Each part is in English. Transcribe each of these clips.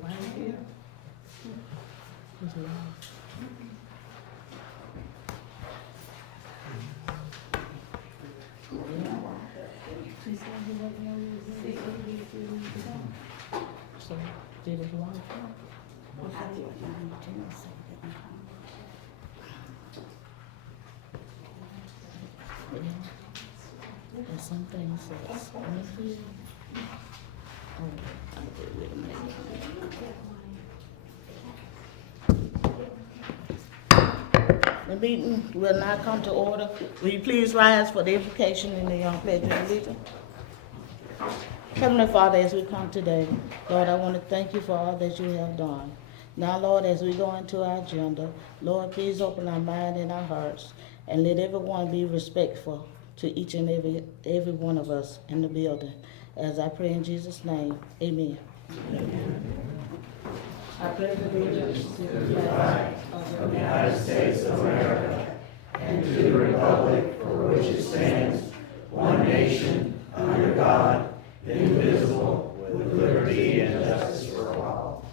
White here? Who's alive? So, did his wife come? And some things says, oh, wait a minute. The meeting will now come to order. Will you please rise for the invocation in the pledge of allegiance? Heavenly Father, as we come today, Lord, I want to thank you for all that you have done. Now, Lord, as we go into our agenda, Lord, please open our mind and our hearts, and let everyone be respectful to each and every one of us in the building. As I pray in Jesus' name, amen. I pledge allegiance to the flag of the United States of America and to the republic for which it stands, one nation, under God, indivisible, with liberty and justice for all.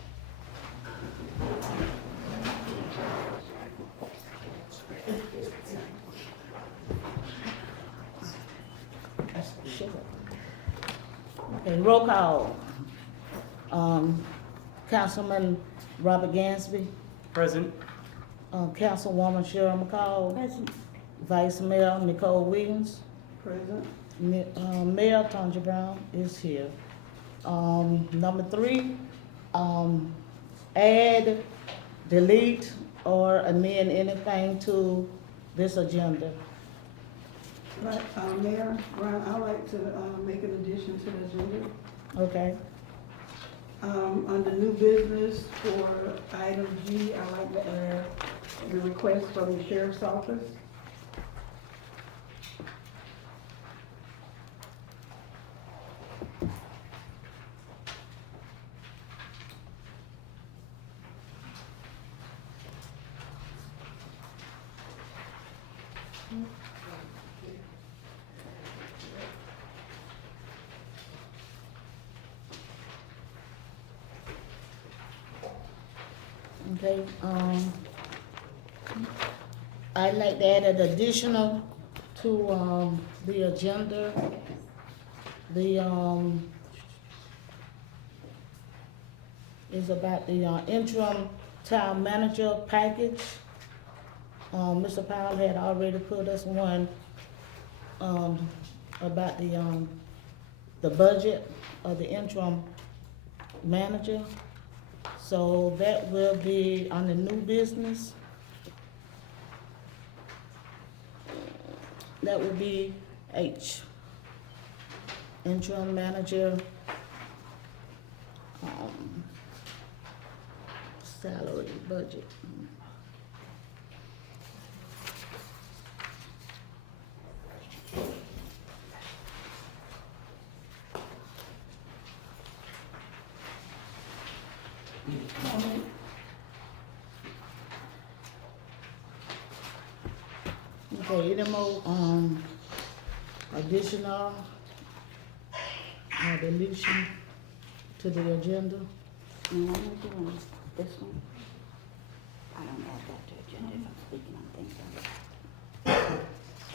Okay, roll call. Councilman Robert Gamsby. Present. Councilwoman Cheryl McCall. Present. Vice Mayor Nicole Williams. Present. Mayor Tanja Brown is here. Number 3, add, delete, or amend anything to this agenda. Right, Mayor Brown, I'd like to make an addition to the agenda. Okay. Under new business for item G, I'd like to add the request from the sheriff's office. Okay, I'd like to add an additional to, the agenda. The, is about the, interim town manager package. Mr. Powell had already put us one, about the budget of the interim manager. So that will be on the new business. That would be H. Interim manager, salary budget. Okay, any more, additional, deletion to the agenda? And what am I doing? This one? I don't add that to agenda if I'm speaking on things on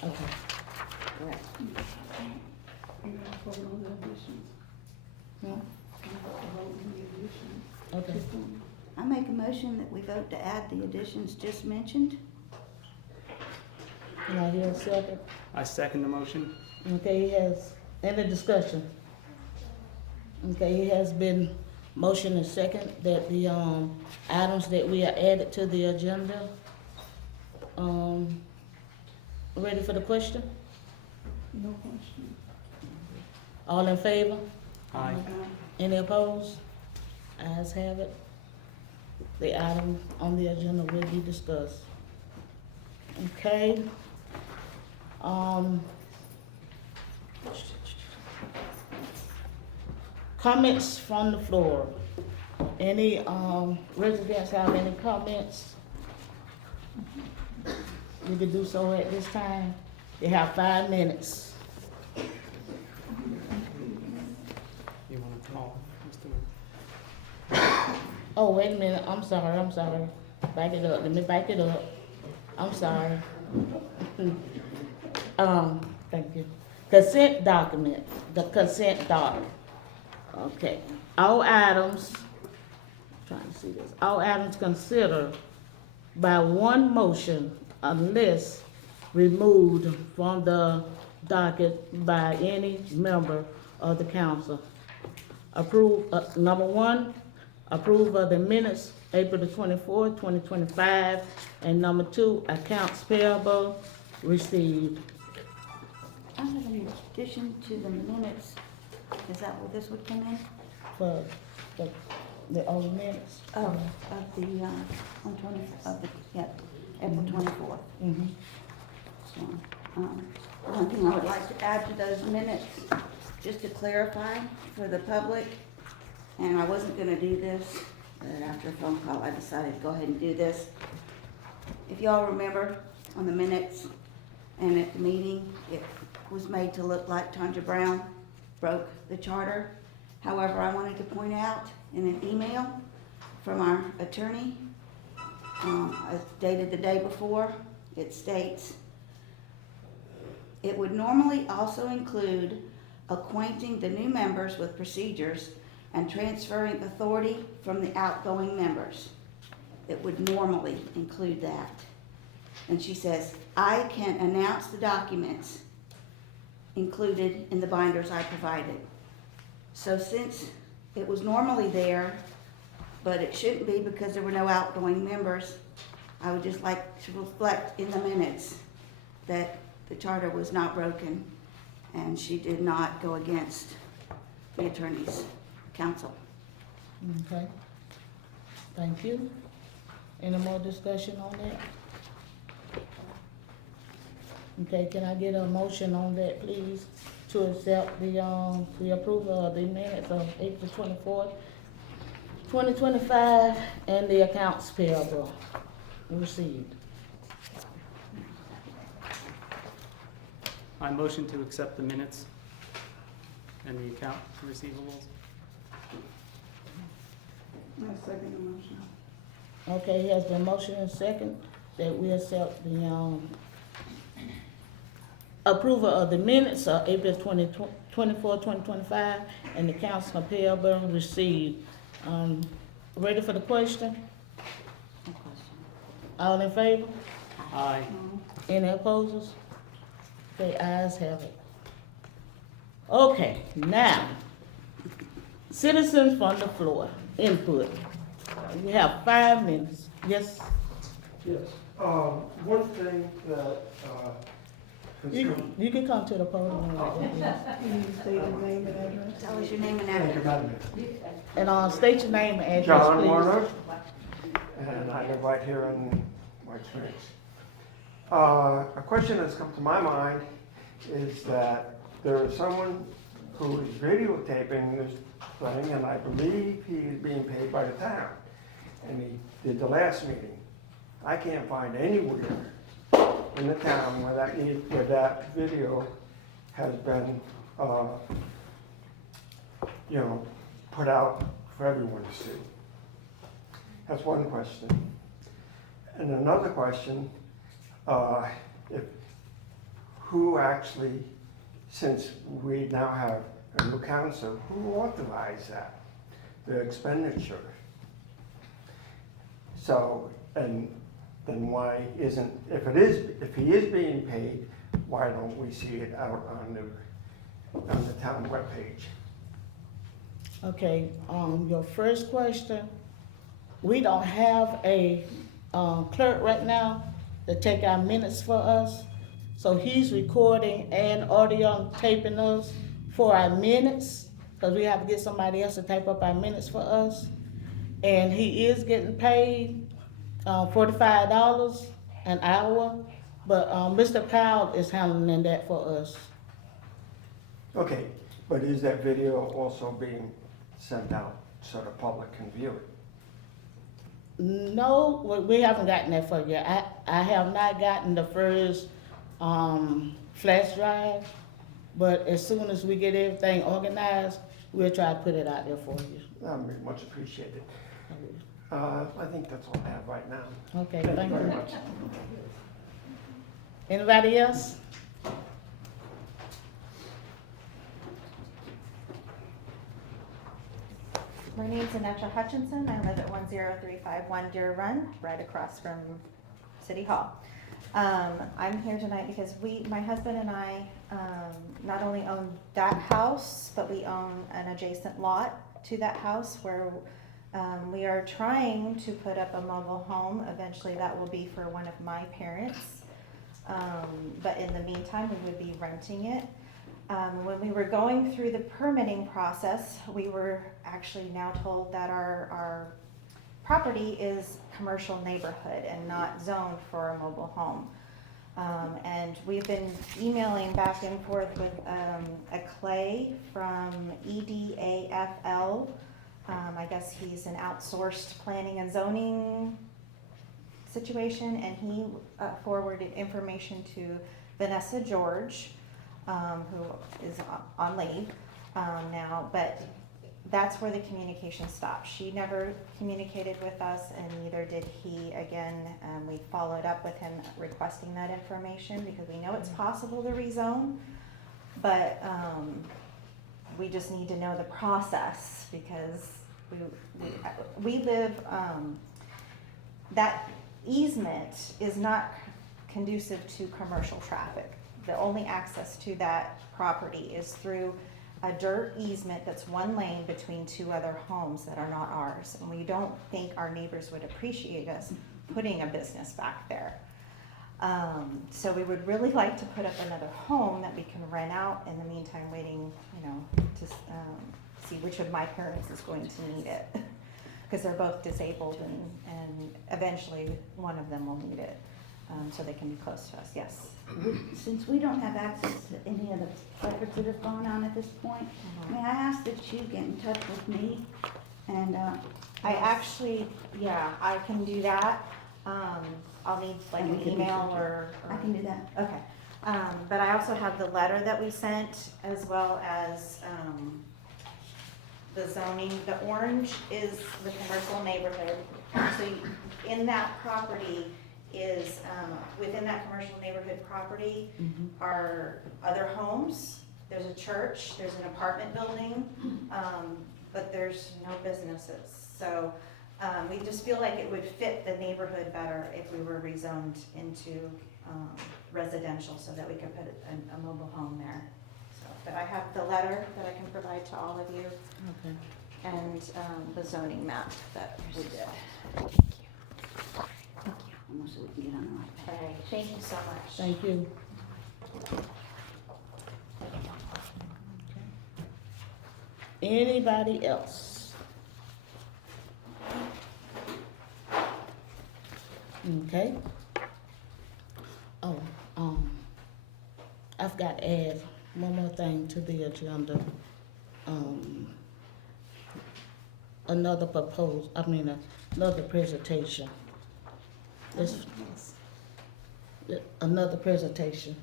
Okay. Right. You have to vote on the additions. Hmm? You have to vote on the additions. Okay. I make a motion that we vote to add the additions just mentioned. Can I hear a second? I second the motion. Okay, he has, any discussion? Okay, he has been motion and second that the, items that we are added to the agenda. Ready for the question? No question. All in favor? Aye. Any opposed? Ayes have it. The item on the agenda will be discussed. Okay. Comments from the floor. Any, residents have any comments? You can do so at this time. You have 5 minutes. You want to call, Mr. Oh, wait a minute, I'm sorry. Back it up, let me back it up. I'm sorry. Thank you. Consent document, the consent doc. Okay, all items, trying to see this, all items considered by one motion unless removed from the docket by any member of the council. Approve, number one, approve of the minutes, April the 24th, 2025, and number two, accounts payable received. I have an addition to the minutes. Is that where this would come in? For the old minutes. Of the, on 20, of the, yeah, April 24th. Mm-hmm. So, one thing I would like to add to those minutes, just to clarify for the public, and I wasn't gonna do this, but after a phone call, I decided to go ahead and do this. If y'all remember on the minutes and at the meeting, it was made to look like Tanja Brown broke the charter. However, I wanted to point out in an email from our attorney, dated the day before, it states, it would normally also include acquainting the new members with procedures and transferring authority from the outgoing members. It would normally include that. And she says, I can announce the documents included in the binders I provided. So since it was normally there, but it shouldn't be because there were no outgoing members, I would just like to reflect in the minutes that the charter was not broken and she did not go against the attorney's counsel. Okay. Thank you. Any more discussion on that? Okay, can I get a motion on that, please, to accept the approval of the minutes of April 24th, 2025, and the accounts payable received? I motion to accept the minutes and the account receivables. I second the motion. Okay, it has been motion and second that we accept the approval of the minutes of April 24, 2025, and the accounts payable received. Ready for the question? No question. All in favor? Aye. Any opposers? Okay, ayes have it. Okay, now, citizens from the floor, input. We have 5 minutes. Yes, Yes, one thing that, has come. you can come to the podium. You need to state your name and address. Tell us your name and Thank you, address. Madam And state your name and address, John please. Warner, and I live right here in White Springs. A question that's come to my mind is that there is someone who is videotaping this thing, and I believe he is being paid by the town. And he did the last meeting. I can't find anywhere in the town where that video has been, put out for everyone to see. That's one question. And another question, who actually, since we now have a new council, who authorized that, the expenditure? So, and then why isn't, if he is being paid, why don't we see it out on the town webpage? Okay, your first question, we don't have a clerk right now to take our minutes for us. So he's recording and audio taping us for our minutes, because we have to get somebody else to type up our minutes for us. And he is getting paid $45 an hour, but Mr. Powell is handling that for us. Okay, but is that video also being sent out so the public can view it? No, we haven't gotten that far yet. I have not gotten the first flash drive, but as soon as we get everything organized, we'll try to put it out there for you. That would be much appreciated. I think that's all I have right now. Okay, Thank you very you. much. Anybody else? My name's Anata Hutchinson. I live at 10351 Deer Run, right across from City Hall. I'm here tonight because my husband and I, not only own that house, but we own an adjacent lot to that house where we are trying to put up a mobile home. Eventually that will be for one of my parents. But in the meantime, we would be renting it. When we were going through the permitting process, we were actually now told that our property is commercial neighborhood and not zoned for a mobile home. And we've been emailing back and forth with a Clay from EDAFL. I guess he's an outsourced planning and zoning situation, and he forwarded information to Vanessa George, who is on leave now, but that's where the communication stopped. She never communicated with us, and neither did he. Again, we followed up with him requesting that information because we know it's possible to rezone, but we just need to know the process because we live, that easement is not conducive to commercial traffic. The only access to that property is through a dirt easement that's one lane between two other homes that are not ours. And we don't think our neighbors would appreciate us putting a business back there. So we would really like to put up another home that we can rent out in the meantime, waiting, to see which of my parents is going to need it. Because they're both disabled and eventually one of them will need it. So they can be close to us, yes. Since we don't have access to any of the records that have gone on at this point, may I ask that you get in touch with me and, I actually, yeah, I can do that. I'll need like And we an can email research or. I can do that. Okay. But I also have the letter that we sent as well as, the zoning. The orange is the commercial neighborhood. So in that property is, within that commercial neighborhood property are other homes. There's a church, there's an apartment building, but there's no businesses. So we just feel like it would fit the neighborhood better if we were rezoned into residential so that we could put a mobile home there. So, but I have the letter that I can provide to all of you Okay. and the zoning map that we did. Almost so we can get on the right path. Okay, thank you so much. Thank you. Anybody else? Okay. Oh, I forgot to add one more thing to the agenda. Another presentation. This, another presentation.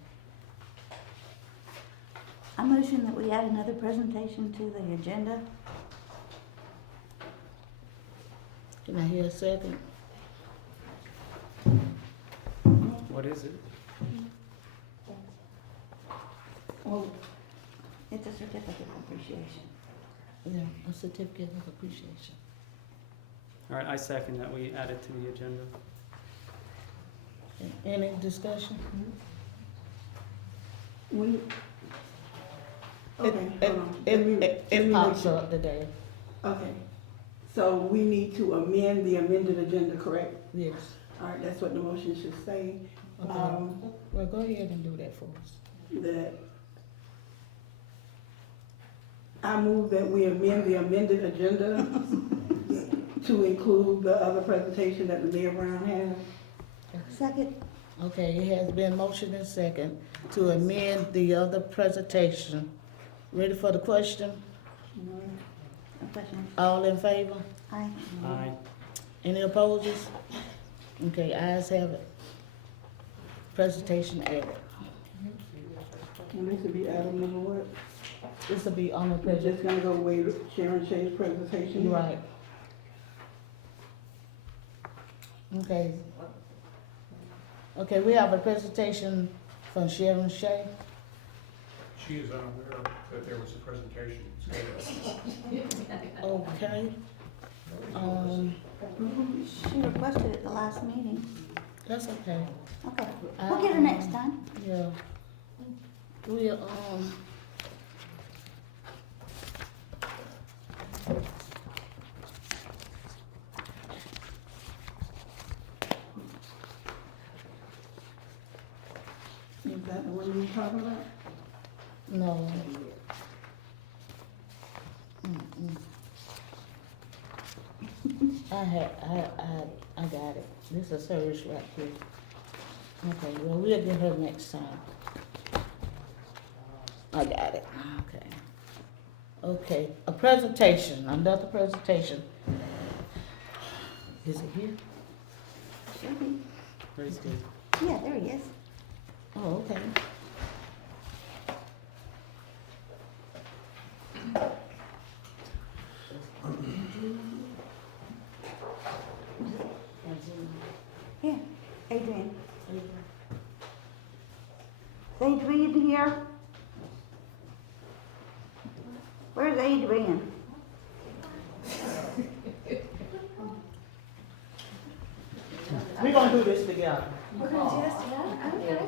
I motion that we add another presentation to the agenda. Can I hear a second? What is it? Well, it's a certificate of appreciation. Yeah, a certificate of appreciation. All right, I second that we add it to the agenda. Any discussion? We, okay, It, hold on. it, Let me- it, let me it pops make sure. up today, Okay, so we need to amend the amended agenda, correct? yes. All right, that's what the motion should say. Okay. Well, go ahead and do that for us. That I move that we amend the amended agenda to include the other presentation that the Mayor Brown has. Second. Okay, it has been motion and second to amend the other presentation. Ready for the question? No question. All in favor? Aye. Aye. Any opposers? Okay, ayes have it. Presentation added. And this would be item number what? This will be on the We're just presentation. gonna go with Sharon Shea's presentation. Right. Okay. Okay, we have a presentation from Sharon Shea. She is unaware that there was a presentation scheduled. Okay. She requested it the last meeting. That's okay. Okay, we'll get her next time. Yeah. We, Is that the one you were talking about? no. Mm-mm. I got it. This is hers right here. Okay, well, we'll get her next time. I got it, okay. Okay, a presentation, another presentation. Is it here? Should be. Raise hand. Yeah, there he is. Oh, okay. Here, Adrienne. Is Adrienne here? Where's Adrienne? We're gonna do this together. We're gonna do this together? Okay.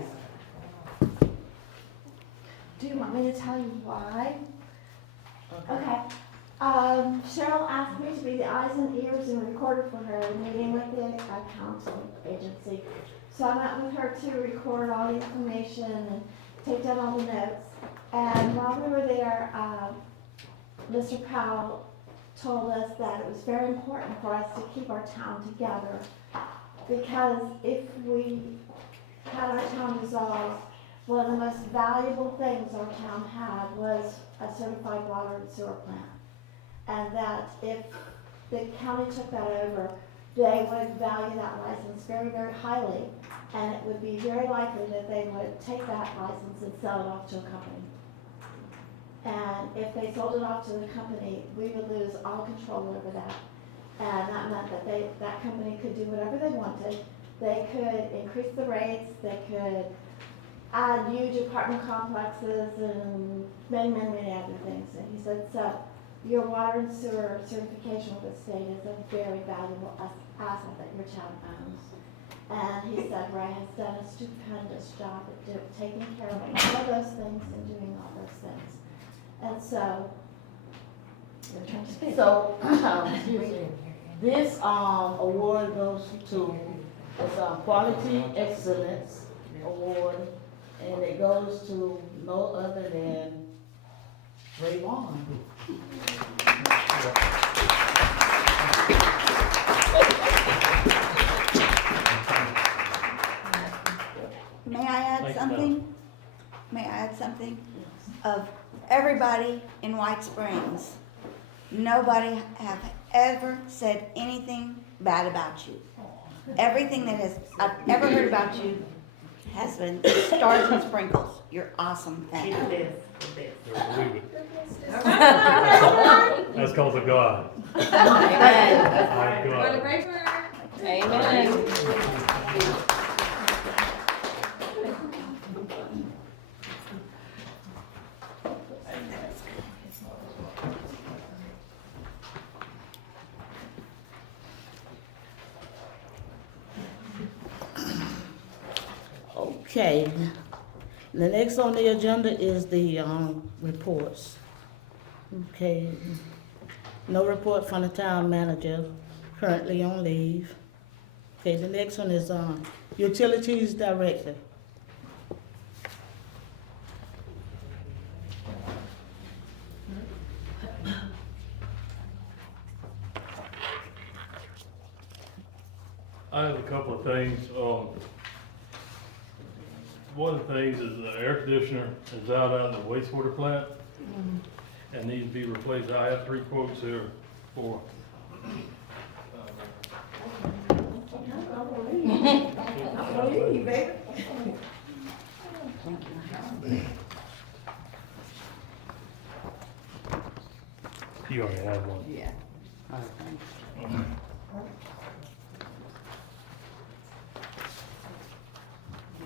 Do you want me to tell you why? Okay. Cheryl asked me to be the eyes and ears and recorder for her in a meeting with the council agency. So I met with her to record all the information and take down all the notes. And while we were there, Mr. Powell told us that it was very important for us to keep our town together. Because if we had our town dissolved, one of the most valuable things our town had was a certified water and sewer plant. And that if the county took that over, they would value that license very, very highly. And it would be very likely that they would take that license and sell it off to a company. And if they sold it off to the company, we would lose all control over that. And that meant that that company could do whatever they wanted. They could increase the rates, they could add huge apartment complexes and many, many, many other things. And he said, so your water and sewer certification with the state is a very valuable asset that your town owns. And he said Ray has done a stupendous job at taking care of all of those things and doing all those things. And so, excuse me. This award goes to, it's a Quality Excellence Award, and it goes to no other than Ray Vaughn. May I add something? May I add something? Of everybody in White Springs, nobody have ever said anything bad about you. Everything that I've ever heard about you has been stars and sprinkles. You're awesome, thank you. Believe it. That's called the God. My God. Okay, the next on the agenda is the reports. Okay, no report from the town manager, currently on leave. Okay, the next one is utilities director. I have a couple of things. One of the things is the air conditioner is out in the wastewater plant and needs to be replaced. I have 3 quotes here for.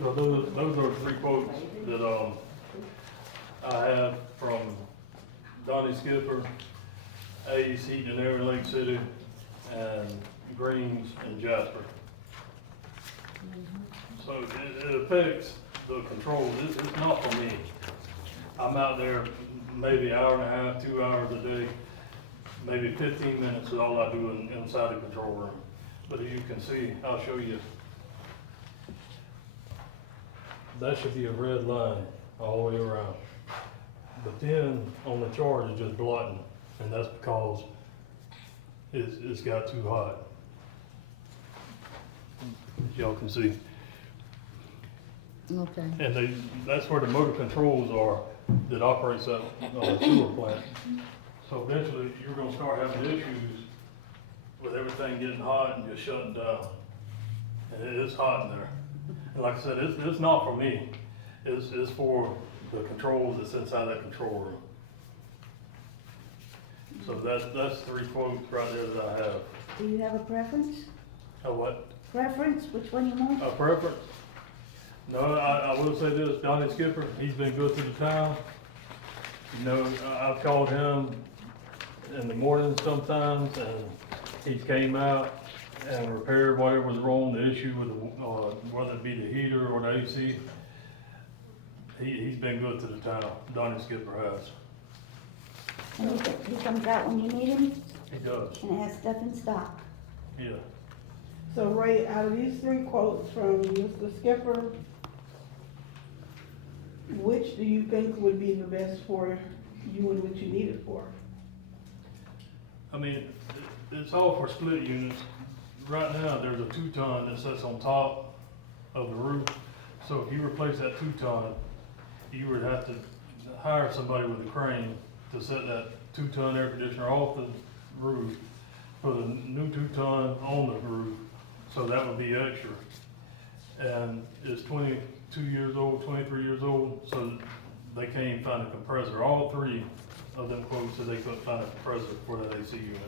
So those are three quotes that, I have from Donnie Skipper, Ace Heating and Air Lake City, and Greens and Jasper. So it affects the controls. It's not for me. I'm out there maybe an hour and a half, 2 hours a day, maybe 15 minutes is all I do inside the control room. But as you can see, I'll show you. That should be a red line all the way around. But then on the chart it's just blotting, and that's because it's got too hot. As y'all can see. Okay. And that's where the motor controls are that operates that sewer plant. So eventually you're gonna start having issues with everything getting hot and just shutting down. And it is hot in there. And like I said, it's not for me. It's for the controls that's inside that control room. So that's three quotes right there that I have. Do you have a preference? A what? Preference, which one you want? A preference? No, I will say this, Donnie Skipper, he's been good to the town. You know, I've called him in the morning sometimes, and he came out and repaired whatever was wrong, the issue with the, whether it be the heater or the AC. He's been good to the town, Donnie Skipper has. And he comes out when you need him, He does, and has stuff in stock. yeah. So Ray, out of these three quotes from Mr. Skipper, which do you think would be the best for you and what you need it for? I mean, it's all for split units. Right now, there's a 2-ton that sits on top of the roof. So if you replace that 2-ton, you would have to hire somebody with a crane to set that 2-ton air conditioner off the roof, put a new 2-ton on the roof, so that would be extra. And it's 22 years old, 23 years old, so they can't even find a compressor. All three of them quotes said they couldn't find a compressor for that AC unit.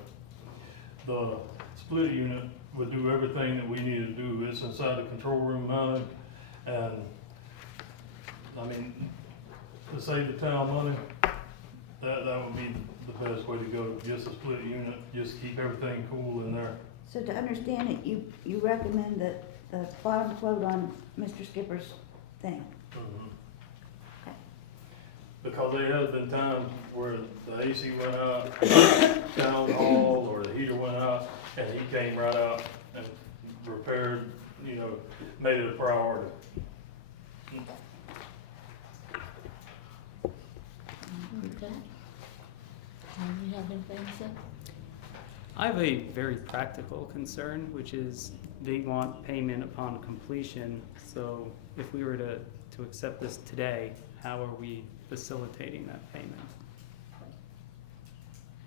The split unit would do everything that we needed to do. It's inside the control room mounted, and I mean, to save the town money, that would be the best way to go. Just a split unit, just keep everything cool in there. So to understand it, you recommend that the bottom quote on Mr. Skipper's thing? Okay. Because there has been times where the AC went out, town hall, or the heater went out, and he came right out and repaired, you know, made it a priority. Okay. You have anything to say? I have a very practical concern, which is they want payment upon completion. So if we were to accept this today, how are we facilitating that payment?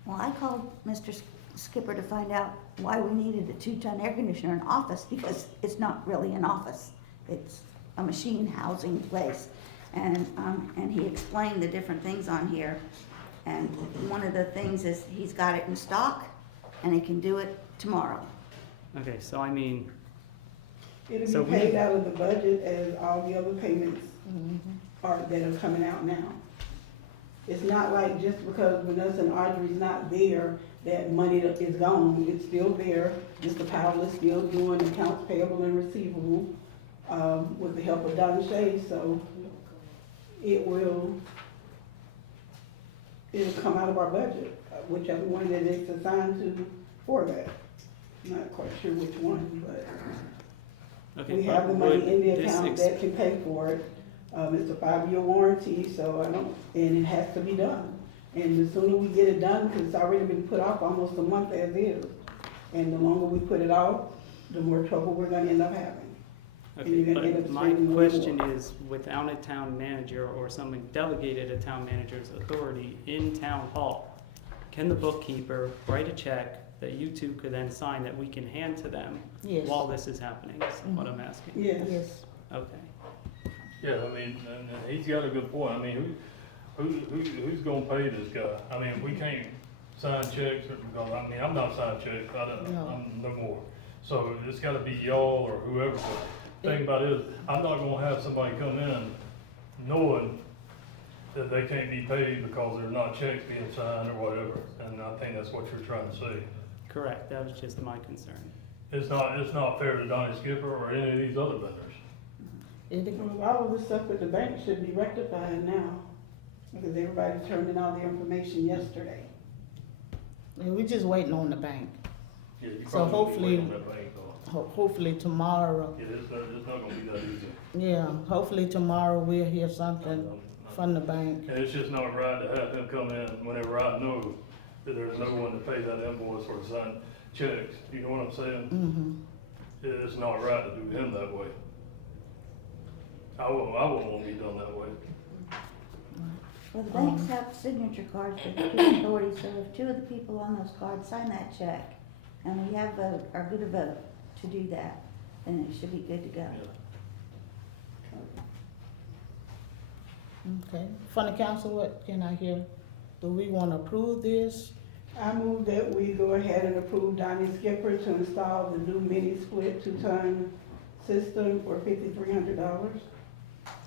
Well, I called Mr. Skipper to find out why we needed a 2-ton air conditioner in office, because it's not really an office. It's a machine housing place. And he explained the different things on here. And one of the things is he's got it in stock, and he can do it tomorrow. Okay, so I mean, It'll So be we- paid out of the budget as all the other payments are, that are coming out now. It's not like just because Vanessa and Audrey's not there, that money is gone. It's still there. Mr. Powell is still doing accounts payable and receivable, with the help of Don Shay, so it'll come out of our budget, whichever one that it's assigned to for that. I'm not quite sure which one, but okay, we have the but money would in the this account that can pay for it. It's a 5-year warranty, so and it has to be done. And the sooner we get it done, because it's already been put off almost a month as is. And the longer we put it off, the more trouble we're gonna end up having. And Okay, you're gonna end but up my spending way question more. is, without a town manager or someone delegated a town manager's authority in town hall, can the bookkeeper write a check that you two could then sign that we can hand to them Yes. while this is happening, is what I'm asking? Yes. Yes. Okay. Yeah, I mean, and he's got a good point. I mean, who's gonna pay this guy? I mean, we can't sign checks, because, I mean, I'm not signing checks, No. I'm no more. So it's gotta be y'all or whoever, but Thing about it is, I'm not gonna have somebody come in knowing that they can't be paid because there's not checks being signed or whatever, and I think that's what you're trying to say. Correct, that was just my concern. It's not fair to Donnie Skipper or any of these other vendors. Well, all of the stuff with the bank should be rectified now, because everybody turned in all the information yesterday. And we just waiting on the bank. Yeah, you So probably hopefully- wait on that bank, though. Hopefully tomorrow, It's not gonna be that easy. yeah, hopefully tomorrow we'll hear something from the bank. And it's just not right to have him come in whenever I know that there's no one to pay that invoice or sign checks. You know what I'm saying? Mm-hmm. It's not right to do him that way. I wouldn't want to be done that way. Well, the banks have signature cards with the authority, so if two of the people on those cards sign that check, and we have are good to vote to do that, then it should be good to go. Okay, from the council, what can I hear? Do we want to approve this? I move that we go ahead and approve Donnie Skipper to install the new mini split 2-ton system for $5,300.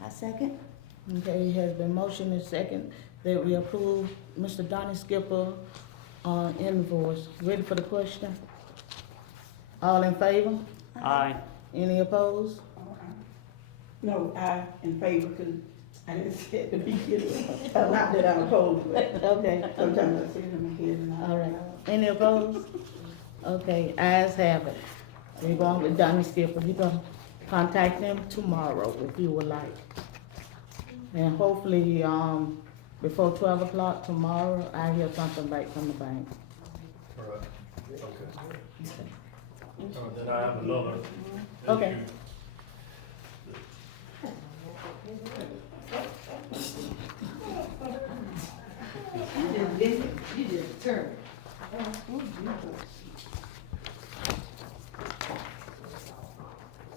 I second. Okay, it has been motioned and second that we approve Mr. Donnie Skipper invoice. Ready for the question? All in favor? Aye. Any opposed? No, I in favor, because I didn't say it at the beginning. Not that I'm opposed, but Okay, sometimes I see it in my head and I. all right. Any opposed? Okay, ayes have it. We're going with Donnie Skipper. You're gonna contact them tomorrow if you would like. And hopefully, before 12 o'clock tomorrow, I hear something back from the bank. All right. Okay. All right, then I have another Okay. issue. You just turn.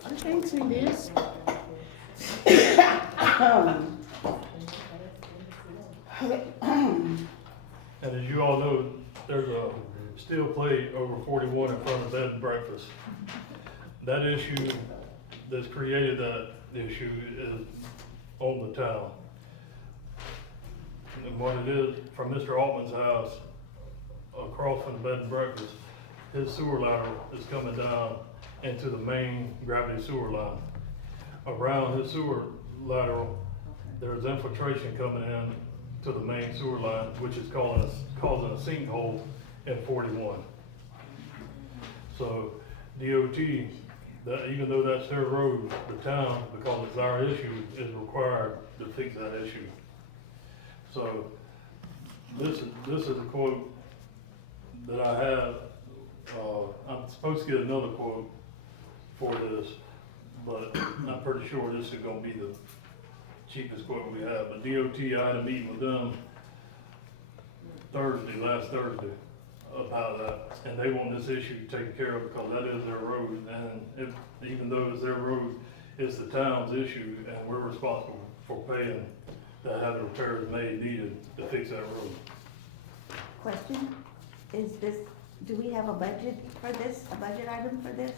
I can't see this. And as you all know, there's a steel plate over 41 in front of bed and breakfast. That issue that's created that issue is on the town. And what it is, from Mr. Altman's house, across from the bed and breakfast, his sewer lateral is coming down into the main gravity sewer line. Around his sewer lateral, there's infiltration coming in to the main sewer line, which is causing a sinkhole in 41. So DOT, that even though that's their road, the town, because it's our issue, is required to fix that issue. So this is a quote that I have. I'm supposed to get another quote for this, but I'm pretty sure this is gonna be the cheapest quote we have. But DOT, I had a meeting with them last Thursday, about that, and they want this issue taken care of because that is their road, and even though it's their road, it's the town's issue, and we're responsible for paying to have the repairs made needed to fix that road. Question, do we have a budget for this, a budget item for this?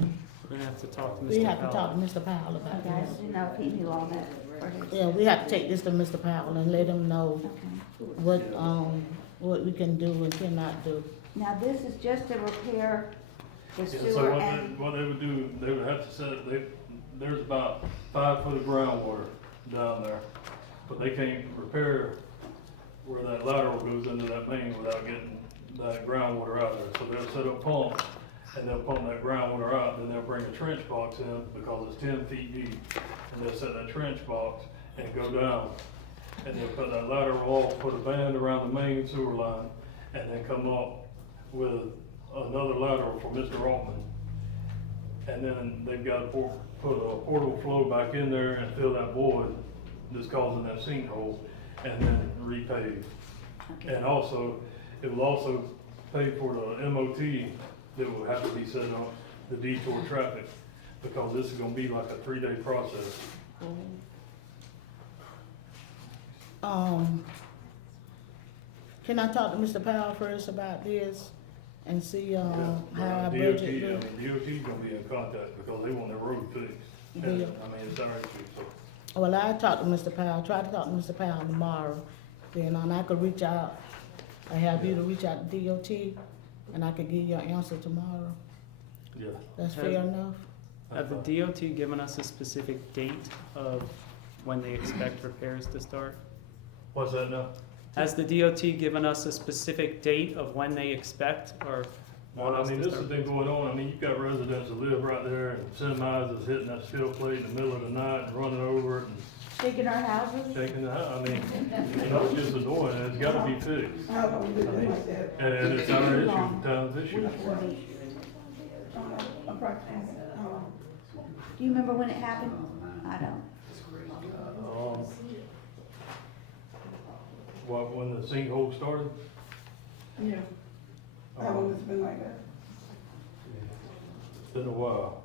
We're gonna have to talk to Mr. We have to Powell. talk to Mr. Powell about Okay, I this. just didn't know if he knew all that for his. Yeah, we have to take this to Mr. Powell and let him know Okay. what we can do and cannot do. Now, this is just to repair the Yeah, sewer so and, what they would do, they would have to there's about 5 foot of groundwater down there, but they can't repair where that lateral goes into that main without getting that groundwater out there. So they'll set up pumps, and they'll pump that groundwater out, then they'll bring a trench box in, because it's 10 feet deep, and they'll set that trench box and go down. And they'll cut that lateral off, put a band around the main sewer line, and then come up with another lateral for Mr. Altman. And then they've got to put a portable flow back in there and fill that void that's causing that sinkhole, and then repave. And also, it will also pay for the MOT that will have to be set up, the detour traffic, because this is gonna be like a 3-day process. Can I talk to Mr. Powell first about this? and see, Yeah, how our DOT, budget I look. mean, DOT's gonna be in contact because they want their road fixed. And, I Yeah. mean, it's our issue, so. Well, I talked to Mr. Powell, try to talk to Mr. Powell tomorrow, then, I could reach out, I have you to reach out to DOT, and I could give you an answer tomorrow. Yeah. That's fair enough? Have the DOT given us a specific date of when they expect repairs to start? What's that now? Has the DOT given us a specific date of when they expect or want Well, I us mean, to this has start? been going on, I mean, you've got residents that live right there, and semis is hitting that steel plate in the middle of the night and running over it and Shaking our houses. shaking the house, I mean, you know, it's just annoying, and it's gotta be fixed. I don't do that like that. And it's our issue, town's issue. Approximately, Do you remember when it happened? I don't. What, when the sinkhole started? yeah, how long it's been like that? It's been a while.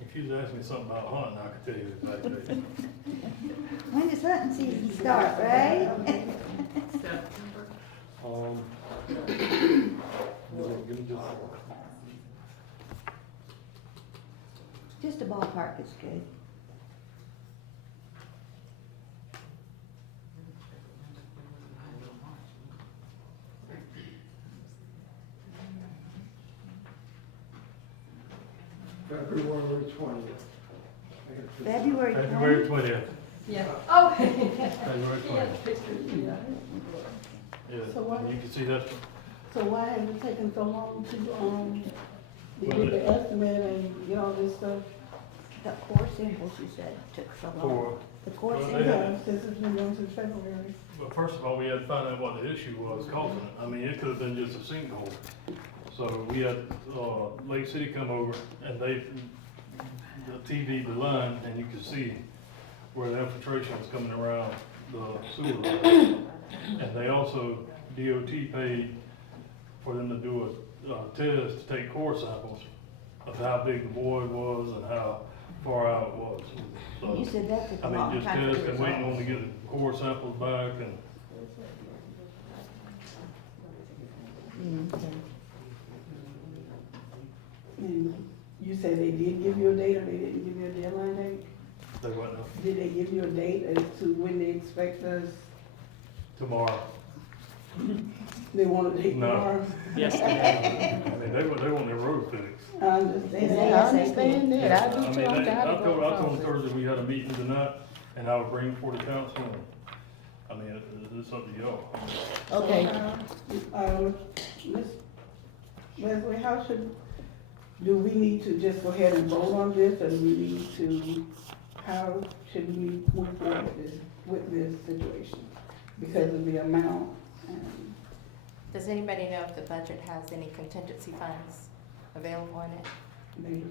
If you'd asked me something about hunting, I could tell you exactly. When does hunting season start, right? Give me Just a ballpark is good. February 20th. February February 20th. 20th. Yeah. Oh. February 20th. Yeah. Yeah, So what- and you can see that, So why has it taken so long to, Well, get the estimate and get all this stuff? The core samples you said took so long. for, The core Well, samples. Yeah. Yeah, since it's been going since February. but first of all, we had to find out what the issue was causing it. I mean, it could have been just a sinkhole. So we had, Lake City come over and they, the TV, the line, and you could see where the infiltration was coming around the sewer line. And they also, DOT paid for them to do a test to take core samples of how big the void was and how far out it was. So, You said that took I a mean, long just time for test the and waiting on results. to get the core samples back and, Okay. And you said they did give you a date or they didn't give you a deadline date? they went up Did they give you a date as to when they expect us? tomorrow. They want a date No. tomorrow? Yes, I mean, they want their road fixed. I understand. Yeah, I understand that, I do I too, mean, I'm I tired of told going them process. Thursday we had a meeting tonight, and I would bring it for the council, and, I mean, it's up to y'all. Okay, Ms. Leslie, how do we need to just go ahead and vote on this, or do we need to, how should we move forward with this situation? Because of the amount, and Does anybody know if the budget has any contingency funds available in it? maybe,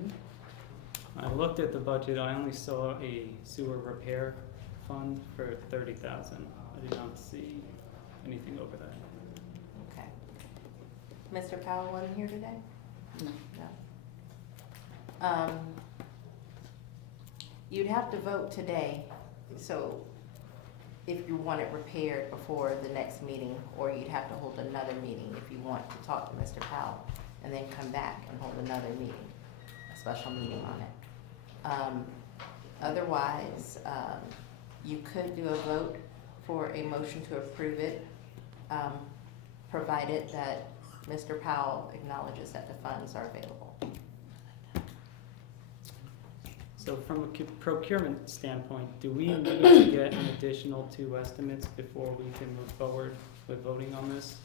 I looked at the budget, I only saw a sewer repair fund for 30,000. I did not see anything over that. Okay. Mr. Powell wasn't here today? No. No. You'd have to vote today, so if you want it repaired before the next meeting, or you'd have to hold another meeting if you want to talk to Mr. Powell, and then come back and hold another meeting, a special meeting on it. Otherwise, you could do a vote for a motion to approve it, provided that Mr. Powell acknowledges that the funds are available. So from a procurement standpoint, do we need to get an additional 2 estimates before we can move forward with voting on this?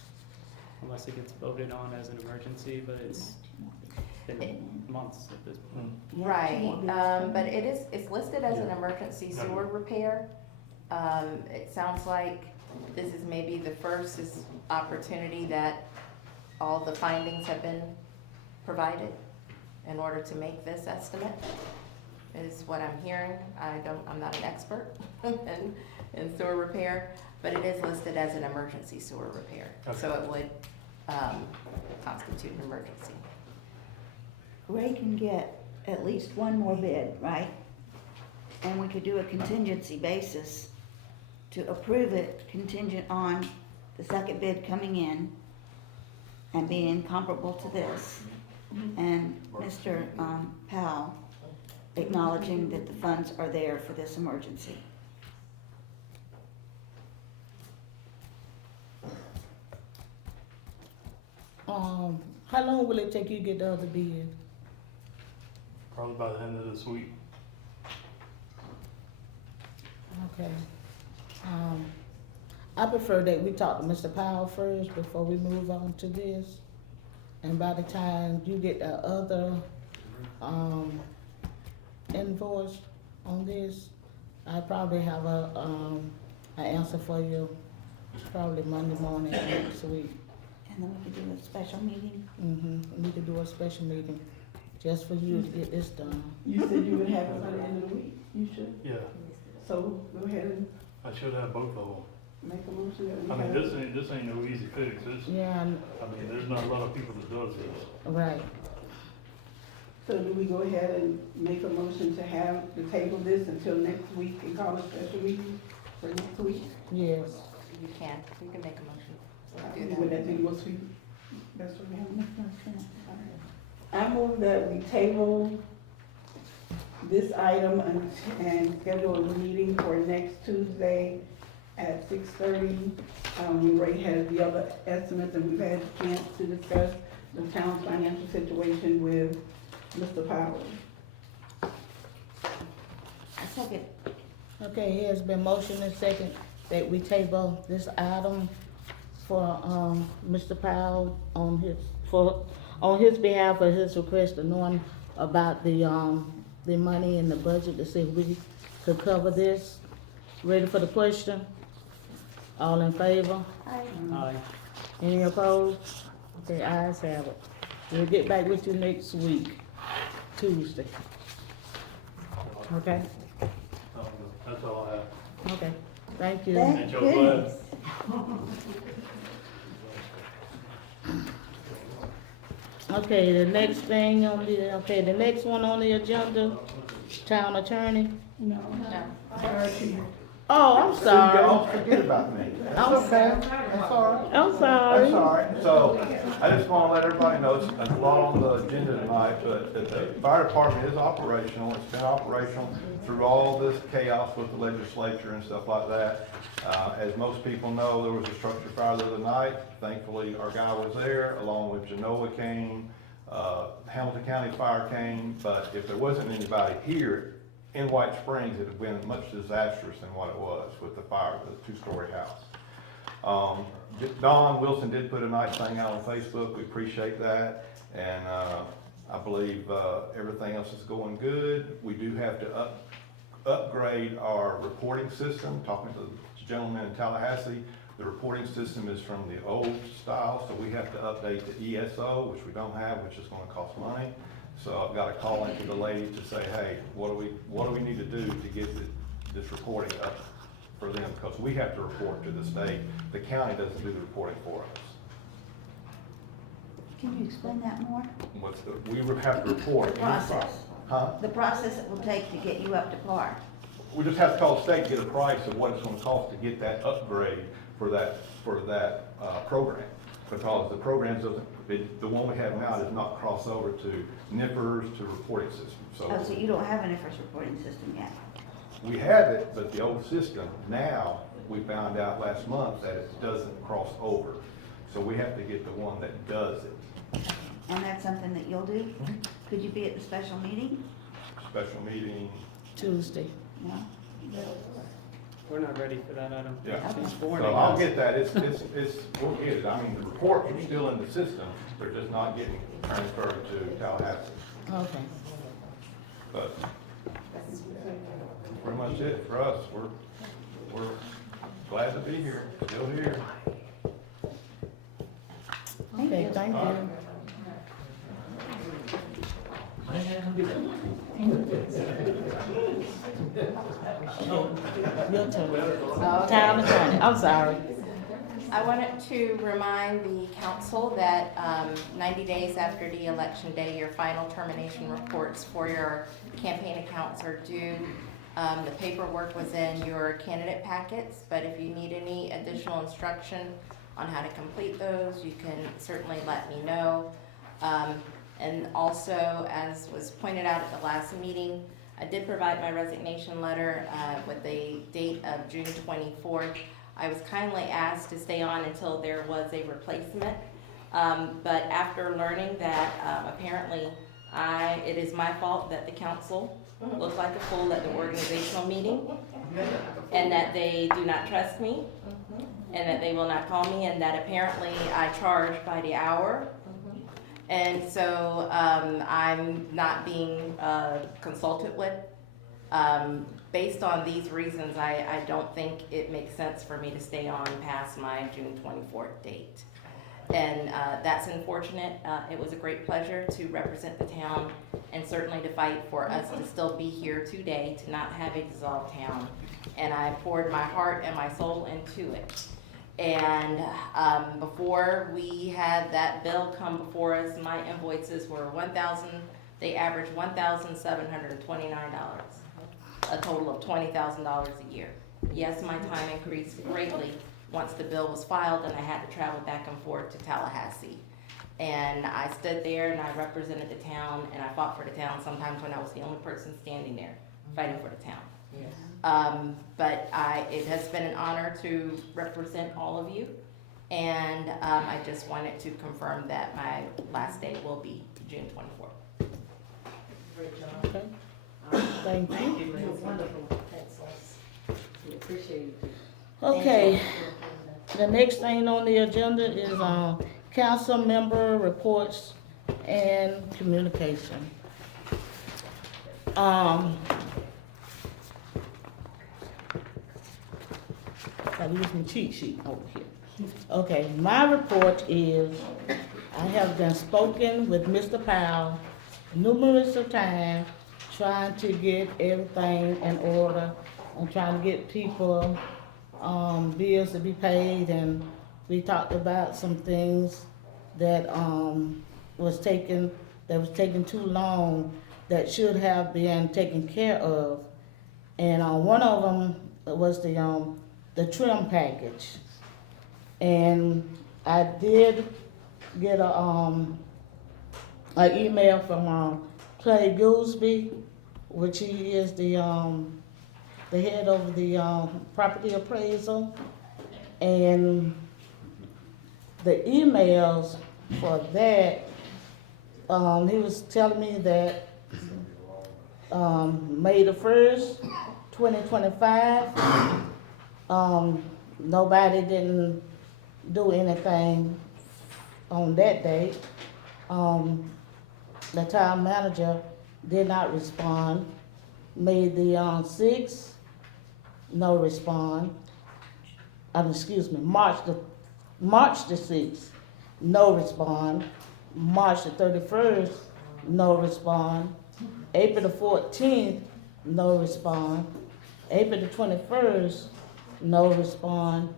Unless it gets voted on as an emergency, but it's been months at this point. Right, but it's listed as an emergency sewer repair. It sounds like this is maybe the first opportunity that all the findings have been provided in order to make this estimate, is what I'm hearing. I'm not an expert in sewer repair, but it is listed as an emergency sewer repair. So it would constitute an emergency. Ray can get at least one more bid, right? And we could do a contingency basis to approve it contingent on the second bid coming in and being comparable to this. And Mr. Powell acknowledging that the funds are there for this emergency. How long will it take you to get the other bid? Probably by the end of this week. Okay. I prefer that we talk to Mr. Powell first before we move on to this. And by the time you get the other, invoice on this, I probably have an answer for you probably Monday morning next week. And then we could do a special meeting. We need to do a special meeting just for you to get this done. You said you would have it by the end of the week, you should, Yeah, so go ahead and I should have both of them. make a motion that we I mean, have. this ain't no easy fix. Yeah, I mean, there's not a lot of people that does this. right. So do we go ahead and make a motion to have, to table this until next week and call a special meeting for next week? Yes. You can make a motion to do Would that. that be what's we, that's what we have? I move that we table this item and schedule a meeting for next Tuesday at 6:30. When Ray has the other estimates and we've had a chance to discuss the town's financial situation with Mr. Powell. I second. Okay, it has been motioned and second that we table this item for, Mr. Powell on his behalf of his request of knowing about the money in the budget to see if we could cover this. Ready for the question? All in favor? Aye. Any opposed? Okay, ayes have it. We'll get back with you next week, Tuesday. Okay? That's all I have. Okay, thank you. Thank Ain't y'all glad? Okay, the next thing on the next one on the agenda, town attorney. No. Priority. Oh, I'm So you sorry. don't forget about me. That's I'm okay. That's all right. I'm sorry. That's all right. So I just want to let everybody know, it's a lot on the agenda tonight, but that the fire department is operational. It's been operational through all this chaos with the legislature and stuff like that. As most people know, there was a structure fire the other night. Thankfully, our guy was there, along with Genoa came, Hamilton County Fire came, but if there wasn't anybody here in White Springs, it would have been much disastrous than what it was with the fire, the two-story house. Don Wilson did put a nice thing out on Facebook. We appreciate that. And I believe everything else is going good. We do have to upgrade our reporting system. Talking to the gentleman in Tallahassee, the reporting system is from the old style, so we have to update the ESO, which we don't have, which is going to cost money. So I've got to call into the lady to say, hey, what do we need to do to get this reporting up for them? Because we have to report to the state. The county doesn't do the reporting for us. Can you explain that more? We would have to report. The process. Huh? The process it will take to get you up to par. We just have to call the state to get a price of what it's going to cost to get that upgrade for that program. Because the programs the one we have now does not cross over to NIPERS to reporting system. Oh, so you don't have an IFRS reporting system yet? We have it, but the old system, now, we found out last month that it doesn't cross over. So we have to get the one that does it. And that's something that you'll do? Could you be at the special meeting? Special meeting, Tuesday. No? We're not ready for that, I don't think. yeah. She's So warning I'll us. get that, we'll get it. I mean, the reports are still in the system, they're just not getting transferred to Tallahassee. Okay. But that's pretty much it for us. We're glad to be here, still here. Okay, thank you. Your turn. Town attorney, I'm sorry. I wanted to remind the council that 90 days after the election day, your final termination reports for your campaign accounts are due. The paperwork was in your candidate packets, but if you need any additional instruction on how to complete those, you can certainly let me know. And also, as was pointed out at the last meeting, I did provide my resignation letter with a date of June 24th. I was kindly asked to stay on until there was a replacement, but after learning that apparently it is my fault that the council looked like a fool at the organizational meeting, and that they do not trust me, and that they will not call me, and that apparently I charge by the hour. And so I'm not being consulted with. Based on these reasons, I don't think it makes sense for me to stay on past my June 24th date. And that's unfortunate. It was a great pleasure to represent the town and certainly to fight for us to still be here today, to not have a dissolved town. And I poured my heart and my soul into it. And before we had that bill come before us, my invoices were they averaged $1,729, a total of $20,000 a year. Yes, my time increased greatly once the bill was filed and I had to travel back and forth to Tallahassee. And I stood there and I represented the town and I fought for the town sometimes when I was the only person standing there fighting for the town. Yes. But it has been an honor to represent all of you, and I just wanted to confirm that my last day will be June 24th. Okay. Thank you. You're wonderful. Thanks, we appreciate it. Okay, the next thing on the agenda is council member reports and communication. I use my cheat sheet over here. Okay, my report is I have been spoken with Mr. Powell numerous of times, trying to get everything in order and trying to get people bills to be paid, and we talked about some things that was taking too long that should have been taken care of, and one of them was the trim package. And I did get a email from Clay Gamsby, which he is the head of the property appraisal, and the emails for that, he was telling me that May the 1st, 2025, nobody didn't do anything on that date. The town manager did not respond. May the 6th, no response. March the 6th, no response. March the 31st, no response. April the 14th, no response. April the 21st, no response.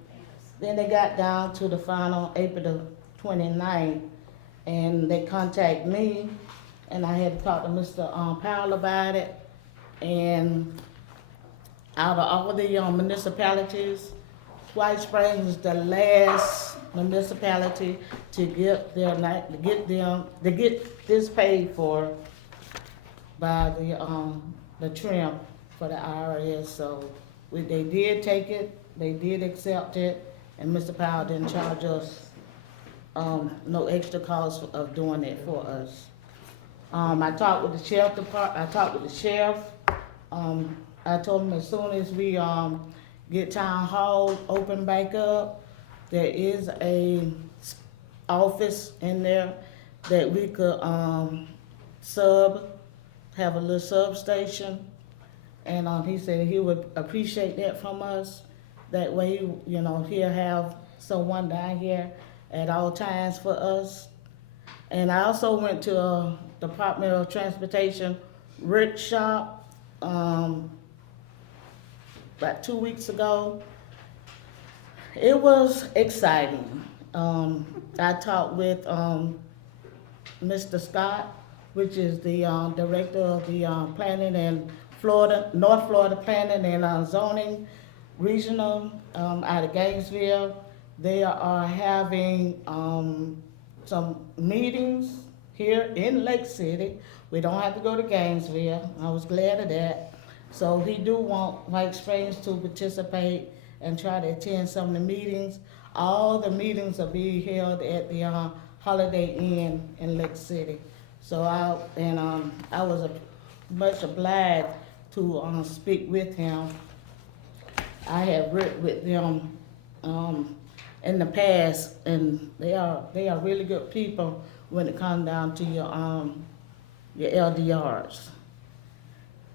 Then they got down to the final April the 29th, and they contacted me, and I had to talk to Mr. Powell about it. And out of all the municipalities, White Springs is the last municipality to get this paid for by the trim for the IRS. So they did take it, they did accept it, and Mr. Powell didn't charge us no extra cost of doing it for us. I talked with the sheriff department. I talked with the sheriff. I told him as soon as we get town hall open back up, there is a office in there that we could have a little substation, and he said he would appreciate that from us. That way, he'll have someone down here at all times for us. And I also went to a Department of Transportation workshop about 2 weeks ago. It was exciting. I talked with, Mr. Scott, which is the, director of the, planning and Florida, North Florida Planning and, Zoning Regional, out of Gainesville. They are having, some meetings here in Lake City. We don't have to go to Gainesville. I was glad of that. So he do want White Springs to participate and try to attend some of the meetings. All the meetings will be held at the Holiday Inn in Lake City. So I was much obliged to speak with him. I have worked with them in the past, and they are really good people when it comes down to your LDRs.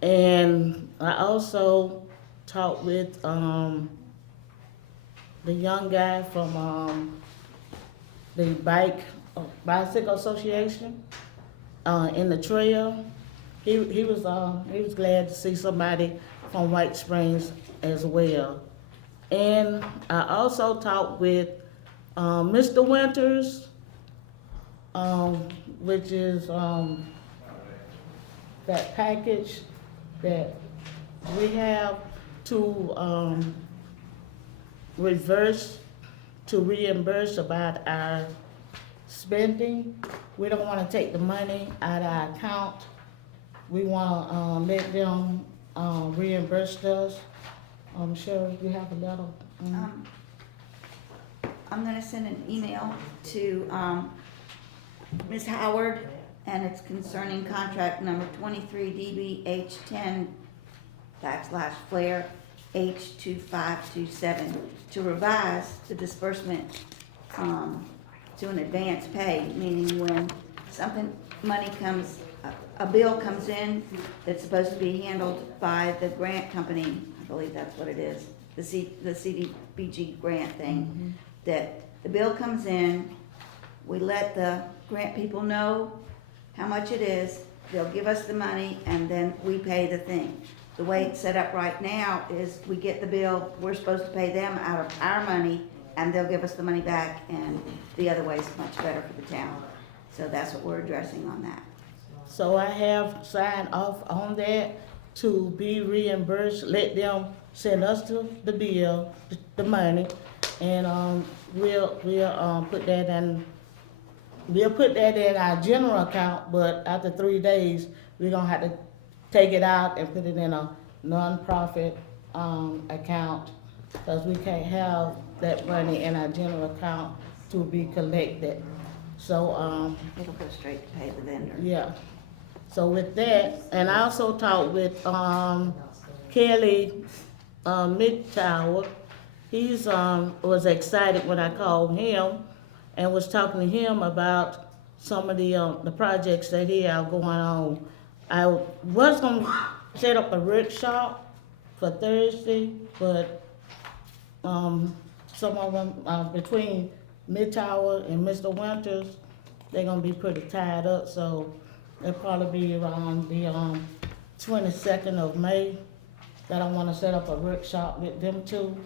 And I also talked with the young guy from the bicycle association in the trail. He was glad to see somebody from White Springs as well. And I also talked with Mr. Winters, which is that package that we have to reimburse about our spending. We don't want to take the money out of our account. We want to let them reimburse us. Cheryl, you have a letter? I'm gonna send an email to, Ms. Howard, and it's concerning contract number 23DBH10 /Flare H2527 to revise the disbursement, to an advance pay, meaning when a bill comes in that's supposed to be handled by the grant company, I believe that's what it is, the CDBG grant thing, that the bill comes in, we let the grant people know how much it is, they'll give us the money, and then we pay the thing. The way it's set up right now is we get the bill, we're supposed to pay them out of our money, and they'll give us the money back, and the other way is much better for the town. So that's what we're addressing on that. So I have signed off on that to be reimbursed, let them send us the bill, the money, and we'll put that in our general account, but after 3 days, we're gonna have to take it out and put it in a nonprofit account, because we can't have that money in our general account to be collected. So It'll go straight to pay the vendor. yeah. So with that, and I also talked with Kelly Midtower. He's was excited when I called him and was talking to him about some of the projects that he have going on. I was gonna set up a workshop for Thursday, but some of them between Midtower and Mr. Winters, they're gonna be pretty tied up, so it'll probably be around the 22nd of May that I wanna set up a workshop with them too.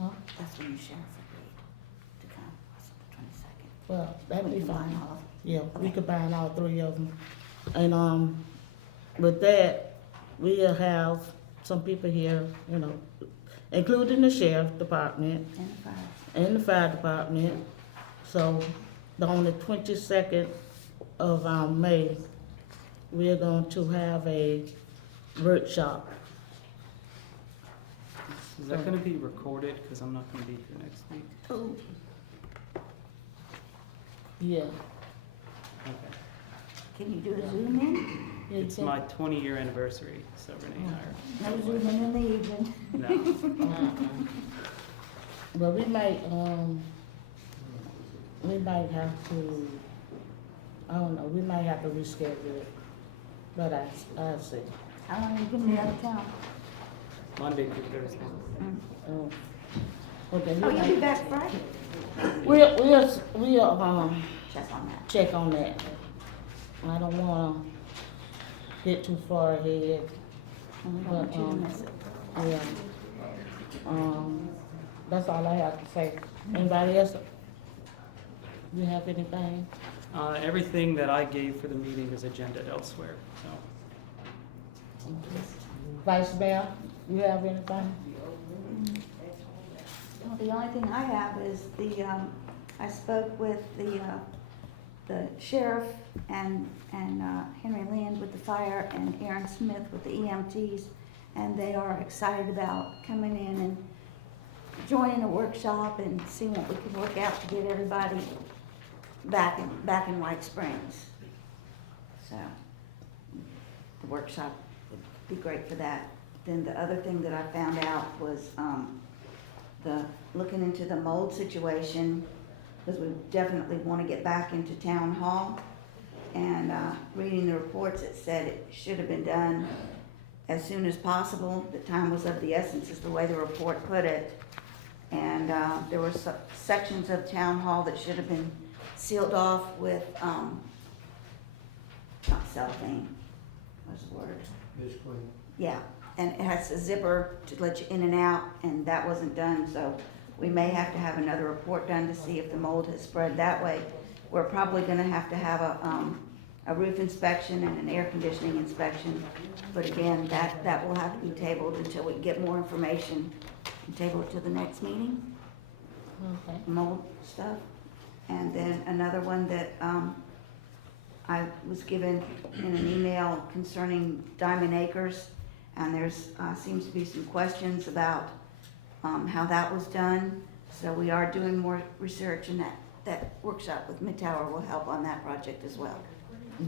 Huh? That's when you share for to come, the 22nd. Well, that'd be fine. Combine all of them. Yeah, we combine all 3 of them. And with that, we'll have some people here, you know, including the sheriff department And the fire. and the fire department. So on the 22nd of May, we're going to have a workshop. Is that gonna be recorded? Because I'm not gonna be here next week. Oh, Yeah. Okay. can you do a Zoom in? It's my 20-year anniversary, so Renee and I No Zoom in the evening. are, no. But we might have to, I don't know, we might have to reschedule it. But I'll see. How long you gonna be out of town? Monday through Thursday. Oh, okay. Oh, you'll be back Friday? We'll Check on that. check on that. I don't wanna get too far ahead. We don't want you to miss it. Yeah. That's all I have to say. Anybody else? You have anything? Everything that I gave for the meeting is agendaed elsewhere, so. Vice Mayor, you have anything? Well, the only thing I have is I spoke with the sheriff and Henry Land with the fire and Aaron Smith with the EMTs, and they are excited about coming in and joining a workshop and seeing what we can work out to get everybody back in White Springs. So the workshop would be great for that. Then the other thing that I found out was looking into the mold situation, because we definitely want to get back into town hall. And reading the reports, it said it should have been done as soon as possible. The time was of the essence, is the way the report put it. And there were sections of town hall that should have been sealed off with, not cellophane, what's the word? Basically. Yeah, and it has a zipper to let you in and out, and that wasn't done, so we may have to have another report done to see if the mold has spread that way. We're probably gonna have to have a roof inspection and an air conditioning inspection, but again, that will have to be tabled until we get more information and table it to the next meeting, Okay. mold stuff. And then another one that I was given in an email concerning Diamond Acres, and there's seems to be some questions about how that was done. So we are doing more research, and that workshop with Midtower will help on that project as well.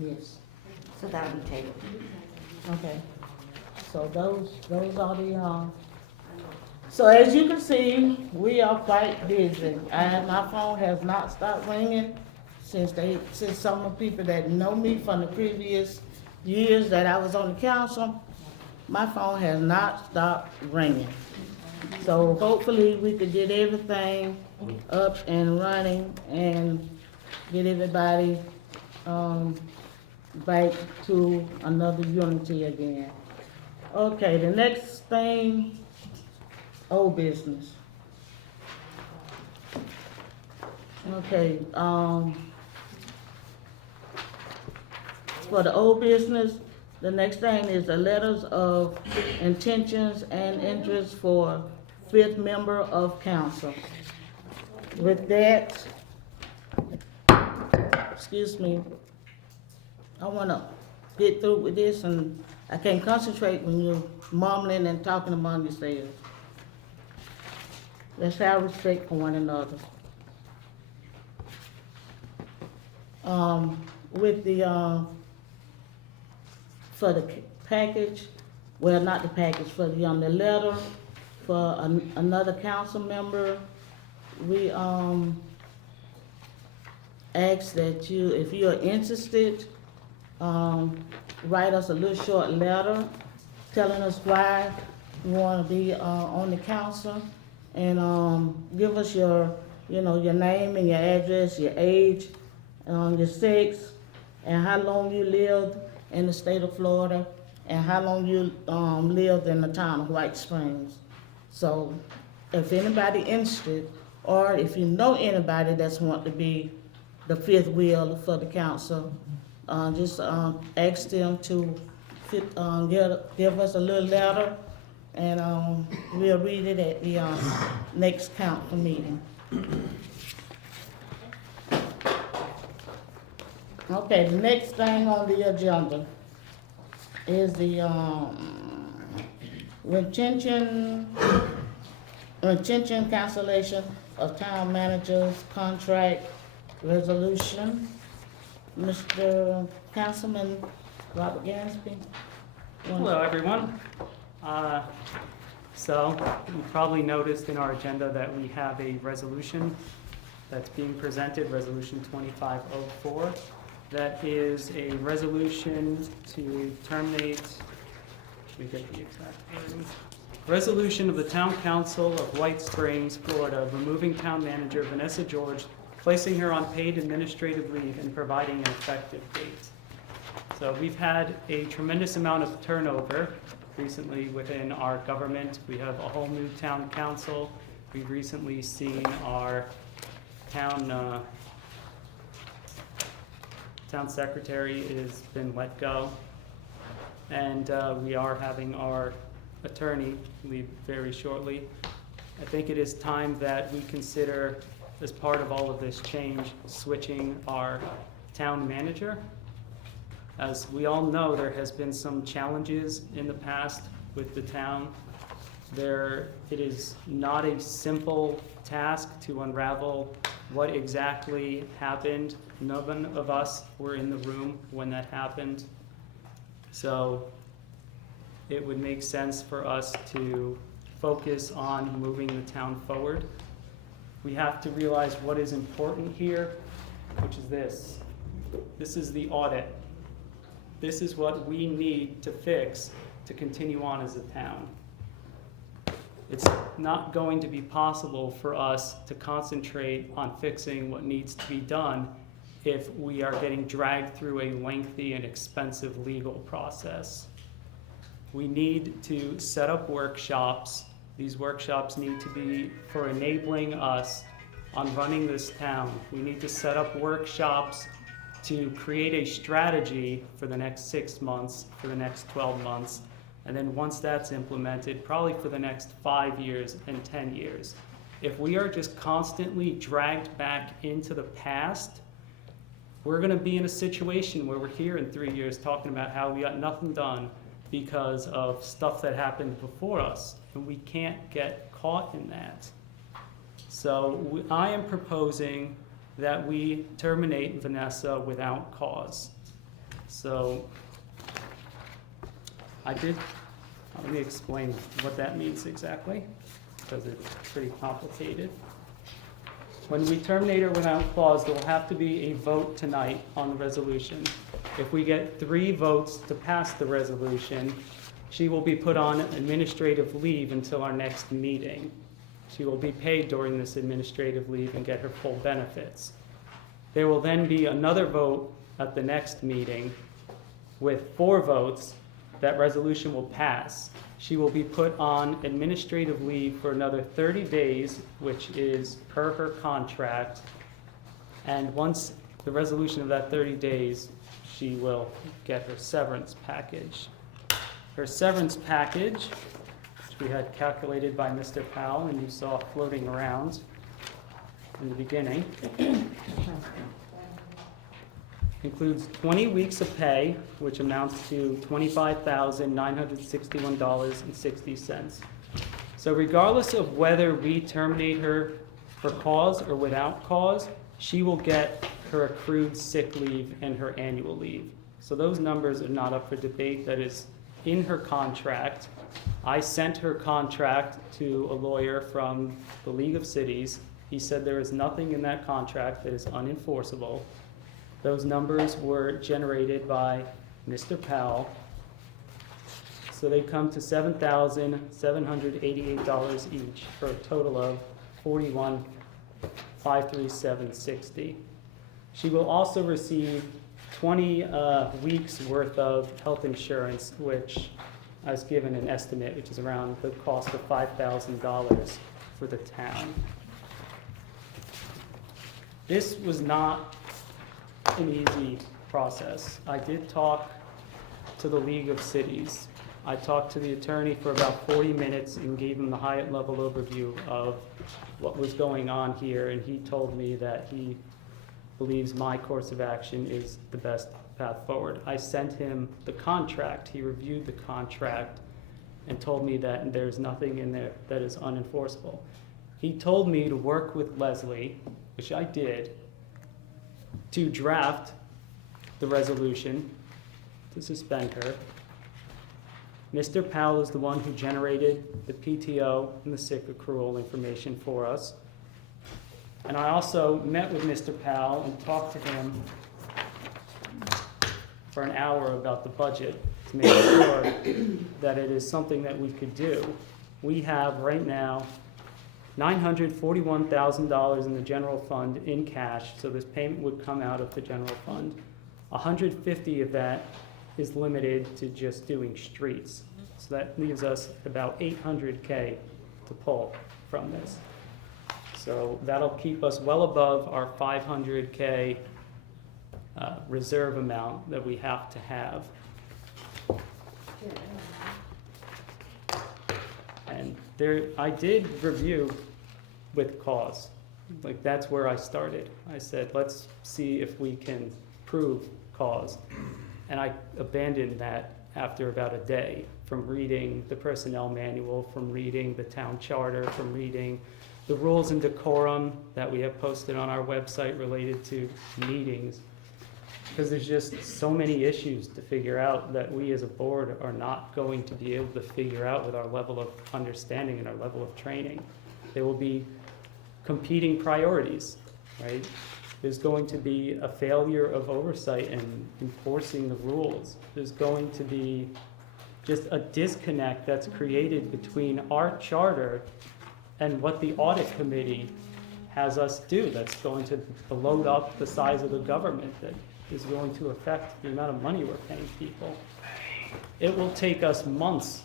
Yes. So that'll be tabled. Okay. So those are the, so as you can see, we are quite busy. And my phone has not stopped ringing since some of the people that know me from the previous years that I was on the council, my phone has not stopped ringing. So hopefully we could get everything up and running and get everybody, back to another unity again. Okay, the next thing, old business. Okay, for the old business, the next thing is the letters of intentions and interest for 5th member of council. With that, excuse me, I wanna get through with this, and I can't concentrate when you're mumbling and talking among yourselves. Let's have respect for one another. With the, for the package, well, not the package, for the letter for another council member, we, ask that you, if you're interested, write us a little short letter telling us why you wanna be, on the council, and, give us your name and your address, your age, your sex, and how long you lived in the state of Florida, and how long you, lived in the town of White Springs. So, if anybody interested, or if you know anybody that's want to be the 5th wheel for the council, just ask them to give us a little letter, and we'll read it at the next council meeting. Okay, the next thing on the agenda is the retention cancellation of town manager's contract resolution. Mr. Councilman Robert Gamsby. Hello, everyone. So you probably noticed in our agenda that we have a resolution that's being presented, Resolution 2504. That is a resolution to terminate, let me get the exact wording. Resolution of the Town Council of White Springs, Florida, removing town manager Vanessa George, placing her on paid administrative leave, and providing an effective date. So we've had a tremendous amount of turnover recently within our government. We have a whole new town council. We've recently seen our town secretary has been let go. And we are having our attorney leave very shortly. I think it is time that we consider, as part of all of this change, switching our town manager. As we all know, there has been some challenges in the past with the town. It is not a simple task to unravel what exactly happened. None of us were in the room when that happened. So it would make sense for us to focus on moving the town forward. We have to realize what is important here, which is this. This is the audit. This is what we need to fix to continue on as a town. It's not going to be possible for us to concentrate on fixing what needs to be done if we are getting dragged through a lengthy and expensive legal process. We need to set up workshops. These workshops need to be for enabling us on running this town. We need to set up workshops to create a strategy for the next 6 months, for the next 12 months, and then once that's implemented, probably for the next 5 years and 10 years. If we are just constantly dragged back into the past, we're gonna be in a situation where we're here in 3 years talking about how we got nothing done because of stuff that happened before us, and we can't get caught in that. So I am proposing that we terminate Vanessa without cause. So let me explain what that means exactly, because it's pretty complicated. When we terminate her without clause, there will have to be a vote tonight on the resolution. If we get 3 votes to pass the resolution, she will be put on administrative leave until our next meeting. She will be paid during this administrative leave and get her full benefits. There will then be another vote at the next meeting. With 4 votes, that resolution will pass. She will be put on administrative leave for another 30 days, which is per her contract. And once the resolution of that 30 days, she will get her severance package. Her severance package, which we had calculated by Mr. Powell and you saw floating around in the beginning, includes 20 weeks of pay, which amounts to $25,961.60. So regardless of whether we terminate her for cause or without cause, she will get her accrued sick leave and her annual leave. So those numbers are not up for debate. That is in her contract. I sent her contract to a lawyer from the League of Cities. He said there is nothing in that contract that is unenforceable. Those numbers were generated by Mr. Powell. So they come to $7,788 each for a total of $41,537.60. She will also receive 20 weeks worth of health insurance, which I was given an estimate, which is around the cost of $5,000 for the town. This was not an easy process. I did talk to the League of Cities. I talked to the attorney for about 40 minutes and gave him the high level overview of what was going on here, and he told me that he believes my course of action is the best path forward. I sent him the contract. He reviewed the contract and told me that there's nothing in there that is unenforceable. He told me to work with Leslie, which I did, to draft the resolution to suspend her. Mr. Powell is the one who generated the PTO and the sick accrual information for us. And I also met with Mr. Powell and talked to him for an hour about the budget to make sure that it is something that we could do. We have right now $941,000 in the general fund in cash, so this payment would come out of the general fund. 150 of that is limited to just doing streets. So that leaves us about 800K to pull from this. So that'll keep us well above our 500K reserve amount that we have to have. And there, I did review with cause. Like, that's where I started. I said, let's see if we can prove cause. And I abandoned that after about a day, from reading the personnel manual, from reading the town charter, from reading the rules and decorum that we have posted on our website related to meetings. Because there's just so many issues to figure out that we as a board are not going to be able to figure out with our level of understanding and our level of training. There will be competing priorities, right? There's going to be a failure of oversight and enforcing the rules. There's going to be just a disconnect that's created between our charter and what the audit committee has us do. That's going to bloat up the size of the government, that is going to affect the amount of money we're paying people. It will take us months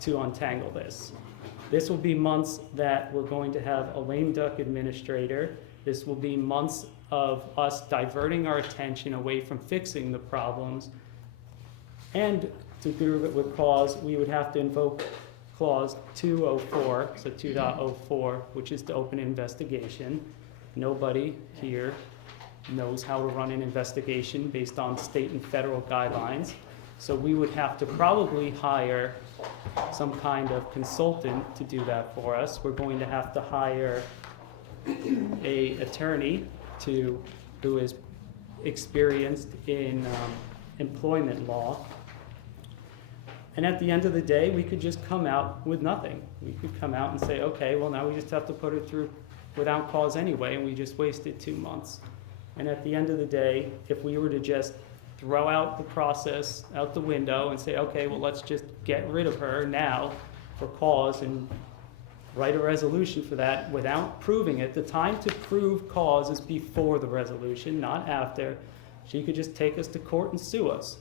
to untangle this. This will be months that we're going to have a lame duck administrator. This will be months of us diverting our attention away from fixing the problems. And to prove it with cause, we would have to invoke clause 204, so 2.04, which is to open an investigation. Nobody here knows how to run an investigation based on state and federal guidelines. So we would have to probably hire some kind of consultant to do that for us. We're going to have to hire an attorney who is experienced in employment law. And at the end of the day, we could just come out with nothing. We could come out and say, okay, well, now we just have to put it through without cause anyway, and we just wasted 2 months. And at the end of the day, if we were to just throw out the process out the window and say, okay, well, let's just get rid of her now for cause and write a resolution for that without proving it. The time to prove cause is before the resolution, not after. She could just take us to court and sue us.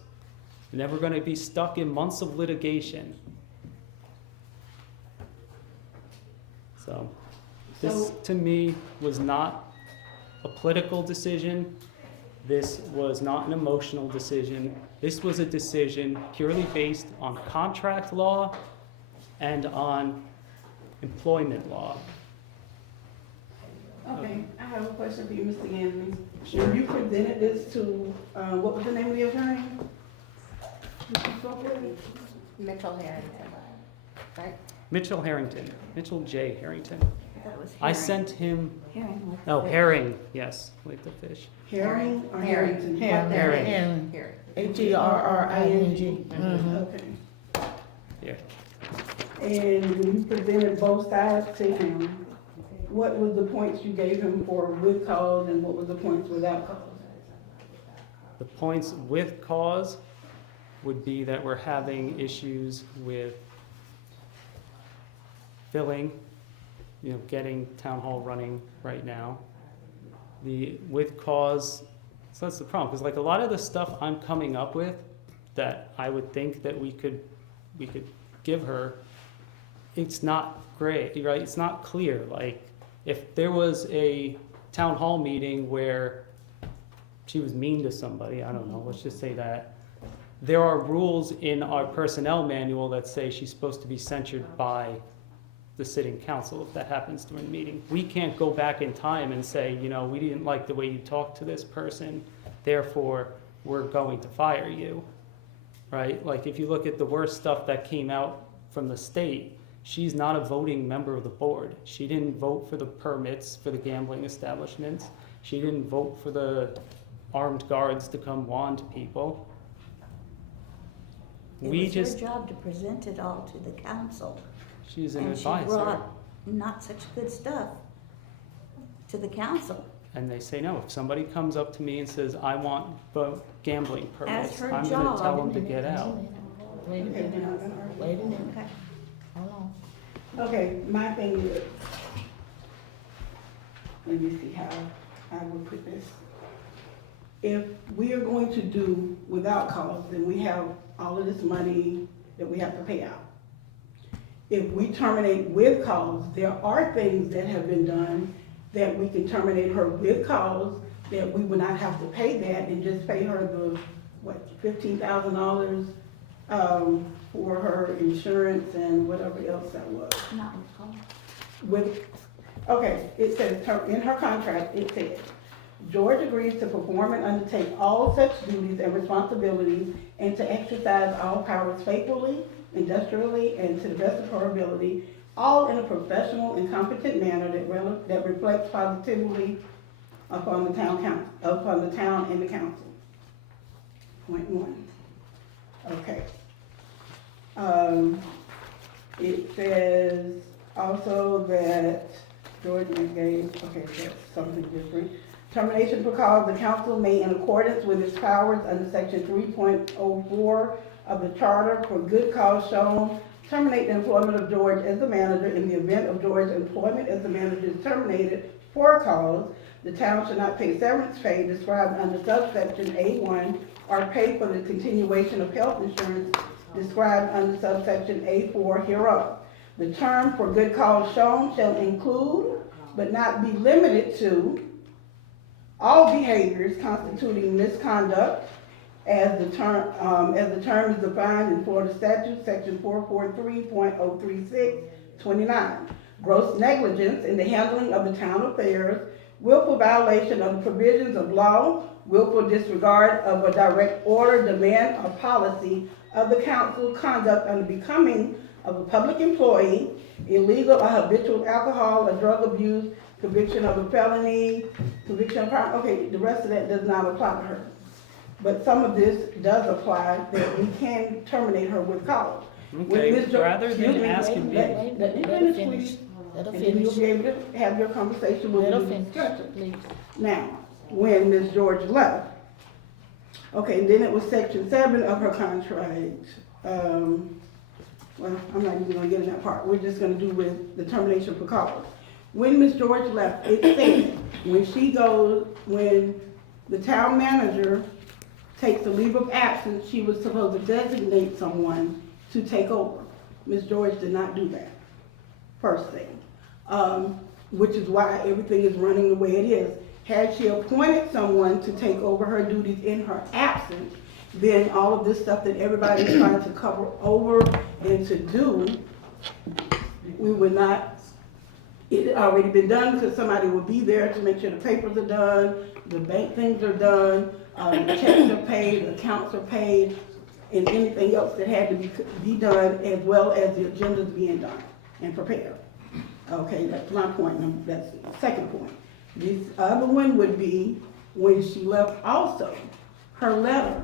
And then we're going to be stuck in months of litigation. So this, to me, was not a political decision. This was not an emotional decision. This was a decision purely based on contract law and on employment law. Okay, I have a question for you, Mr. Gamsby. When you presented this to, what was the name of the attorney? Mitchell Harrington, right? Mitchell Harrington, Mitchell J. Harrington. That was I Herring. sent him, Herring with oh, the- Herring, yes, like the fish. Herring or Harrington? Herring. Herring. Here. H-E-R-R-I-N-G. Okay. Yeah. And when you presented both sides to him, what was the points you gave him for with cause and what was the points without cause? The points with cause would be that we're having issues with filling, getting town hall running right now. The with cause, so that's the problem, because like a lot of the stuff I'm coming up with that I would think that we could give her, it's not great, right? It's not clear. Like, if there was a town hall meeting where she was mean to somebody, I don't know, let's just say that, there are rules in our personnel manual that say she's supposed to be censured by the sitting council if that happens during the meeting. We can't go back in time and say, we didn't like the way you talked to this person, therefore we're going to fire you, right? Like, if you look at the worst stuff that came out from the state, she's not a voting member of the board. She didn't vote for the permits for the gambling establishments. She didn't vote for the armed guards to come wand people. It was her job to present it all to the council. She's an And she advisor. brought not such good stuff to the council. And they say no. If somebody comes up to me and says, I want gambling permits, her I'm gonna job. tell them to get out. Wait a minute, wait a minute, Okay. hold on. Okay, my thing is, let me see how I would put this. If we are going to do without cause, then we have all of this money that we have to pay out. if we terminate with cause, there are things that have been done that we can terminate her with cause, that we would not have to pay that and just pay her the, $15,000 for her insurance and whatever else that was. Not in color. With, okay, it says, in her contract, it says, George agrees to perform and undertake all such duties and responsibilities and to exercise all powers faithfully, industrially, and to the best of her ability, all in a professional and competent manner that reflects positively upon the town and the council. Point 1. Okay. It says also that George gave, okay, that's something different. Termination for cause, the council may, in accordance with its powers under section 3.04 of the charter, for good cause shown, terminate the employment of George as the manager. In the event of George's employment as the manager is terminated for a cause, the town should not pay severance pay described under subsection A1 or pay for the continuation of health insurance described under subsection A4 hereof. The term for good cause shown shall include, but not be limited to, all behaviors constituting misconduct as the term is defined in Florida statute section 443.036-29. Gross negligence in the handling of the town affairs, willful violation of the provisions of law, willful disregard of a direct order, demand, or policy of the council, conduct unbecoming of a public employee, illegal or habitual alcohol or drug abuse, conviction of a felony, conviction of crime. Okay, the rest of that does not apply to her. But some of this does apply, that we can terminate her with cause. Okay, rather than asking me. Let me finish, please. Let her And then you'll finish. be able to have your conversation with Let her the finish, discussion. please. Now, when Ms. George left, okay, then it was section 7 of her contract. Well, I'm not even gonna get in that part. We're just gonna do with the termination for cause. When Ms. George left, it said, when the town manager takes a leave of absence, she was supposed to designate someone to take over. Ms. George did not do that, first thing, which is why everything is running the way it is. Had she appointed someone to take over her duties in her absence, then all of this stuff that everybody's trying to cover over and to do, we would not, it had already been done because somebody would be there to make sure the papers are done, the bank things are done, the checks are paid, the accounts are paid, and anything else that had to be done, as well as the agendas being done and prepared. Okay, that's my point, and that's the second point. This other one would be, when she left also, her letter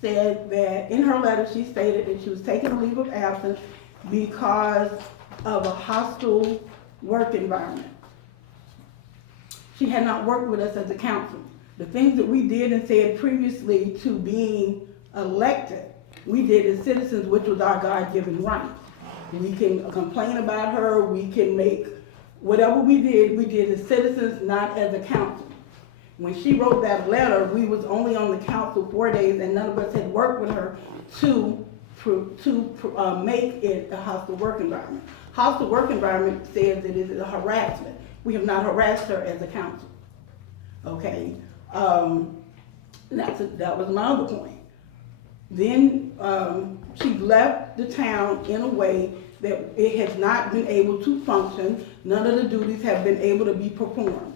said that, in her letter, she stated that she was taking a leave of absence because of a hostile work environment. She had not worked with us as a council. The things that we did and said previously to being elected, we did as citizens, which was our God-given right. We can complain about her, we can make, whatever we did as citizens, not as a council. When she wrote that letter, we was only on the council 4 days and none of us had worked with her to make it a hostile work environment. Hostile work environment says it is a harassment. We have not harassed her as a council. Okay, that was my other point. Then she left the town in a way that it has not been able to function. None of the duties have been able to be performed.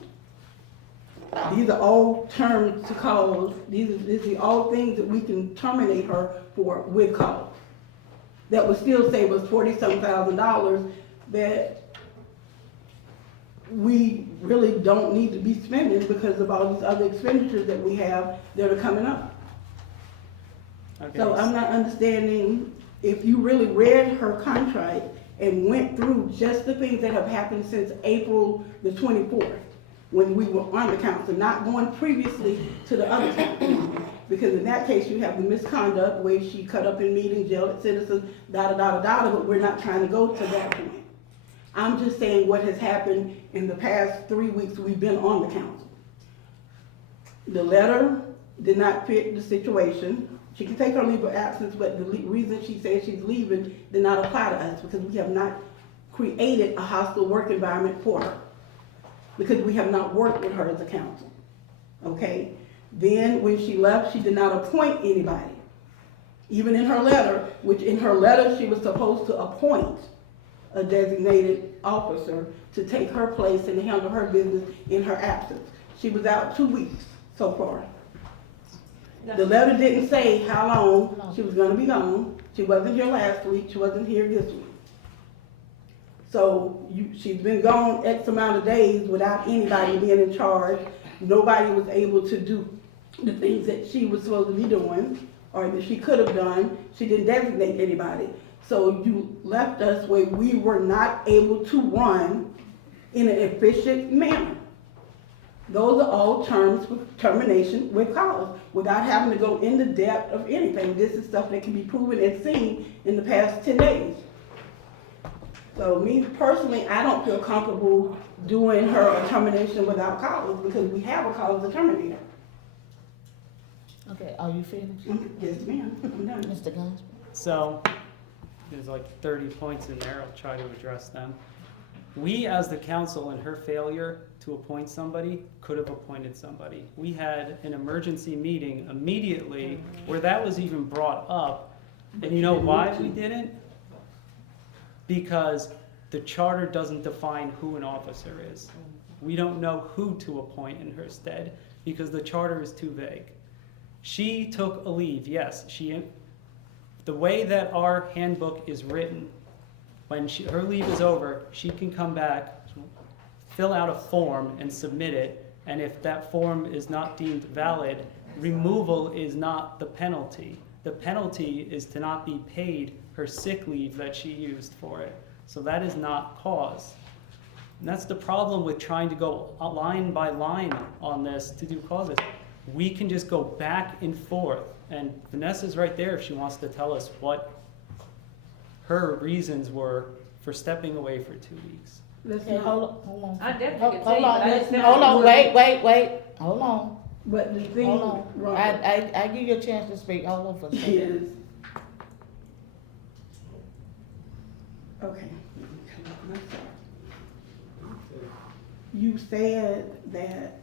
These are all terms to cause. These are all things that we can terminate her for with cause. That would still save us $40-some thousand that we really don't need to be spending because of all these other expenditures that we have that are coming up. Okay. So I'm not understanding, if you really read her contract and went through just the things that have happened since April the 24th, when we were on the council, not going previously to the other council. Because in that case, you have the misconduct, where she cut up in meetings, yelled at citizens, but we're not trying to go to that point. I'm just saying what has happened in the past 3 weeks we've been on the council. The letter did not fit the situation. She can take her leave of absence, but the reason she says she's leaving did not apply to us because we have not created a hostile work environment for her. Because we have not worked with her as a council, okay? Then when she left, she did not appoint anybody. Even in her letter, which in her letter, she was supposed to appoint a designated officer to take her place and handle her business in her absence. She was out 2 weeks so far. The letter didn't say how long she was gonna be gone. She wasn't here last week, she wasn't here this week. So she's been gone X amount of days without anybody being in charge. Nobody was able to do the things that she was supposed to be doing or that she could have done. She didn't designate anybody. So you left us where we were not able to run in an efficient manner. Those are all terms for termination with cause, without having to go into depth of anything. This is stuff that can be proven and seen in the past 10 days. So me personally, I don't feel comfortable doing her a termination without cause because we have a cause to terminate her. Okay, are you finished? Yes, ma'am, I'm done. Mr. Gamsby? So, there's like 30 points in there, I'll try to address them. We, as the council, in her failure to appoint somebody, could have appointed somebody. We had an emergency meeting immediately where that was even brought up. And you know why we didn't? Because the charter doesn't define who an officer is. We don't know who to appoint in her stead because the charter is too vague. She took a leave, yes. The way that our handbook is written, when her leave is over, she can come back, fill out a form and submit it, and if that form is not deemed valid, removal is not the penalty. The penalty is to not be paid her sick leave that she used for it. So that is not cause. And that's the problem with trying to go line by line on this to do causes. We can just go back and forth, and Vanessa's right there if she wants to tell us what her reasons were for stepping away for 2 weeks. Okay, hold on. I definitely Hold can tell you, but I just never. hold on, wait, hold on. But the thing, Hold on. Robert, I give you a chance to speak. Hold on for a second. is, okay. You said that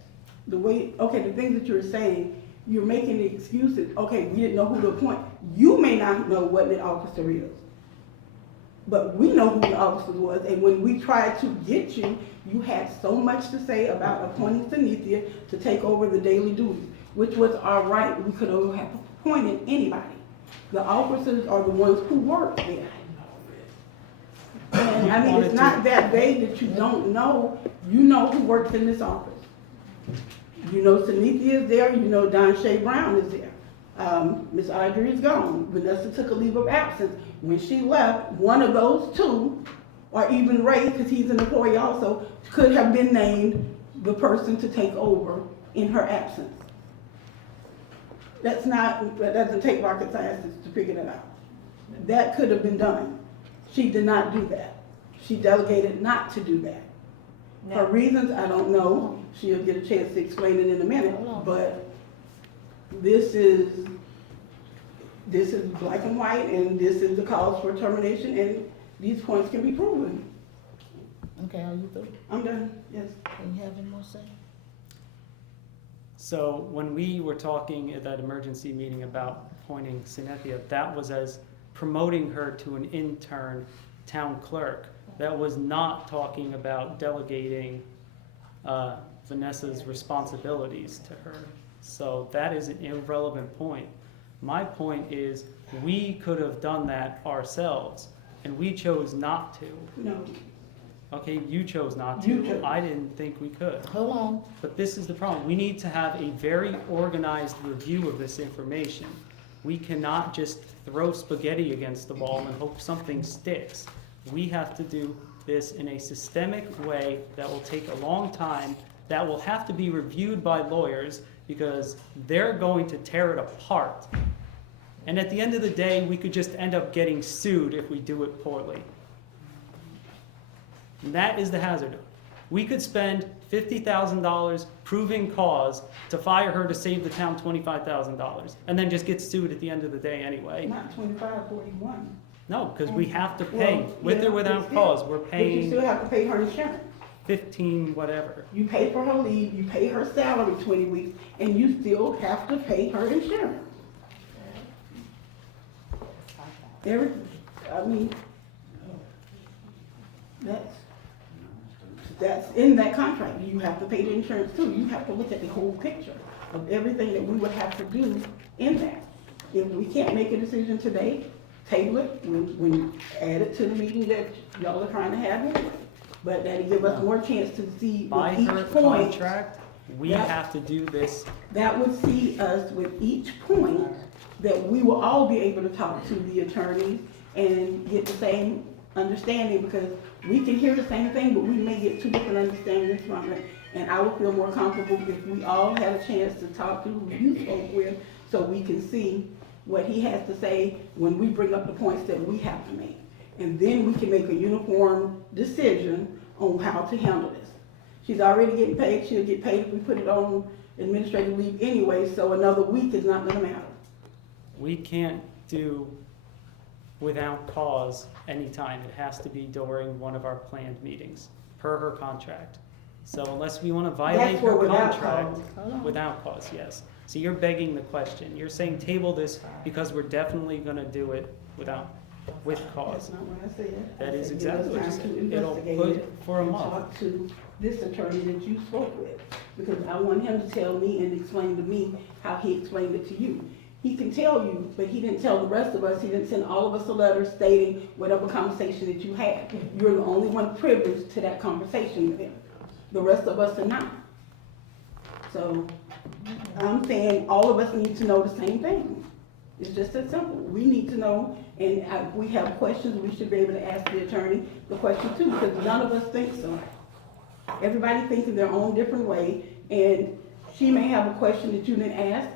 the way, okay, the things that you're saying, you're making the excuses. Okay, we didn't know who to appoint. You may not know what the officer is, but we know who the officer was. And when we tried to get you, you had so much to say about appointing Cynthia to take over the daily duties, which was our right. We could have appointed anybody. The officers are the ones who work there. And I mean, it's not that vague that you don't know. You know who works in this office. You know Cynthia is there. You know Don Shea Brown is there. Miss Audrey is gone. Vanessa took a leave of absence. When she left, one of those two, or even Ray, because he's an employee also, could have been named the person to take over in her absence. That doesn't take rocket science to figure that out. That could have been done. She did not do that. She delegated not to do that. Her reasons, I don't know. She'll get a chance to explain it in a minute, but this is black and white, and this is the cause for termination, and these points can be proven. Okay, are you through? I'm done, yes. Can you have any more to say? So when we were talking at that emergency meeting about appointing Cynthia, that was as promoting her to an intern town clerk. That was not talking about delegating Vanessa's responsibilities to her. So that is an irrelevant point. My point is we could have done that ourselves, and we chose not to. No. Okay, you chose not You to. chose. I didn't think we could. Hold on. But this is the problem. We need to have a very organized review of this information. We cannot just throw spaghetti against the wall and hope something sticks. We have to do this in a systemic way that will take a long time, that will have to be reviewed by lawyers because they're going to tear it apart. And at the end of the day, we could just end up getting sued if we do it poorly. And that is the hazard. We could spend $50,000 proving cause to fire her to save the town $25,000, and then just get sued at the end of the day anyway. Not 2541. No, because we have to pay, Well, with yeah, or without but still- cause, we're But you paying still have to pay her insurance. 15 whatever. You pay for her leave, you pay her salary 20 weeks, and you still have to pay her insurance. I mean, that's in that contract. You have to pay the insurance too. You have to look at the whole picture of everything that we would have to do in that. If we can't make a decision today, table it, when add it to the meeting that y'all are trying to have anyway. But that'll give us more chance to see By with her each point. contract, we Yeah. have to do this. That would see us with each point that we will all be able to talk to the attorneys and get the same understanding, because we can hear the same thing, but we may get two different understandings from it. And I would feel more comfortable if we all had a chance to talk to who you spoke with, so we can see what he has to say when we bring up the points that we have to make. And then we can make a uniform decision on how to handle this. She's already getting paid, she'll get paid if we put it on administrative leave anyway, so another week is not gonna matter. We can't do without cause anytime. It has to be during one of our planned meetings, per her contract. So unless we want to violate That's for her without contract, cause. without cause, yes. So you're begging the question. You're saying table this because we're definitely going to do it with cause. That's not what I said. That I is said, give us exactly what you time said. to It'll investigate put it for a and month. talk to this attorney that you spoke with, because I want him to tell me and explain to me how he explained it to you. He can tell you, but he didn't tell the rest of us. He didn't send all of us a letter stating whatever conversation that you had. You're the only one privileged to that conversation with him. The rest of us are not. So I'm saying all of us need to know the same thing. It's just that simple. We need to know, and if we have questions, we should be able to ask the attorney the question too, because none of us think so. Everybody thinks in their own different way, and she may have a question that you didn't ask.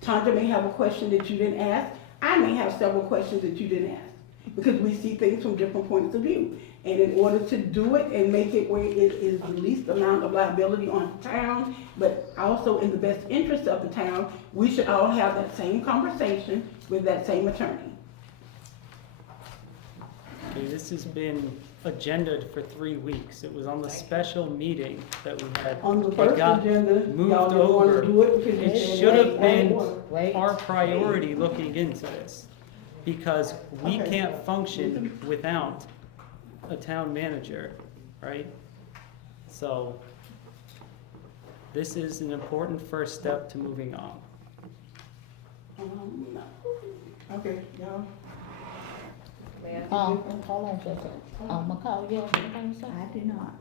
Tanja may have a question that you didn't ask. I may have several questions that you didn't ask, because we see things from different points of view. And in order to do it and make it where it is the least amount of liability on the town, but also in the best interest of the town, we should all have that same conversation with that same attorney. Okay, this has been agendaed for 3 weeks. It was on the special meeting that we had. On the It first got agenda, moved y'all didn't want over. to do it because you It said, should have wait, been wait. our priority looking into this, because we Okay. can't function without a town manager, right? So this is an important first step to moving on. No. Okay, y'all. Hold on for a second. McCall, you have anything to say? I do not.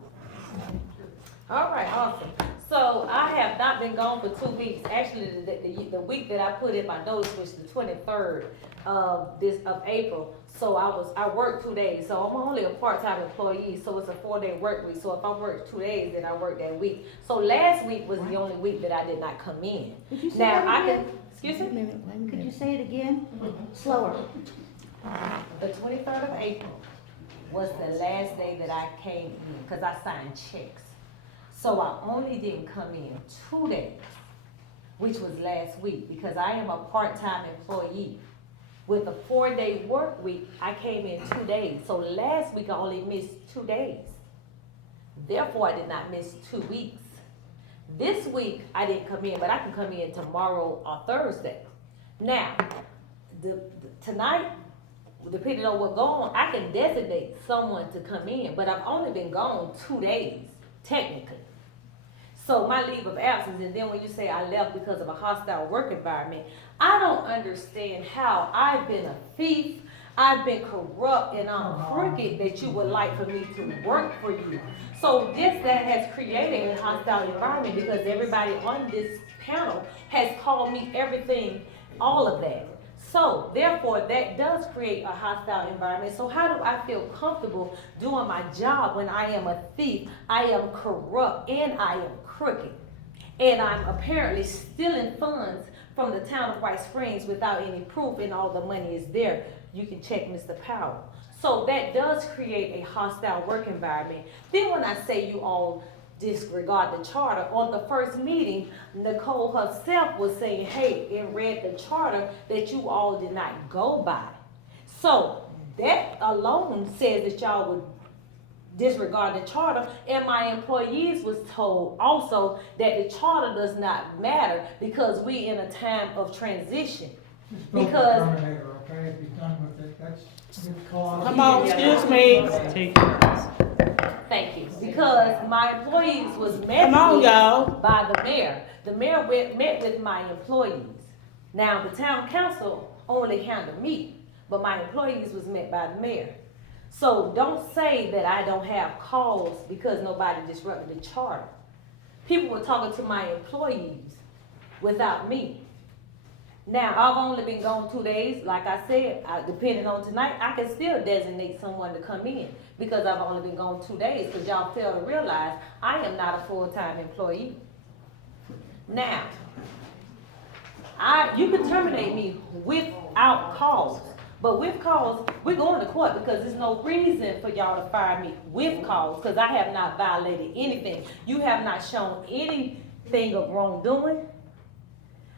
All right, awesome. So I have not been gone for 2 weeks. Actually, the week that I put in my notice was the 23rd of April. So I worked 2 days. So I'm only a part-time employee, so it's a 4-day work week. So if I work 2 days, then I work that week. So last week was the only week that I did not come in. Could you say Now, that I again? can, excuse Wait a me? minute, wait a Could you minute. say it again? Slower. The 23rd of April was the last day that I came in, because I signed checks. So I only didn't come in 2 days, which was last week, because I am a part-time employee. With a 4-day work week, I came in 2 days. So last week I only missed 2 days. Therefore, I did not miss 2 weeks. This week I didn't come in, but I can come in tomorrow or Thursday. Now, tonight, depending on what's going on, I can designate someone to come in, but I've only been gone 2 days, technically. So my leave of absence, and then when you say I left because of a hostile work environment, I don't understand how I've been a thief, I've been corrupt, and I'm crooked that you would like for me to work for you. So that has created a hostile environment, because everybody on this panel has called me everything, all of that. So therefore, that does create a hostile environment. So how do I feel comfortable doing my job when I am a thief, I am corrupt, and I am crooked? And I'm apparently stealing funds from the town of White Springs without any proof, and all the money is there. You can check Mr. Powell. So that does create a hostile work environment. Then when I say you all disregard the charter, on the first meeting, Nicole herself was saying, hey, it read the charter that you all did not go by. So that alone says that y'all would disregard the charter, and my employees was told also that the charter does not matter because we in a time of transition. Because Terminator, okay, if you're done with it, that's good cause. Come on, excuse me. Take care of this. Thank you. Because my employees was met Come on, with y'all. by the mayor. The mayor met with my employees. Now, the town council only handled me, but my employees was met by the mayor. So don't say that I don't have calls because nobody disrupted the charter. People were talking to my employees without me. Now, I've only been gone 2 days. Like I said, depending on tonight, I can still designate someone to come in because I've only been gone 2 days because y'all fail to realize I am not a full-time employee. Now, you can terminate me without cause, but with cause, we're going to court because there's no reason for y'all to fire me with cause because I have not violated anything. You have not shown anything of wrongdoing.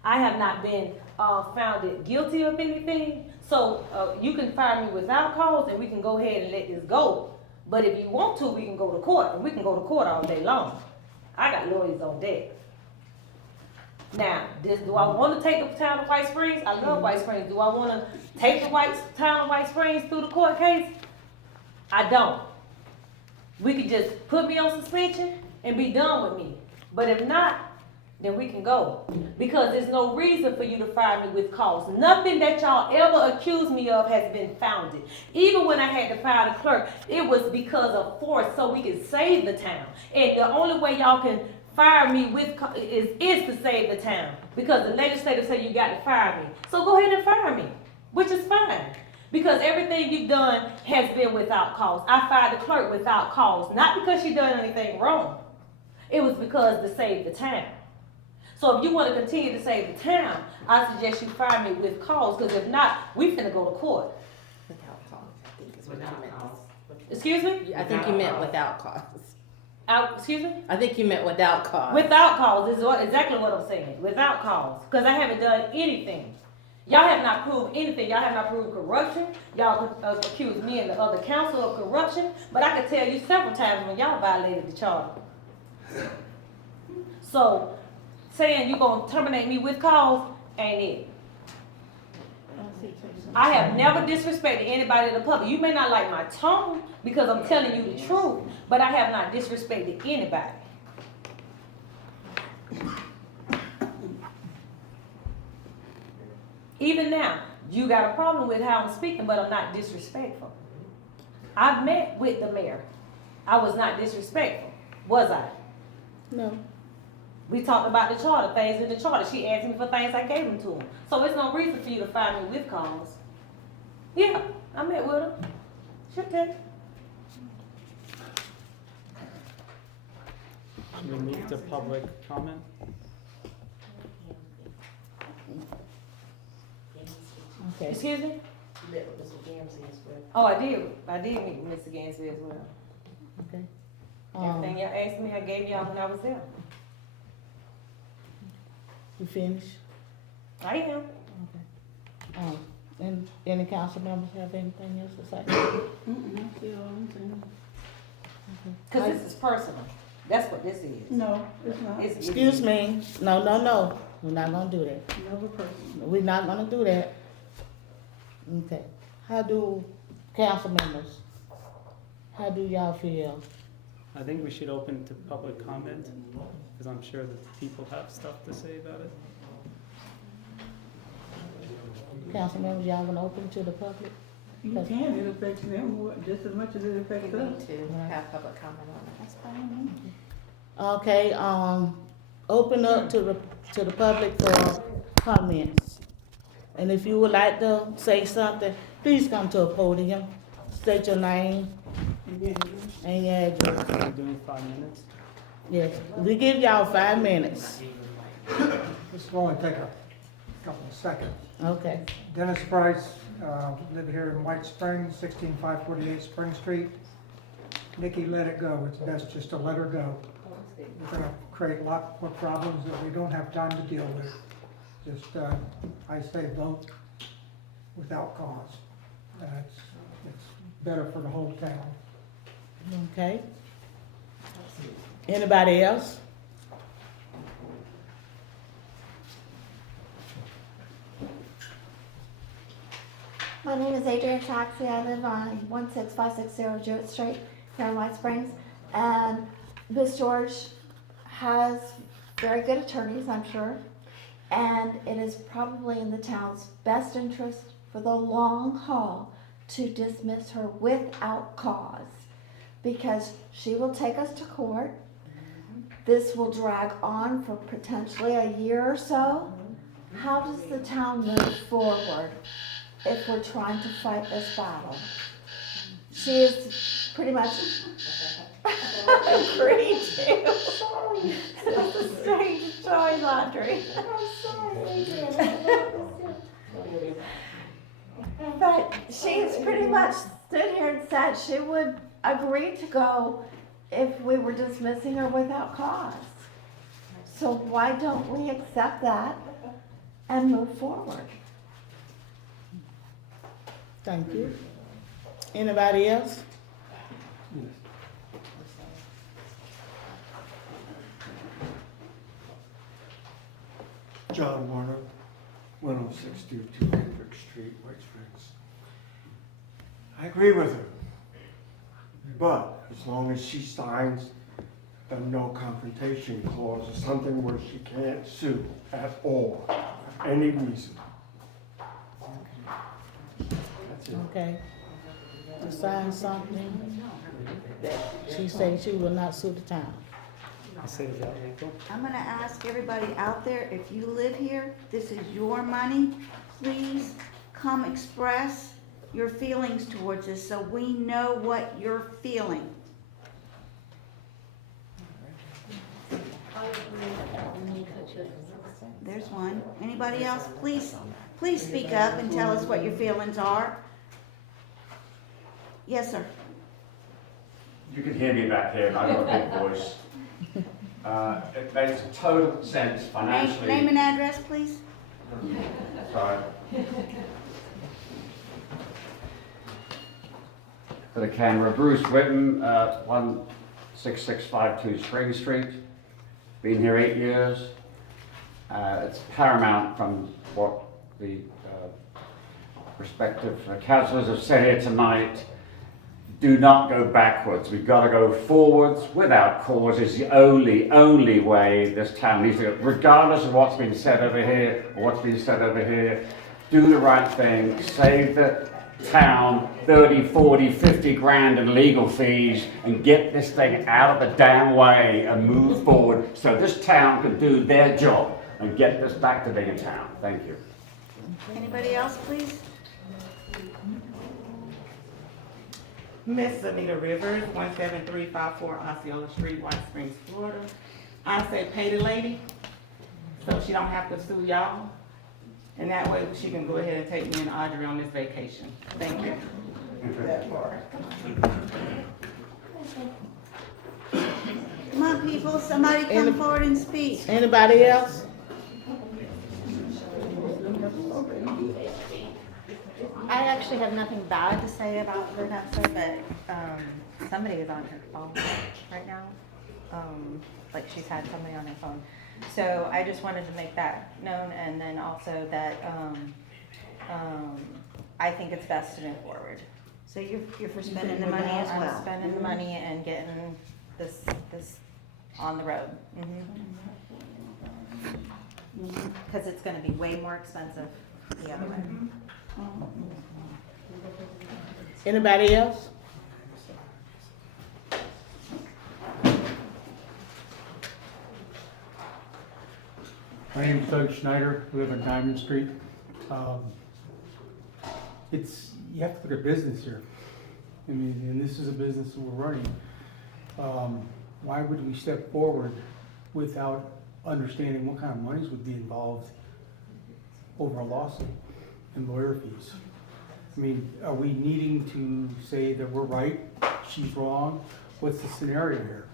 I have not been found guilty of anything. So you can fire me without cause and we can go ahead and let this go. But if you want to, we can go to court, and we can go to court all day long. I got lawyers on deck. Now, do I want to take the town of White Springs? I love White Springs. Do I want to take the town of White Springs through the court case? I don't. We could just put me on suspension and be done with me. But if not, then we can go. Because there's no reason for you to fire me with cause. Nothing that y'all ever accused me of has been founded. Even when I had to fire the clerk, it was because of force so we could save the town. And the only way y'all can fire me with is to save the town. Because the legislature said you got to fire me. So go ahead and fire me, which is fine. Because everything you've done has been without cause. I fired the clerk without cause. Not because she done anything wrong. It was because to save the town. So if you want to continue to save the town, I suggest you fire me with cause, because if not, we finna go to court. Without cause, I think is what you meant. Excuse me? I think you meant without cause. Excuse me? I think you meant without cause. Without cause is exactly what I'm saying. Without cause. Because I haven't done anything. Y'all have not proved anything. Y'all have not proved corruption. Y'all accused me and the other council of corruption. But I can tell you several times when y'all violated the charter. So, saying you're going to terminate me with cause ain't it. I have never disrespected anybody in the public. You may not like my tone because I'm telling you the truth, but I have not disrespected anybody. Even now, you got a problem with how I'm speaking, but I'm not disrespectful. I've met with the mayor. I was not disrespectful, was I? No. We talked about the charter, things in the charter. She asked me for things, I gave them to her. So there's no reason for you to fire me with cause. Yeah, I met with her. Sure did. Should we move to public comment? Okay. Excuse me? You met with Mr. Gamsby as well. Oh, I did. I did meet with Mr. Gamsby as well. Okay. Everything y'all asked me, I gave y'all when I was there. You finished? I am. Okay. And any council members have anything else to say? Cause this is personal. That's what this is. No, it's not. Excuse me. No. We're not gonna do that. Never personal. We're not gonna do that. Okay. How do council members, how do y'all feel? I think we should open to public comment, because I'm sure that people have stuff to say about it. Council members, y'all wanna open to the public? You can, it affects them just as much as it affects We us. need to have public comment on it. That's fine. Okay, open up to the public for comments. And if you would like to say something, please come to a podium, state your name and your address. Are we doing 5 minutes? Yes, we give y'all 5 minutes. This will only take a couple of seconds. Okay. Dennis Price, live here in White Springs, 16548 Spring Street. Nikki, let it go. It's best just to let her go. We're gonna create a lot more problems that we don't have time to deal with. Just, I say vote without cause. It's better for the whole town. Okay. Anybody else? My name is Adrienne Sasche. I live on 16560 Jewett Street here in White Springs. And Ms. George has very good attorneys, I'm sure. And it is probably in the town's best interest for the long haul to dismiss her without cause, because she will take us to court. This will drag on for potentially a year or so. How does the town move forward if we're trying to fight this battle? She is pretty much agreed to. This is strange choice, Audrey. But she's pretty much stood here and said she would agree to go if we were dismissing her without cause. So why don't we accept that and move forward? Thank you. Anybody else? John Warner, 10622 Hendrick Street, White Springs. I agree with her, but as long as she signs the no confrontation clause or something where she can't sue at all, for any reason. That's it. Okay. To sign something that she says she will not sue the town. I'll say that, Nicole. I'm gonna ask everybody out there, if you live here, this is your money, please come express your feelings towards this so we know what you're feeling. There's one. Anybody else? Please speak up and tell us what your feelings are. Yes, sir. You can hear me back here, I've got a big voice. It makes total sense financially. Name and address, please. Sorry. For the camera, Bruce Witton, 16652 Spring Street. Been here 8 years. It's paramount from what the respective councillors have said here tonight. Do not go backwards. We've got to go forwards without cause is the only way this town needs to go. Regardless of what's been said over here or what's been said over here, do the right thing, save the town 30, 40, 50 grand in legal fees and get this thing out of the damn way and move forward so this town can do their job and get this back to being a town. Thank you. Anybody else, please? Miss Anita Rivers, 17354 Osceola Street, White Springs, Florida. I say pay the lady so she don't have to sue y'all. And that way she can go ahead and take me and Audrey on this vacation. Thank you. That part. Come on, people, somebody come forward and speak. Anybody else? I actually have nothing bad to say about Vanessa, but somebody is on her phone right now. Like she's had somebody on her phone. So I just wanted to make that known, and then also that I think it's best to move forward. So you're for spending the money as well? I'm spending the money and getting this on the road. Because it's going to be way more expensive the other way. Anybody else? My name is Doug Schneider, I live on Diamond Street. You have to look at business here. I mean, and this is a business that we're running. Why would we step forward without understanding what kind of monies would be involved over a lawsuit and lawyer fees? I mean, are we needing to say that we're right, she's wrong? What's the scenario here?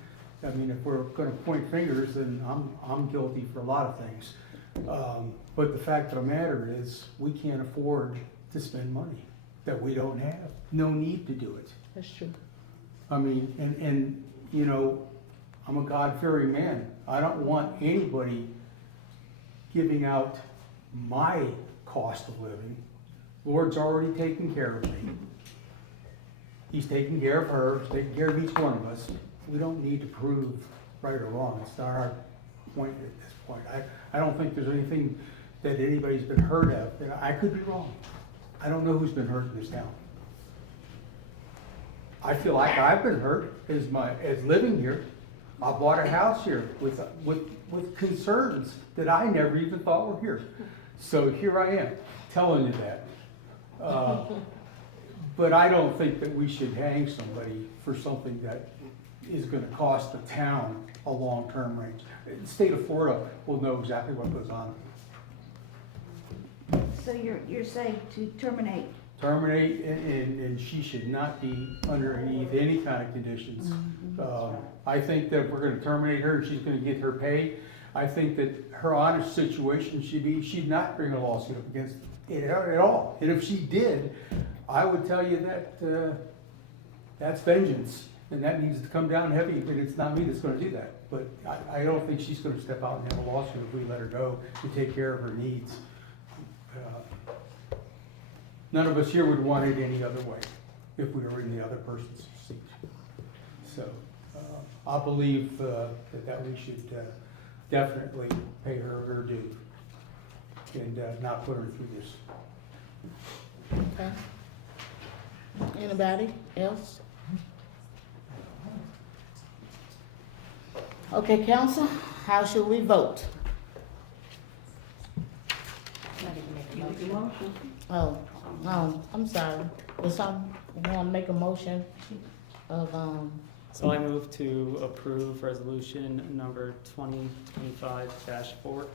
I mean, if we're gonna point fingers, then I'm guilty for a lot of things. But the fact of the matter is, we can't afford to spend money that we don't have. No need to do it. That's true. I mean, and, you know, I'm a God-fearing man. I don't want anybody giving out my cost of living. Lord's already taken care of me. He's taking care of her, he's taking care of each one of us. We don't need to prove right or wrong. It's not our point at this point. I don't think there's anything that anybody's been hurt of. And I could be wrong. I don't know who's been hurt in this town. I feel like I've been hurt as living here. I bought a house here with concerns that I never even thought were here. So here I am, telling you that. But I don't think that we should hang somebody for something that is gonna cost the town a long-term range. The state of Florida will know exactly what goes on. So you're saying to terminate? Terminate, and she should not be underneath any kind of conditions. I think that if we're gonna terminate her, she's gonna get her pay. I think that her honest situation should be, she'd not bring a lawsuit up against it at all. And if she did, I would tell you that, that's vengeance, and that needs to come down heavy, and it's not me that's gonna do that. But I don't think she's gonna step out and have a lawsuit if we let her go to take care of her needs. None of us here would want it any other way, if we were in the other person's seat. So, I believe that we should definitely pay her due and not put her through this. Okay. Anybody else? Okay, council, how should we vote? Oh, I'm sorry. Does someone want to make a motion of, So I move to approve resolution number 2025-4,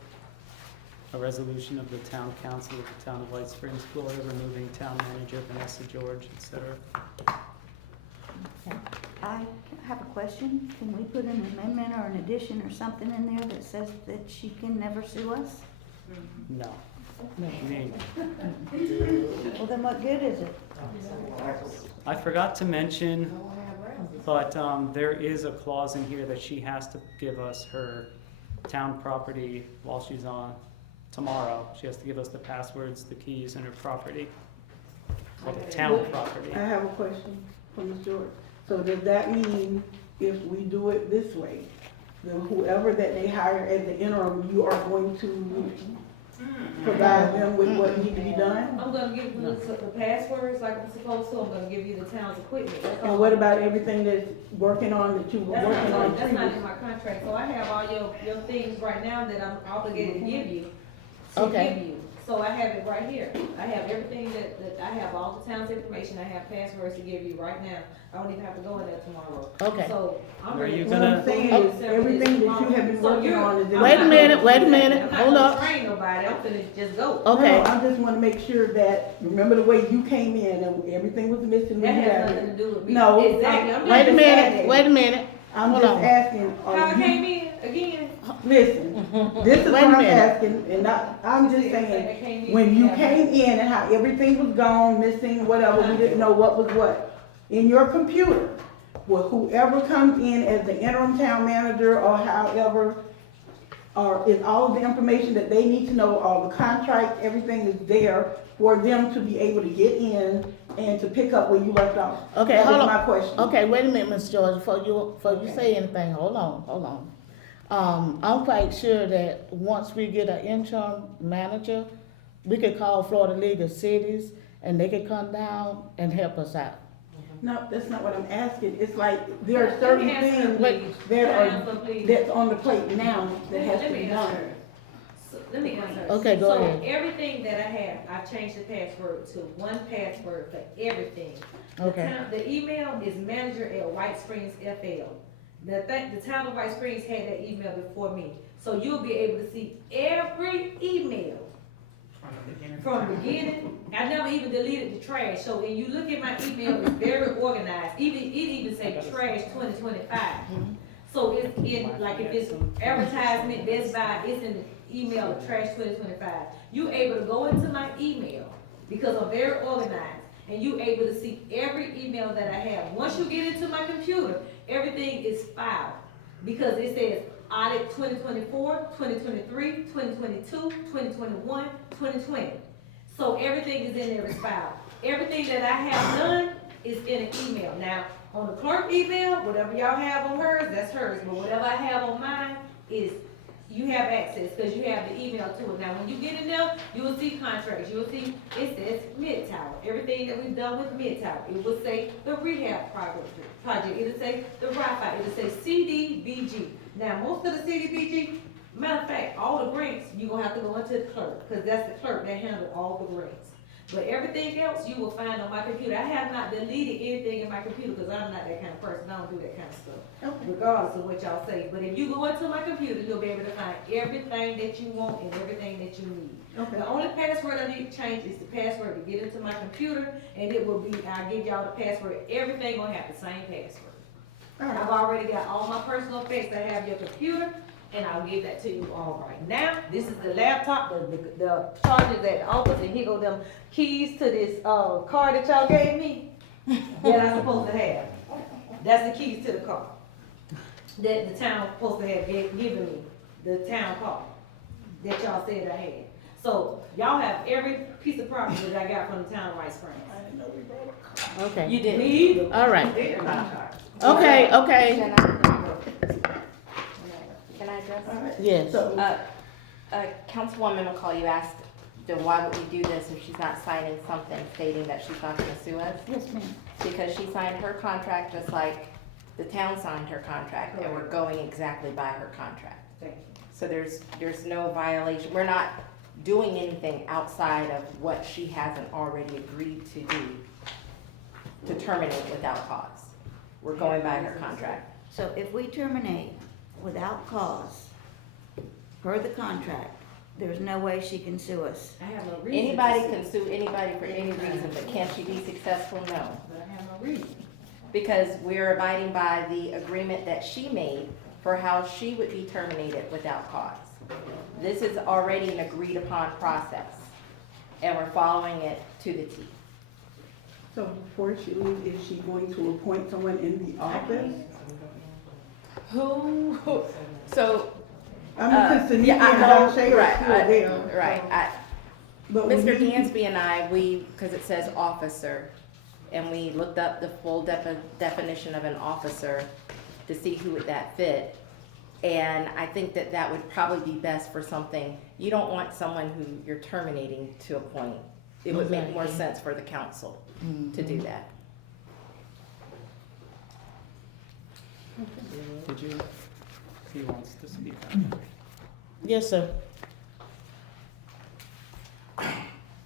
a resolution of the town council of the town of White Springs, Florida, removing town manager Vanessa George, etc. I have a question. Can we put an amendment or an addition or something in there that says that she can never sue us? No. no. I mean, Well, then what good is it? I forgot to mention, but there is a clause in here that she has to give us her town property while she's on tomorrow. She has to give us the passwords, the keys, and her property. Well, the town property. I have a question for Ms. George. So does that mean if we do it this way, then whoever that they hire as the interim, you are going to provide them with what needs to be done? I'm gonna give you the passwords like I'm supposed to, I'm gonna give you the town's equipment. That's all. And what about everything that's working on, that you were That's working on that's not in previously? my contract, so I have all your things right now that I'm obligated to give you, Okay. So I have it right here. I have everything that I have, all the town's information, I have passwords to give you right now. I don't even have to go in there tomorrow. Okay. So I'm Are ready. you What I'm gonna- saying is, everything that you have been working on is in. Wait a minute, hold I'm up. not gonna train nobody, I'm finna just go. Okay. No, I just wanna make sure that, remember the way you came in and everything was missing That when you got has here? nothing to do with me. No, Exactly. I'm Wait a just minute, asking. wait a minute. I'm Hold just on. asking, How I are you, came in again? listen, this is Wait what a I'm minute. asking, and I'm just saying, when you came in and how everything was gone, missing, whatever, we didn't know what was what. In your computer, well, whoever comes in as the interim town manager or however, or is all of the information that they need to know, all the contracts, everything is there for them to be able to get in and to pick up where you left off. Okay, That hold was on. my question. Okay, wait a minute, Ms. George, before you say anything, hold on. I'm quite sure that once we get an interim manager, we could call Florida League of Cities and they could come down and help us out. No, that's not what I'm asking. It's like, there are certain Let me answer her, things please. that Can I are, answer, please? that's on the plate now that has to Let be me done. answer her. Let me answer. Okay, go ahead. So everything that I have, I've changed the password to one password for everything. Okay. The email is manager@whitespringsfl. The town of White Springs had that email before me. So you'll be able to see every email from the beginning. I never even deleted the trash, so when you look at my email, it's very organized. It even say trash 2025. So it's in, like if it's advertisement, Best Buy, it's in the email of trash 2025. You able to go into my email, because I'm very organized, and you able to see every email that I have. Once you get into my computer, everything is filed, because it says Audit 2024, 2023, 2022, 2021, 2020. So everything is in there is filed. Everything that I have done is in an email. Now, on the clerk email, whatever y'all have on hers, that's hers. But whatever I have on mine is, you have access, because you have the email to it. Now, when you get in there, you will see contracts. You will see, it says Mid-Tower. Everything that we've done with Mid-Tower. It will say the rehab project. It'll say the Wi-Fi. It'll say CDBG. Now, most of the CDBG, matter of fact, all the grants, you're gonna have to go into the clerk, because that's the clerk that handles all the grants. But everything else you will find on my computer. I have not deleted anything in my computer, because I'm not that kind of person. I don't do that kind of stuff, regardless of what y'all say. But if you go into my computer, you'll be able to find everything that you want and everything that you need. Okay. The only password I need to change is the password to get into my computer, and it will be, I'll give y'all the password. Everything gonna have the same password. I've already got all my personal effects. I have your computer, and I'll give that to you all right now. This is the laptop, the chargers at the office, and here go them keys to this car that y'all gave me that I'm supposed to have. That's the keys to the car that the town supposed to have given me, the town car that y'all said I had. So y'all have every piece of property that I got from the town of White Springs. I didn't know we brought a car. Okay. You didn't. All right. Okay. Okay. Can I address? Yes. Councilwoman McCall, you asked, then why would we do this if she's not signing something stating that she's not gonna sue us? Yes, ma'am. Because she signed her contract just like the town signed her contract, and we're going exactly by her contract. Thank you. So there's no violation. We're not doing anything outside of what she hasn't already agreed to do to terminate without cause. We're going by her contract. So if we terminate without cause, per the contract, there's no way she can sue us. I have no reason. Anybody can sue anybody for any reason, but can she be successful? No. But I have no reason. Because we're abiding by the agreement that she made for how she would be terminated without cause. This is already an agreed upon process, and we're following it to the T. So before she leaves, is she going to appoint someone in the office? Who? So. I mean, because Anita yeah, and I know, Sasche are still there. Right. But when Mr. you- Gamsby and I, because it says officer, and we looked up the full definition of an officer to see who would that fit. And I think that would probably be best for something, you don't want someone who you're terminating to appoint. It would make more sense for the council to do that. Did you? He wants to speak. Yes, sir.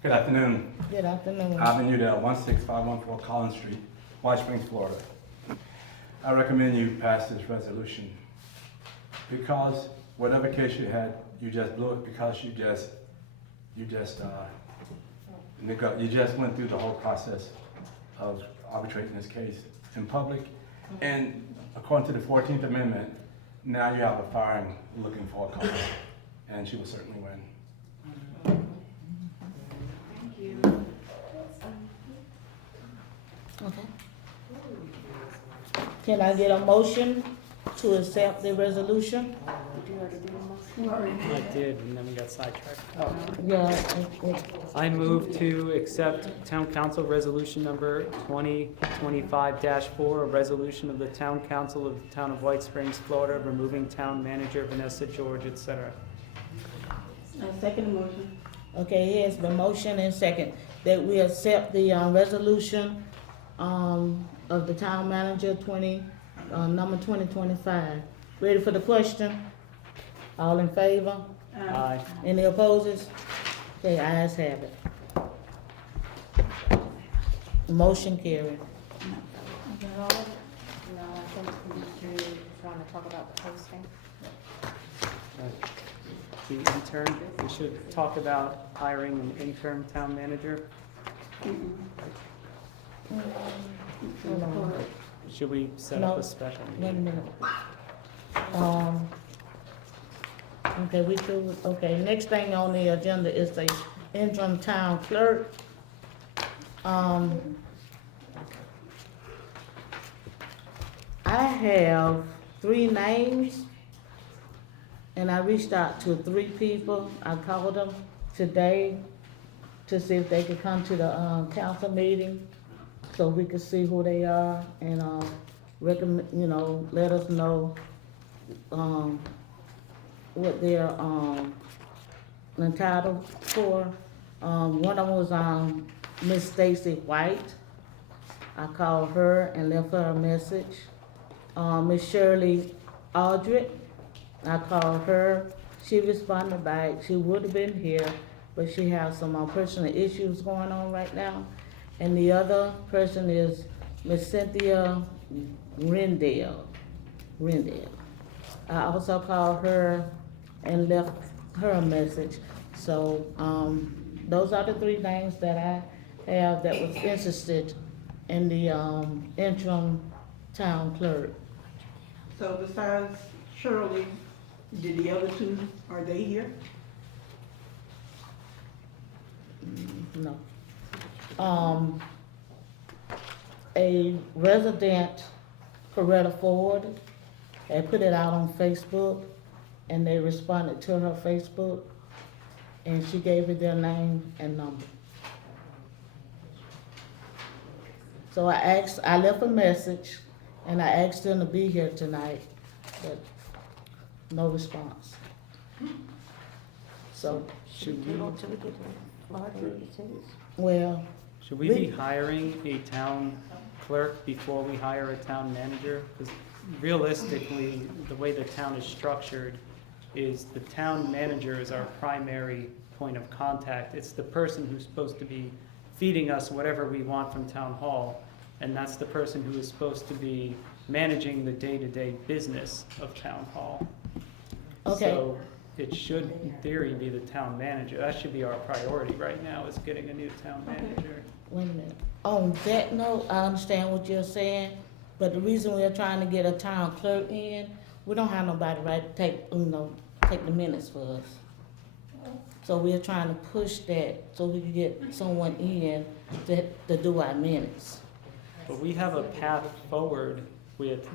Good afternoon. Good afternoon. I'm in Udell, 16514 Collins Street, White Springs, Florida. I recommend you pass this resolution because whatever case you had, you just blew it because you just went through the whole process of arbitrating this case in public. And according to the 14th Amendment, now you have a firing looking for a cause, and she will certainly win. Thank you. Okay. Can I get a motion to accept the resolution? I did, and then we got sidetracked. Yeah. I move to accept Town Council Resolution Number 2025-4, a resolution of the Town Council of the Town of White Springs, Florida, removing Town Manager Vanessa George, etc. Second motion. Okay, it has been motion and second that we accept the resolution of the town manager number 2025. Ready for the question? All in favor? Aye. Any opposes? Okay, ayes have it. Motion carried. No, I think we want to talk about the posting. the intern. We should talk about hiring an interim town manager. Hold on. Should we set up No. a special Wait a meeting? minute. Okay, we do, okay, next thing on the agenda is the interim town clerk. I have 3 names, and I reached out to 3 people. I called them today to see if they could come to the, council meeting, so we could see who they are and, recommend, let us know, what they're, entitled for. One of them was, Miss Stacy White. I called her and left her a message. Miss Shirley Aldrich, I called her. She responded back. She would have been here, but she has some personal issues going on right now. And the other person is Miss Cynthia Rendell. I also called her and left her a message. So, those are the 3 names that I have that was interested in the, interim town clerk. So besides Shirley, did the other 2, are they here? No. A resident, Coretta Ford, had put it out on Facebook, and they responded to her Facebook, and she gave me their name and number. So I left a message, and I asked them to be here tonight, but no response. So, Should we, well, should we be hiring a town clerk before we hire a town manager? Because realistically, the way the town is structured is the town manager is our primary point of contact. It's the person who's supposed to be feeding us whatever we want from town hall, and that's the person who is supposed to be managing the day-to-day business of town hall. Okay. So it should, in theory, be the town manager. That should be our priority right now, is getting a new town manager. wait a minute. On that note, I understand what you're saying, but the reason we're trying to get a town clerk in, we don't have nobody take the minutes for us. So we're trying to push that so we can get someone in to do our minutes. But we have a path forward with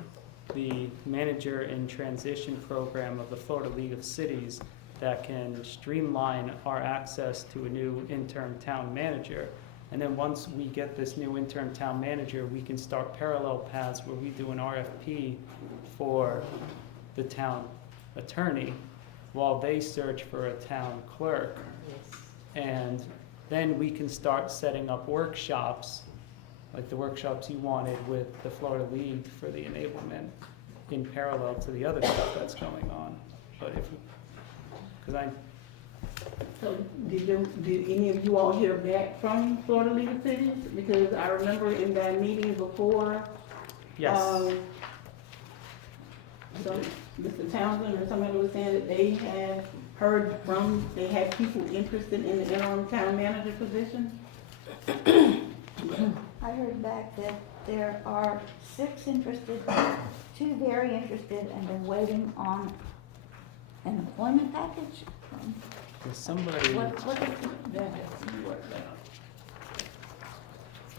the manager in transition program of the Florida League of Cities that can streamline our access to a new interim town manager. And then once we get this new interim town manager, we can start parallel paths where we do an RFP for the town attorney while they search for a town clerk. And then we can start setting up workshops, like the workshops you wanted with the Florida League for the enablement, in parallel to the other stuff that's going on. But So did any of you all hear back from Florida League of Cities? Because I remember in that meeting before, yes, so Mr. Townsend or somebody was saying that they had people interested in the interim town manager position? I heard back that there are 6 interested, 2 very interested, and they're waiting on an employment package. there's somebody, What is that was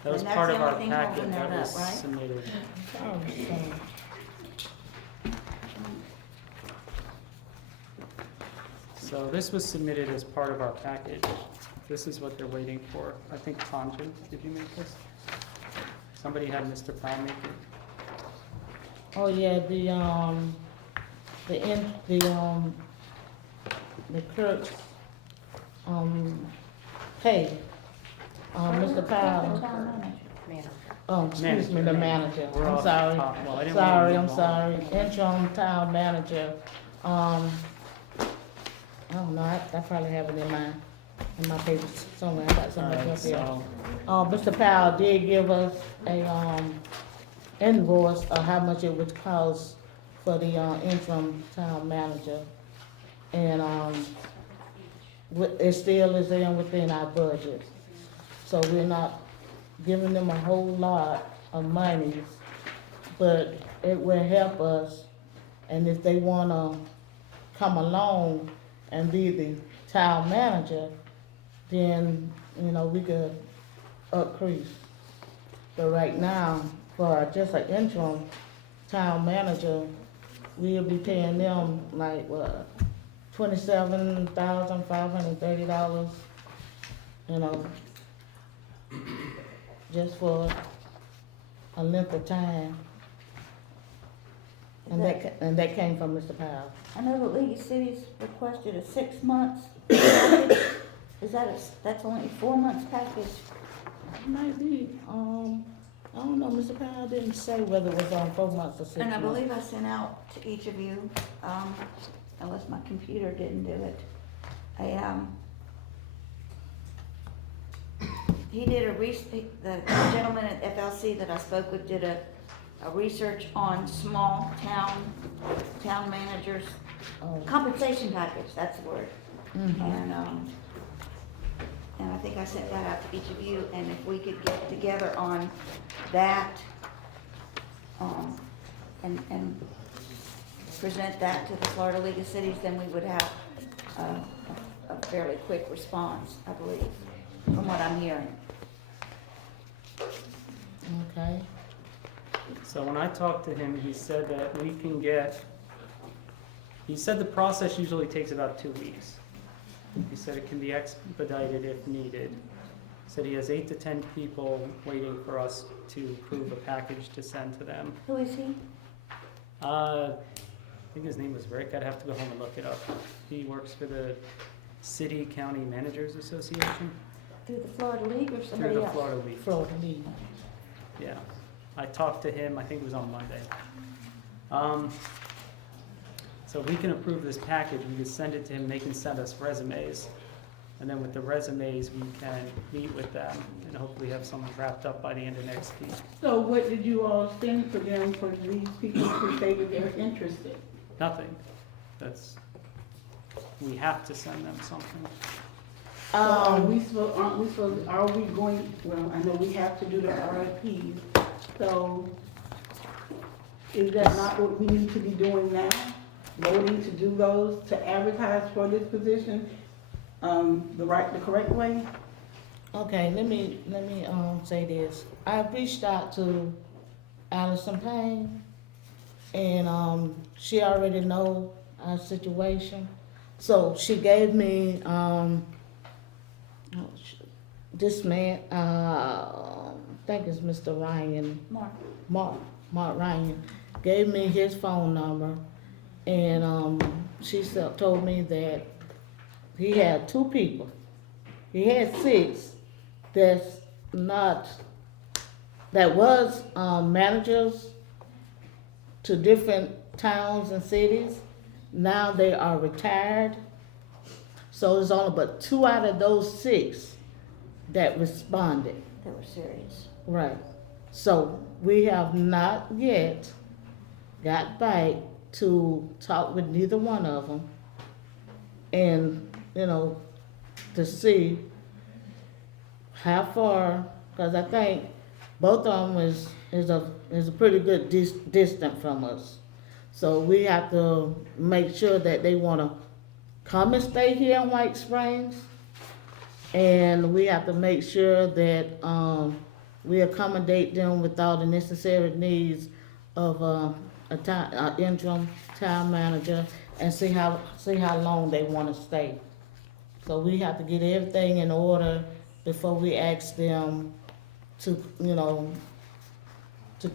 And that's part the of only our thing packet holding that that was up, right? submitted. So this was submitted as part of our package. This is what they're waiting for. I think Tanja, did you make this? Somebody had Mr. Powell make it. Oh, yeah, the clerk's, pay, Mr. Powell. Oh, excuse me, the manager, We're I'm off sorry, top. Well, I didn't want to I'm move on. sorry, interim town manager, I don't know, I probably have it in my papers somewhere, I got something up here. So, Mr. Powell did give us a, invoice of how much it would cost for the, interim town manager. And, it still is within our budget. So we're not giving them a whole lot of monies, but it will help us. And if they wanna come along and be the town manager, then, we could increase. But right now, for just an interim town manager, we'll be paying them like, what, $27,530, just for a length of time. And that came from Mr. Powell. I know the League of Cities requested a 6 months package. That's only a 4 months package? It might be, I don't know, Mr. Powell didn't say whether it was on 4 months or 6 months. And I believe I sent out to each of you, unless my computer didn't do it, the gentleman at FLC that I spoke with did a research on small town managers, compensation package, that's the word. And I think I sent that out to each of you, and if we could get together on that, and present that to the Florida League of Cities, then we would have a fairly quick response, I believe, from what I'm hearing. Okay. So when I talked to him, he said that he said the process usually takes about 2 weeks. He said it can be expedited if needed. He said he has 8 to 10 people waiting for us to approve a package to send to them. Who is he? I think his name was Rick. I'd have to go home and look it up. He works for the City County Managers Association. Through the Florida League or somebody Through the else? Florida League. Florida League. Yeah. I talked to him, I think it was on Monday. So we can approve this package, we can send it to him, they can send us resumes. And then with the resumes, we can meet with them and hopefully have something wrapped up by the end of next week. So what did you all send for them for these people to say that they're interested? Nothing. We have to send them something. Are we going, well, I know we have to do the RFPs, so is that not what we need to be doing now? Voting to do those, to advertise for this position, the correct way? Okay, let me say this. I've reached out to Allison Payne, and she already know our situation. So she gave me this man, I think it's Mr. Ryan. Mark Ryan gave me his phone number, and she told me that he had 2 people. He had 6 that was managers to different towns and cities. Now they are retired. So it's only but 2 out of those 6 that responded. That were serious. Right. So we have not yet got back to talk with neither one of them, and to see how far, because I think both of them is a pretty good distance from us. So we have to make sure that they want to come and stay here in White Springs, and we have to make sure that we accommodate them with all the necessary needs of an interim town manager, and see how long they want to stay. So we have to get everything in order before we ask them to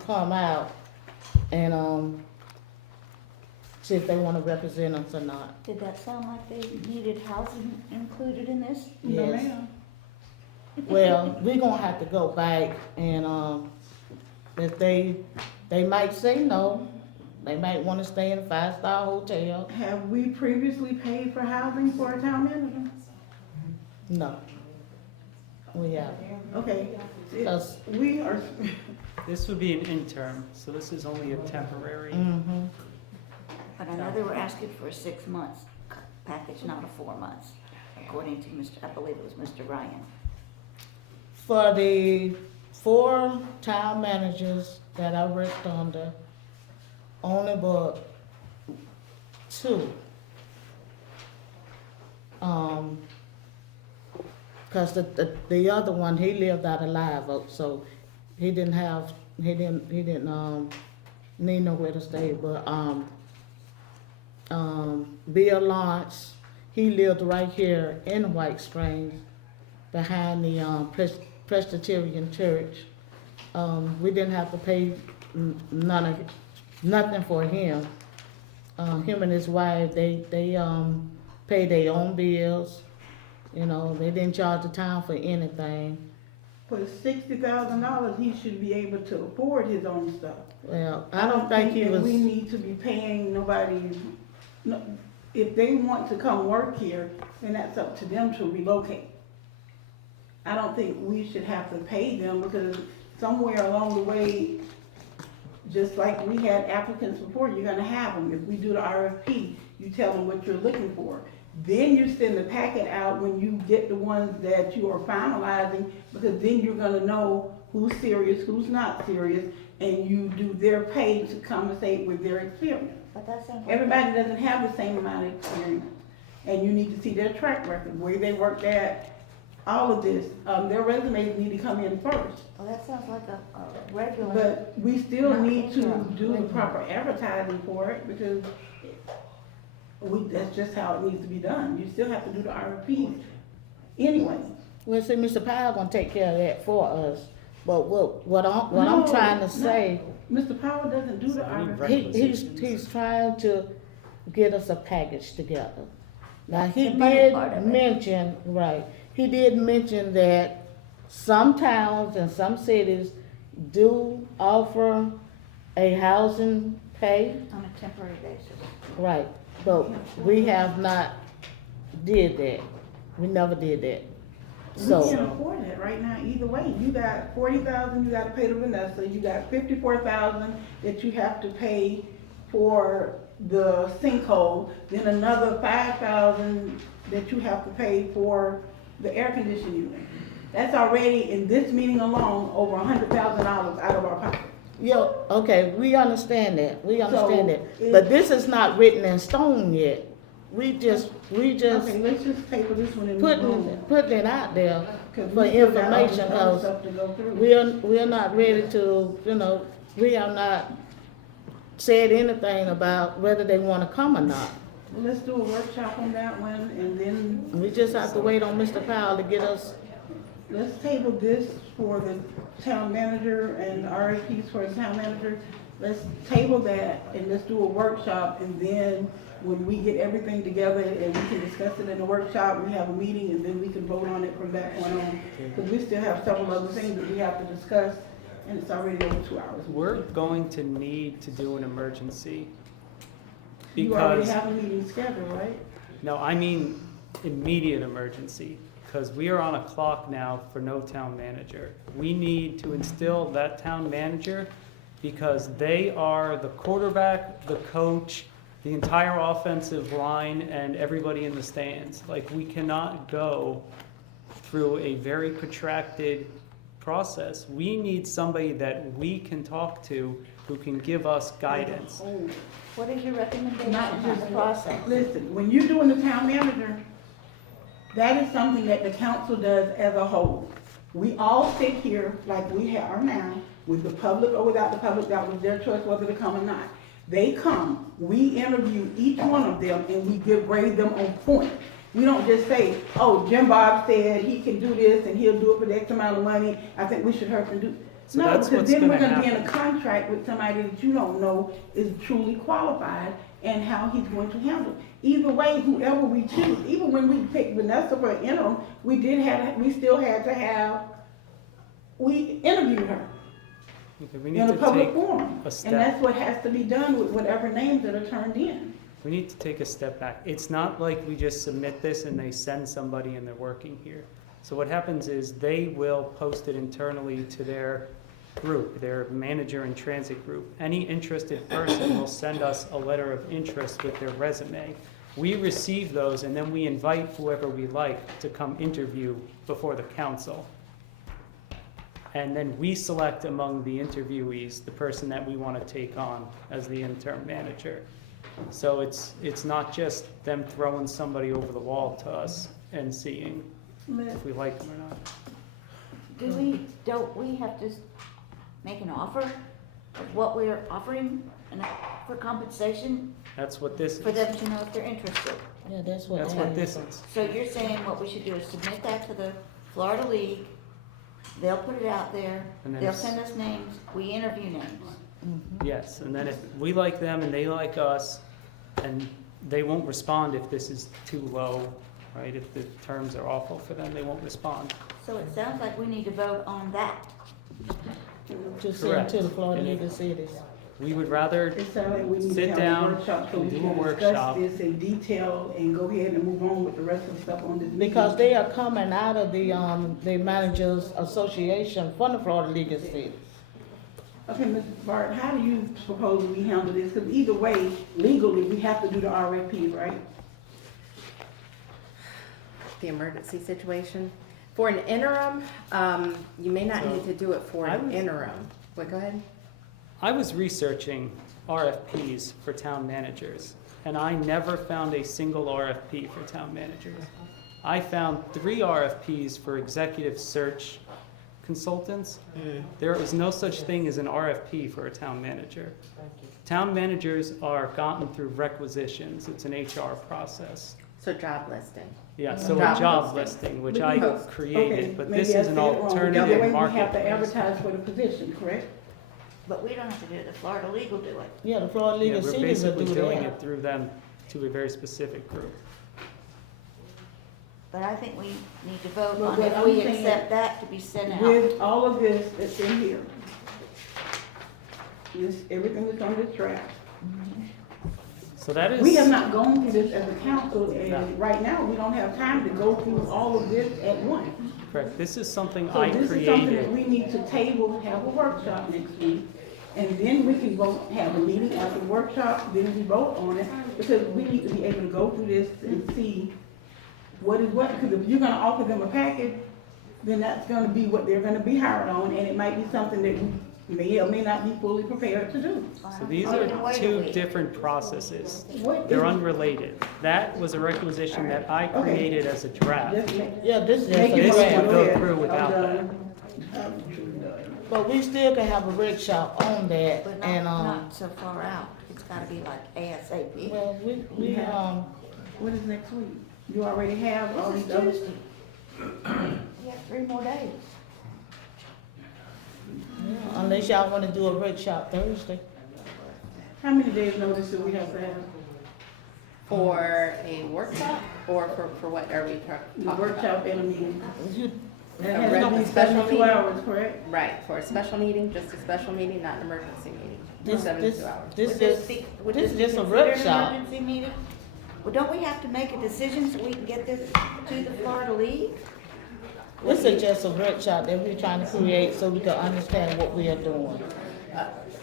come out and see if they want to represent us or not. Did that sound like they needed housing included in this? No, Yes. ma'am. Well, we're gonna have to go back, and if they might say no, they might want to stay in a 5-star hotel. Have we previously paid for housing for a town manager? No, we haven't. Okay, Because we are, This would be an interim, so this is only a temporary. mm-hmm. But I know they were asking for 6 months. package, not a 4 months, according to Mr., I believe it was Mr. Ryan. For the 4 town managers that I worked under, only but 2. Cause the other one, he lived out of Live Oak, so he didn't need nowhere to stay, but, Bill Lawrence, he lived right here in White Springs, behind the, Presbyterian Church. We didn't have to pay nothing for him. Him and his wife, they paid their own bills, you know, they didn't charge the town for anything. For $60,000, he should be able to afford his own stuff. Well, I don't think he that was. we need to be paying nobody, no, if they want to come work here, then that's up to them to relocate. I don't think we should have to pay them, because somewhere along the way, just like we had applicants before, you're gonna have them. If we do the RFP, you tell them what you're looking for. Then you send the packet out when you get the ones that you are finalizing, because then you're gonna know who's serious, who's not serious, and you do their pay to compensate with their experience. But that's Everybody doesn't have the same amount of experience, and you need to see their track record, where they worked at, all of this. Their resumes need to come in first. Well, that sounds like a regular. But we still Not need to interim. do the proper advertising for it, because that's just how it needs to be done. You still have to do the RFP anyway. Well, see, Mr. Powell gonna take care of that for us, but what I'm trying to say, Mr. Powell doesn't do the RFP. he's trying to get us a package together. Now, he The money did part of it. mention, right, he did mention that some towns and some cities do offer a housing pay, On a temporary basis. right, but we have not did that. We never did that. We can't So, afford it right now either way. You got $40,000 you gotta pay to Vanessa, you got $54,000 that you have to pay for the sinkhole, then another $5,000 that you have to pay for the air conditioning unit. That's already, in this meeting alone, over $100,000 out of our pocket. yeah, okay, we understand that, So, that, but this is not written in stone yet. We just Okay, let's just table this one and move on. putting it out there 'Cause for we still got other information, cause stuff to go through. we're not ready to, you know, we have not said anything about whether they wanna come or not. Well, let's do a workshop on that one, and then We just have to wait on Mr. Powell to get us, let's table this for the town manager and RFPs for the town manager. Let's table that and let's do a workshop, and then when we get everything together and we can discuss it in the workshop, we have a meeting, and then we can vote on it from that point on. Because we still have several other things that we have to discuss, and it's already over 2 hours. We're going to need to do an emergency. You already Because, have a meeting scheduled, right? no, I mean immediate emergency, because we are on a clock now for no town manager. We need to instill that town manager, because they are the quarterback, the coach, the entire offensive line, and everybody in the stands. Like, we cannot go through a very protracted process. We need somebody that we can talk to who can give us guidance. What is your recommendation Not on just the process? Listen, when you're doing the town manager, that is something that the council does as a whole. We all sit here like we are now, with the public or without the public, that was their choice whether to come or not. They come, we interview each one of them, and we grade them on point. We don't just say, oh, Jean-Bart said he can do this and he'll do it for the X amount of money, I think we should hire him to do. So No, that's because what's then we're gonna gonna be in a happen. contract with somebody that you don't know is truly qualified and how he's going to handle it. Either way, whoever we choose, even when we picked Vanessa for interim, we still had to have, we interviewed her Okay, we need in a to public take forum. a And step. that's what has to be done with whatever names that are turned in. We need to take a step back. It's not like we just submit this and they send somebody and they're working here. So what happens is they will post it internally to their group, their manager and transit group. Any interested person will send us a letter of interest with their resume. We receive those and then we invite whoever we like to come interview before the council. And then we select among the interviewees the person that we want to take on as the interim manager. So it's not just them throwing somebody over the wall to us and seeing if we like them or not. Don't we have to make an offer of what we're offering for compensation That's what this for is. them to know if they're interested? Yeah, that's what. That's what this is. So you're saying what we should do is submit that to the Florida League, they'll put it out there, And then they'll s- send us names, we interview names. Yes, and then if we like them and they like us, and they won't respond if this is too low, right? If the terms are awful for them, they won't respond. So it sounds like we need to vote on that. To send Correct. to the Florida And League of Cities. We would rather It sounds like we need to sit have a down workshop so we and do a can workshop. discuss this in detail and go ahead and move on with the rest of the stuff on this. Because they are coming out of the Managers Association from the Florida League of Cities. Okay, Mr. Bart, how do you propose we handle this? Because either way, legally, we have to do the RFP, right? The emergency situation. For an interim, you may not need to do it for an interim. Wait, go ahead. I was researching RFPs for town managers, and I never found a single RFP for town managers. I found 3 RFPs for executive search consultants. There is no such thing as an RFP for a town manager. Town managers are gotten through requisitions. It's an HR process. So job listing. Yeah, so a Job job listing. listing, which I Okay, created, but this maybe I is an said it wrong. alternative Either way, we have to marketplace. advertise for the position, correct? But we don't have to do it, the Florida League will do it. Yeah, the Florida League Yeah, of we're Cities will basically do doing that. it through them to a very specific group. But I think we need to vote But on what if I'm we saying, accept that to be sent out. With all of this that's in here, everything that's on this draft, So that is. we have not gone through this as a council, No. and right now, we don't have time to go through all of this at once. Correct, this is something So I this is something that created. we need to table, have a workshop next week, and then we can vote, have a meeting after the workshop, then we vote on it, because we need to be able to go through this and see what is what, because if you're gonna offer them a package, then that's gonna be what they're gonna be hired on, and it might be something that we may or may not be fully prepared to do. So these are 2 different processes. What They're is- unrelated. That was a requisition that I Okay. created as a draft. Just make- Yeah, this is make just it a This right. would draft. go ahead. through I'm without done. But we still can have a workshop on that But and, not so far out. It's gotta be like ASAP. well, we, What is next week? You already have all This these is other. Tuesday. You have 3 more days. unless y'all wanna do a workshop Thursday. How many days notice do we have to have? For a workshop or for what are we talking The about? workshop and a meeting. That A has to regular be special 72 meeting? hours, correct? Right, for a special meeting, just a special meeting, not an emergency meeting. This, 72 this, hours. this Would this is, be, would this this is be just a considered an workshop. emergency meeting? Well, don't we have to make a decision so we can get this to the Florida League? This is just a workshop that we're trying to create so we can understand what we are doing.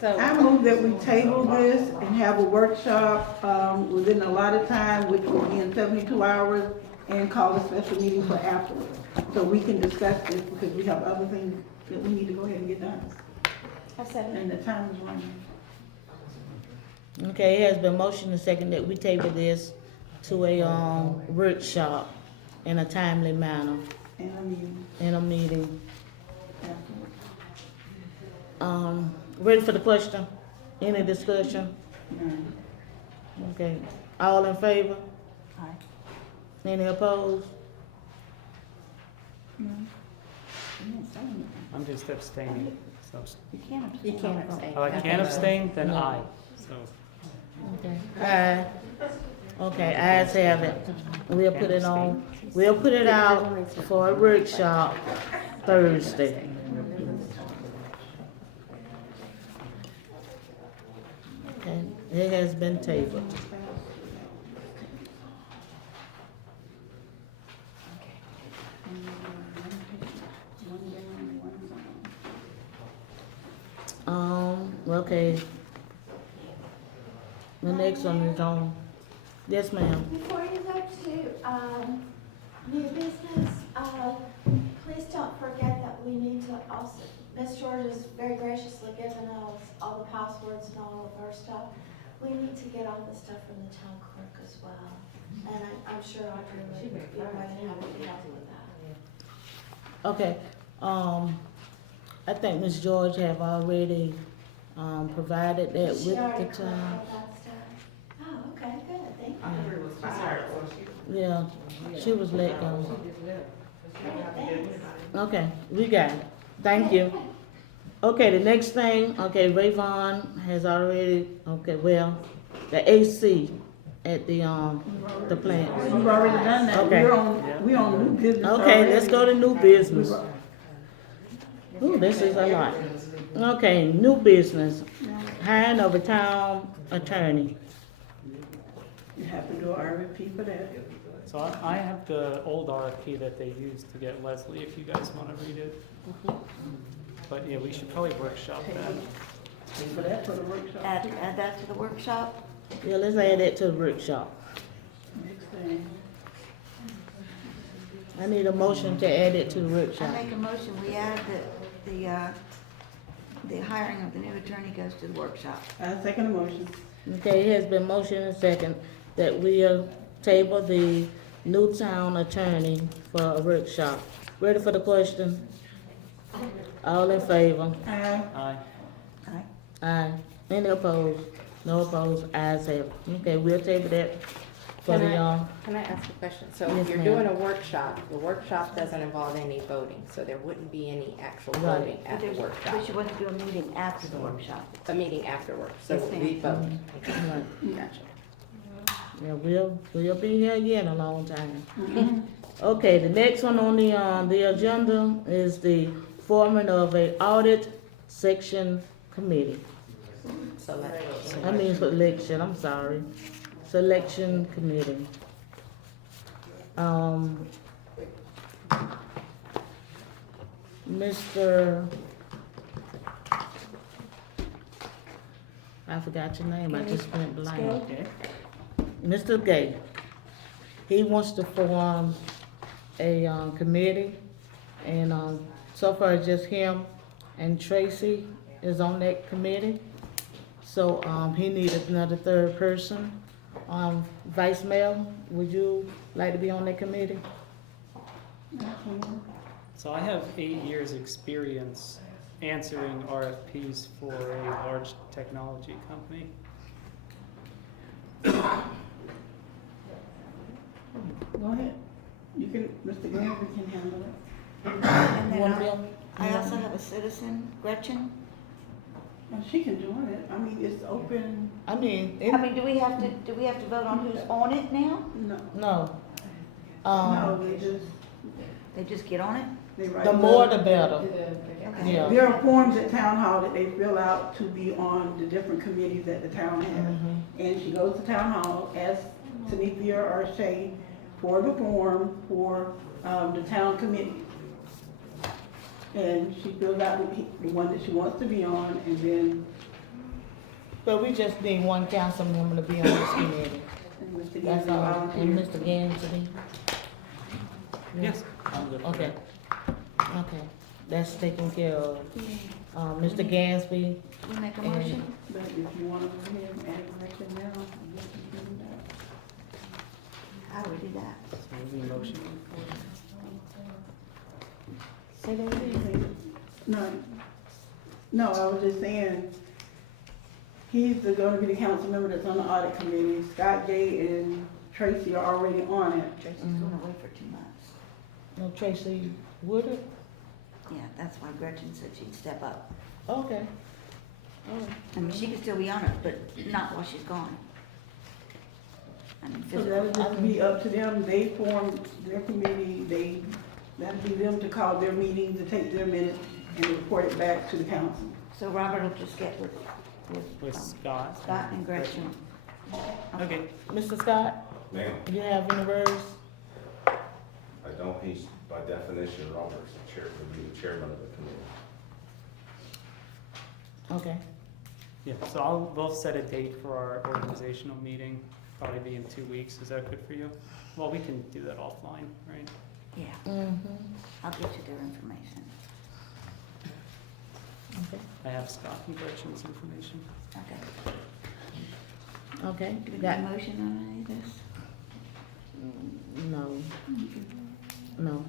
I move that we table this and have a workshop, within a lot of time, which will be in 72 hours, and call a special meeting for afterwards. So we can discuss this because we have other things that we need to go ahead and get done. I said it. And the time is running. Okay, it has been motioned and second that we table this to a, workshop in a timely manner, And I mean, in a meeting. afterwards. Ready for the question? Any discussion? None. Okay, all in favor? Aye. Any opposed? No. You didn't say anything. I'm just abstaining, so. You can't You abstain. can't abstain. Oh, I can't abstain, then No. aye, so. Okay. Aye. Okay, ayes have it. We'll put it on, we'll put it out for a workshop Thursday. Okay, it has been tabled. Okay. The next one is on Yes, ma'am. Before you go to, new business, please don't forget that we need to also, Ms. George has very graciously given us all the passwords and all of our stuff. We need to get all the stuff from the town clerk as well. And I'm sure Audrey would be more than happy to help with that. Okay, I think Ms. George have already, provided that with She already the covered town. all that stuff. Oh, okay, good, thank you. Audrey was fired, so she. Yeah, she was let go. Thanks. Okay, we got it. Thank you. Okay, the next thing, okay, Vaughn has already, okay, well, the AC at the plant. We've already done that. Okay. We're on new business Okay, already. let's go to new business. Ooh, this is a lot. Okay, new business. Hiring of a town attorney. You have to do an RFP for that. So I have the old RFP that they used to get Leslie, if you guys want to read it. But yeah, we should probably workshop that. For that, for the workshop. Add that to the workshop. Yeah, let's add that to the workshop. Next thing. I need a motion to add it to the I workshop. make a motion, we add the hiring of the new attorney goes to the workshop. I second the motion. Okay, it has been motion and second that we table the new town attorney for a workshop. Ready for the question? All in favor? Aye. Aye. Aye. Any opposed? No opposed, ayes have it. Okay, we'll table that for the, Can I ask a question? So Yes, if you're ma'am. doing a workshop, the workshop doesn't involve any voting, so there wouldn't be any actual Right. voting at the But workshop. you want to do a meeting after the workshop. A meeting afterwards, so Yes, we vote. right. Gotcha. Yeah, we'll be here again a long time. Okay, the next one on the agenda is the forming of a audit section committee. Selection, I'm sorry. Selection committee. Mr. I forgot your name, I just went blank. Okay. Mr. Gay, he wants to form a, committee, and, so far it's just him and Tracy is on that committee. So, he needed another third person. Vice Mayor, would you like to be on that committee? So I have 8 years' experience answering RFPs for a large technology company. Go ahead. You can, Mr. Gamsby can handle it. And then Wanna be on? I also have a citizen, Gretchen. And she can join it. I mean, it's open. I mean, Do we have to vote on who's on it now? No. no. No, They just get on it? they write. The more the better, yeah. There are forms at town hall that they fill out to be on the different committees that the town has. And she goes to town hall, asks Tanithia or Shay for the form for, the town committee. And she fills out the one that she wants to be on, and then, But we just need one council member to be on this committee. and Mr. That's Gamsby all, and volunteers. Mr. Gansby? Yes, I'm good. Okay, okay, that's taken care of. Mr. Gansby, We make a And- motion? But if you want to go ahead and add Gretchen now, you can do that. How do we do that? So we need a motion. say that again. No, I was just saying, he's gonna be the council member that's on the audit committee. Scott, Jay, and Tracy are already on it. Tracy's going away for 2 months. No, Tracy Woodard? Yeah, that's why Gretchen said she'd step up. Okay. All right. I mean, she could still be on it, but not while she's gone. I mean, So that'll just be up to them. They form their committee, that'll be them to call their meetings, to take their minutes, and report it back to the council. So Robert will just get with With Scott. Scott and Gretchen. Okay. Mr. Scott, Ma'am, you have any words? I don't, he's by definition, Robert's the chair, would be the chairman of the committee. Okay. Yeah, so we'll set a date for our organizational meeting. probably be in 2 weeks. Is that good for you? Well, we can do that offline, right? Yeah, Mm-hmm. I'll get you their information. Okay. I have Scott and Gretchen's information. Okay. Okay, Do we need got, a motion on any of this? no, no,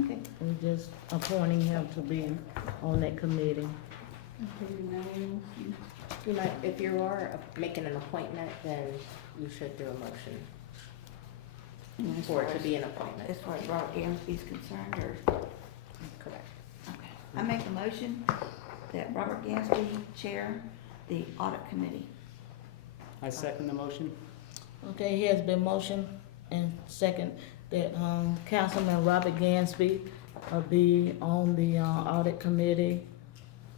Okay. we're just appointing him to be on that committee. You might, if you are making an appointment, then you should do a motion As for far it to as- be an appointment. As far as Robert Gamsby's concerned, or? Correct. Okay. I make a motion that Robert Gamsby chair the audit committee. I second the motion. Okay, he has been motioned and second that, Councilman Robert Gansby, be on the, audit committee.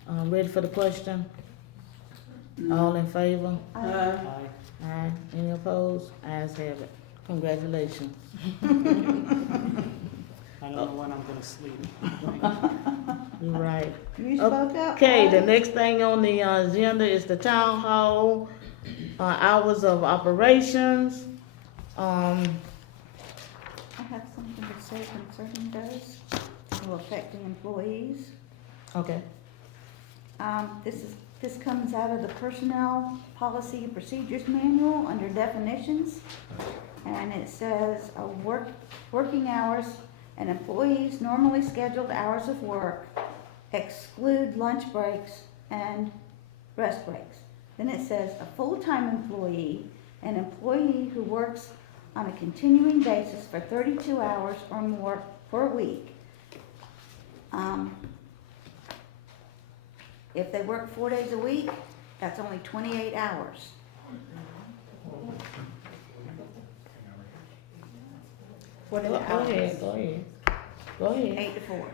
Ready for the question? All in favor? Aye. Aye. Any opposed? Ayes have it. Congratulations. I don't know when I'm gonna sleep. You're right. You spoke up. Okay, the right? next thing on the agenda is the town hall, hours of operations. I have something to say concerning those, that will affect the employees. Okay. This comes out of the Personnel Policy and Procedures Manual under definitions. And it says, working hours and employees' normally scheduled hours of work exclude lunch breaks and rest breaks. Then it says, a full-time employee, an employee who works on a continuing basis for 32 hours or more per week. If they work 4 days a week, that's only 28 hours. What are Go the hours? ahead, go ahead. Go ahead. 8 to 4,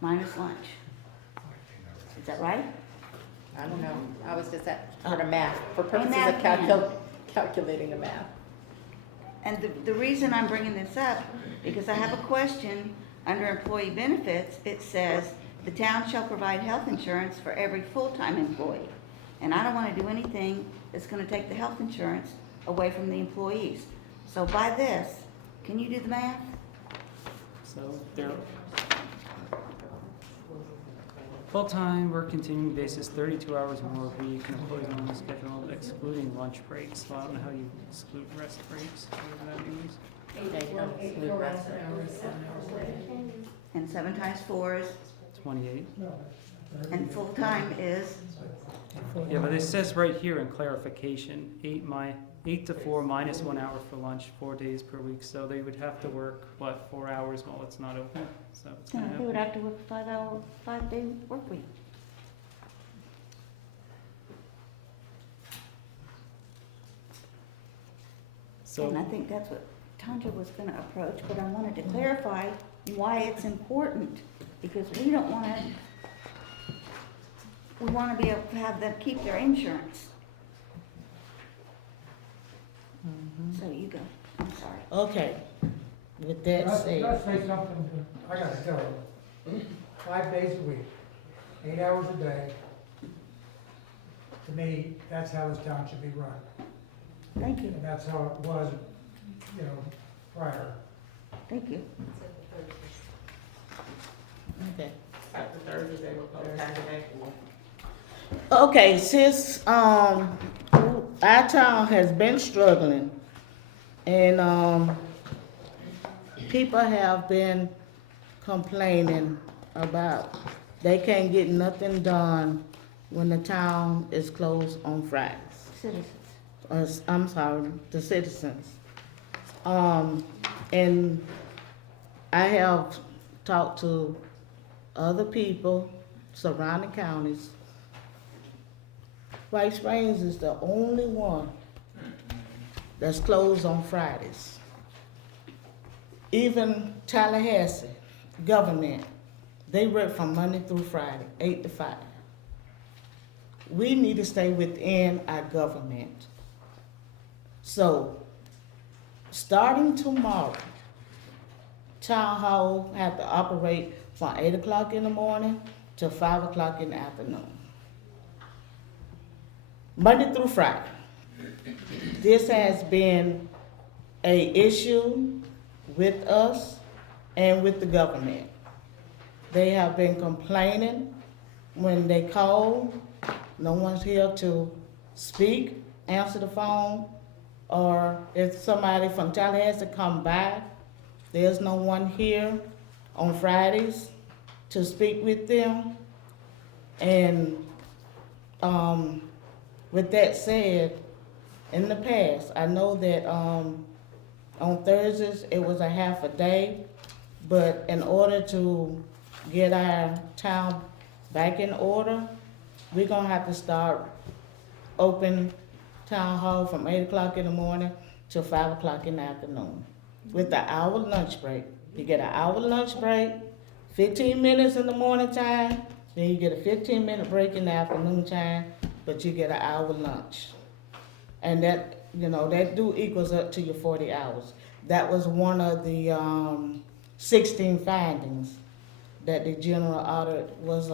minus lunch. Is that right? I don't know. I was just for the math, for purposes math of man. calculating the math. And the reason I'm bringing this up, because I have a question under employee benefits. It says, the town shall provide health insurance for every full-time employee. And I don't want to do anything that's going to take the health insurance away from the employees. So by this, can you do the math? So they're full-time, work continuing basis, 32 hours more a week, and employees on the schedule, excluding lunch breaks. So I don't know how you exclude rest breaks, whatever that means. Yeah, you don't exclude rest. And 7 times 4 is, 28. and full-time is, Yeah, but it says right here in clarification, 8 to 4 minus 1 hour for lunch, 4 days per week. So they would have to work, 4 hours while it's not open? So it's gonna they would happen. have to work a 5-day work week. And I So, think that's what Tanja was gonna approach, but I wanted to clarify why it's important, because we don't wanna, we wanna be able to have them keep their insurance. So you go, I'm sorry. Okay. With that Can I said, say something? I gotta go. 5 days a week, 8 hours a day. To me, that's how this town should be run. Thank you, And that's how it was, prior. thank you. okay. Thursday, Saturday. Okay, since, our town has been struggling and, people have been complaining about they can't get nothing done when the town is closed on Fridays. Citizens. I'm sorry, the citizens. And I have talked to other people, surrounding counties. White Springs is the only one that's closed on Fridays. Even Tallahassee, government, they work from Monday through Friday, 8 to 5. We need to stay within our government. So, starting tomorrow, town hall have to operate from 8 o'clock in the morning to 5 o'clock in the afternoon. Monday through Friday. this has been a issue with us and with the government. They have been complaining when they call, no one's here to speak, answer the phone, or if somebody from Tallahassee come by, there's no one here on Fridays to speak with them. And with that said, in the past, I know that on Thursdays, it was a half a day, but in order to get our town back in order, we're gonna have to start open town hall from 8 o'clock in the morning till 5 o'clock in the afternoon, with an hour lunch break. You get an hour lunch break, 15 minutes in the morning time, then you get a 15-minute break in the afternoon time, but you get an hour lunch. And that, that do equals up to your 40 hours. That was one of the 16 findings that the general audit was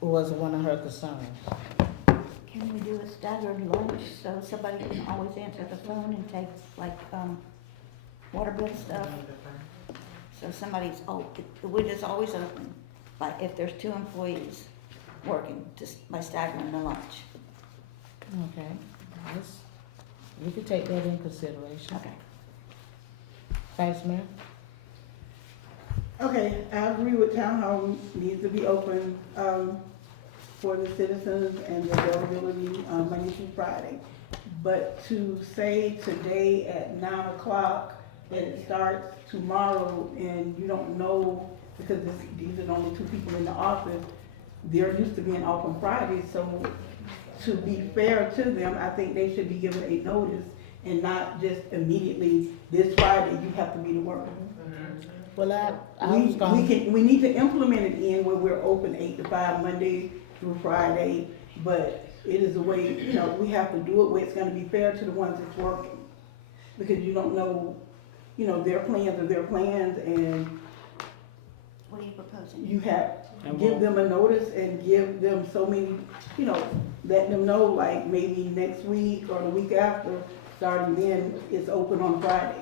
one of her concerns. Can we do a staggered lunch so somebody can always answer the phone and take water bill stuff? So somebody's, the window's always open, but if there's 2 employees working, just by staggering the lunch. Okay, we could take that in consideration. Okay. Vice Mayor? Okay, I agree with town hall needs to be open, for the citizens and the availability, Monday through Friday. But to say today at 9 o'clock that it starts tomorrow and you don't know, because these are the only 2 people in the office, they're used to being off on Fridays, so to be fair to them, I think they should be given a notice and not just immediately, this Friday, you have to be to work. Well, we need to implement it in where we're open 8 to 5, Monday through Friday, but it is a way, we have to do it where it's gonna be fair to the ones that's working. Because you don't know, their plans are their plans, and What are you proposing? you have, give them a notice and give them so many, let them know, like, maybe next week or the week after, starting then, it's open on Friday.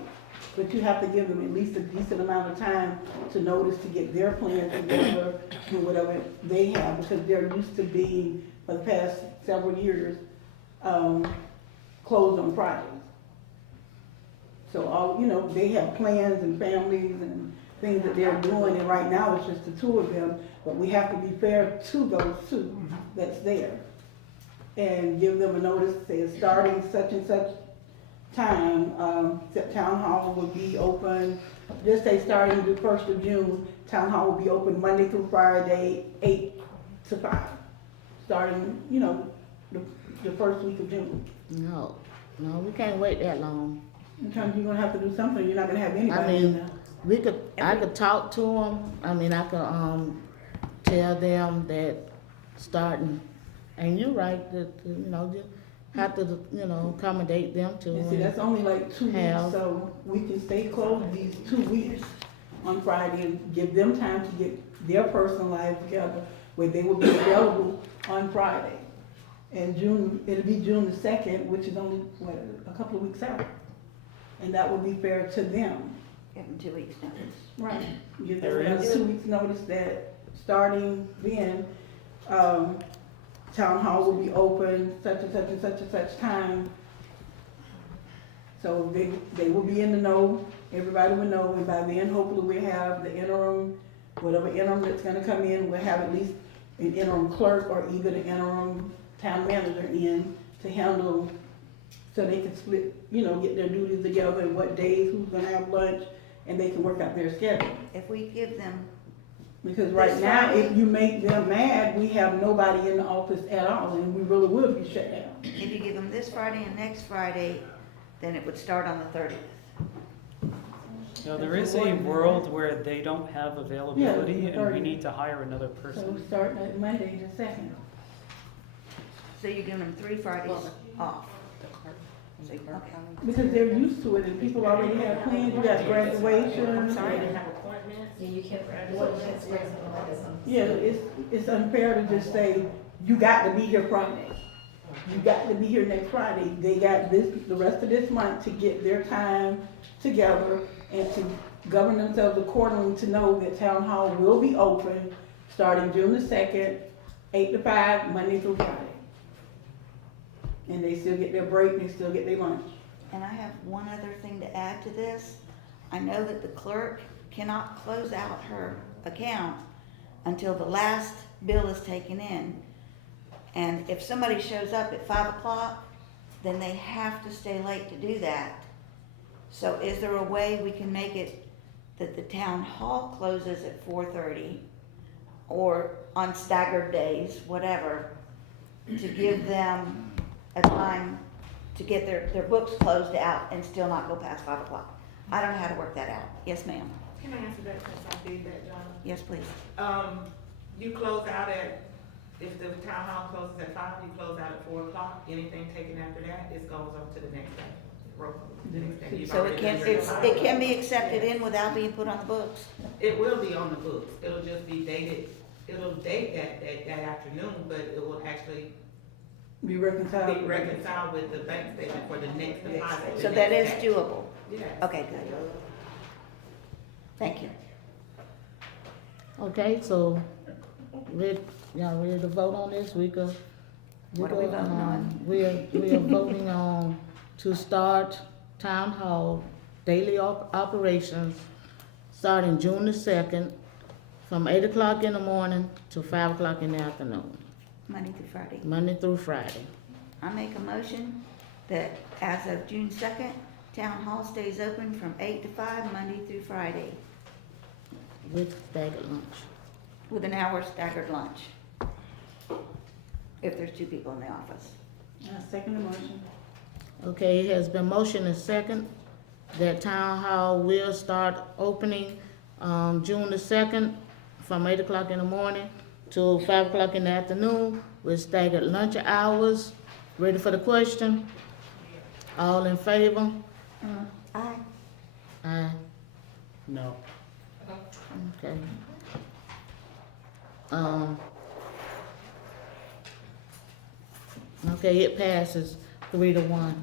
But you have to give them at least a decent amount of time to notice, to get their plans together, do whatever they have, because they're used to being, for the past several years, closed on Fridays. So all, they have plans and families and things that they're doing, and right now it's just the 2 of them, but we have to be fair to those 2 that's there. And give them a notice, say starting such and such time, town hall will be open, just say starting the 1st of June, town hall will be open Monday through Friday, 8 to 5. Starting, the first week of June. No, we can't wait that long. Sometimes you're gonna have to do something, you're not gonna have anybody in there. I could talk to them, I could, tell them that starting, and you're right, that, you have to, accommodate them to. And see, that's only like 2 weeks, so we can stay closed these 2 weeks on Friday and give them time to get their personal lives together, where they will be available on Friday. And it'll be June the 2nd, which is only, a couple of weeks out. And that will be fair to them. Give them 2 weeks notice. Right. Give them another 2 weeks notice that starting then, town hall will be open such and such and such and such time. So they will be in the know, everybody will know, and by then hopefully we'll have the interim, whatever interim that's gonna come in, we'll have at least an interim clerk or even an interim town manager in to handle, so they can split, get their duties together and what days, who's gonna have lunch, and they can work out their schedule. If we give them. Because right now, if you make them mad, we have nobody in the office at all, and we really would be shut down. If you give them this Friday and next Friday, then it would start on the 30th. There is a world where they don't have availability, Yeah, and we need to hire another So person. we start at Monday the 2nd. So you're giving them 3 Fridays off. So, okay. Because they're used to it, and people already have plans, you got graduation. I'm sorry. Yeah, you can't spray something like this on. Yeah, it's unfair to just say, you got to be here Friday. You got to be here next Friday. They got the rest of this month to get their time together and to govern themselves accordingly to know that town hall will be open starting June the 2nd, 8 to 5, Monday through Friday. And they still get their break, they still get their lunch. And I have one other thing to add to this. I know that the clerk cannot close out her account until the last bill is taken in. And if somebody shows up at 5 o'clock, then they have to stay late to do that. So is there a way we can make it that the town hall closes at 4:30 or on staggered days, whatever, to give them a time to get their books closed out and still not go past 5 o'clock? I don't know how to work that out. Yes, ma'am. Can I answer that since I did that, John? Yes, please. You close out at, if the town hall closes at 5, you close out at 4 o'clock. Anything taken after that, it goes on to the next day. The next day. You've So already it done your time. can be accepted in without being put on the books? It will be on the books. It'll just be dated, it'll date that afternoon, but it will actually Be reconciled. be reconciled with the bank statement for the next deposit. So that is doable? Yes. Okay, good. Thank you. Okay, so, y'all ready to vote on this? What are we voting on? We are voting on to start town hall daily operations starting June the 2nd from 8 o'clock in the morning to 5 o'clock in the afternoon, Monday through Friday. Monday through Friday. I make a motion that as of June 2nd, town hall stays open from 8 to 5, Monday through Friday, With staggered lunch. with an hour staggered lunch. If there's 2 people in the office. I second the motion. Okay, it has been motioned and second that town hall will start opening, June the 2nd from 8 o'clock in the morning to 5 o'clock in the afternoon with staggered lunch hours. Ready for the question? All in favor? Aye. Aye. No. Okay. Okay, it passes 3-1.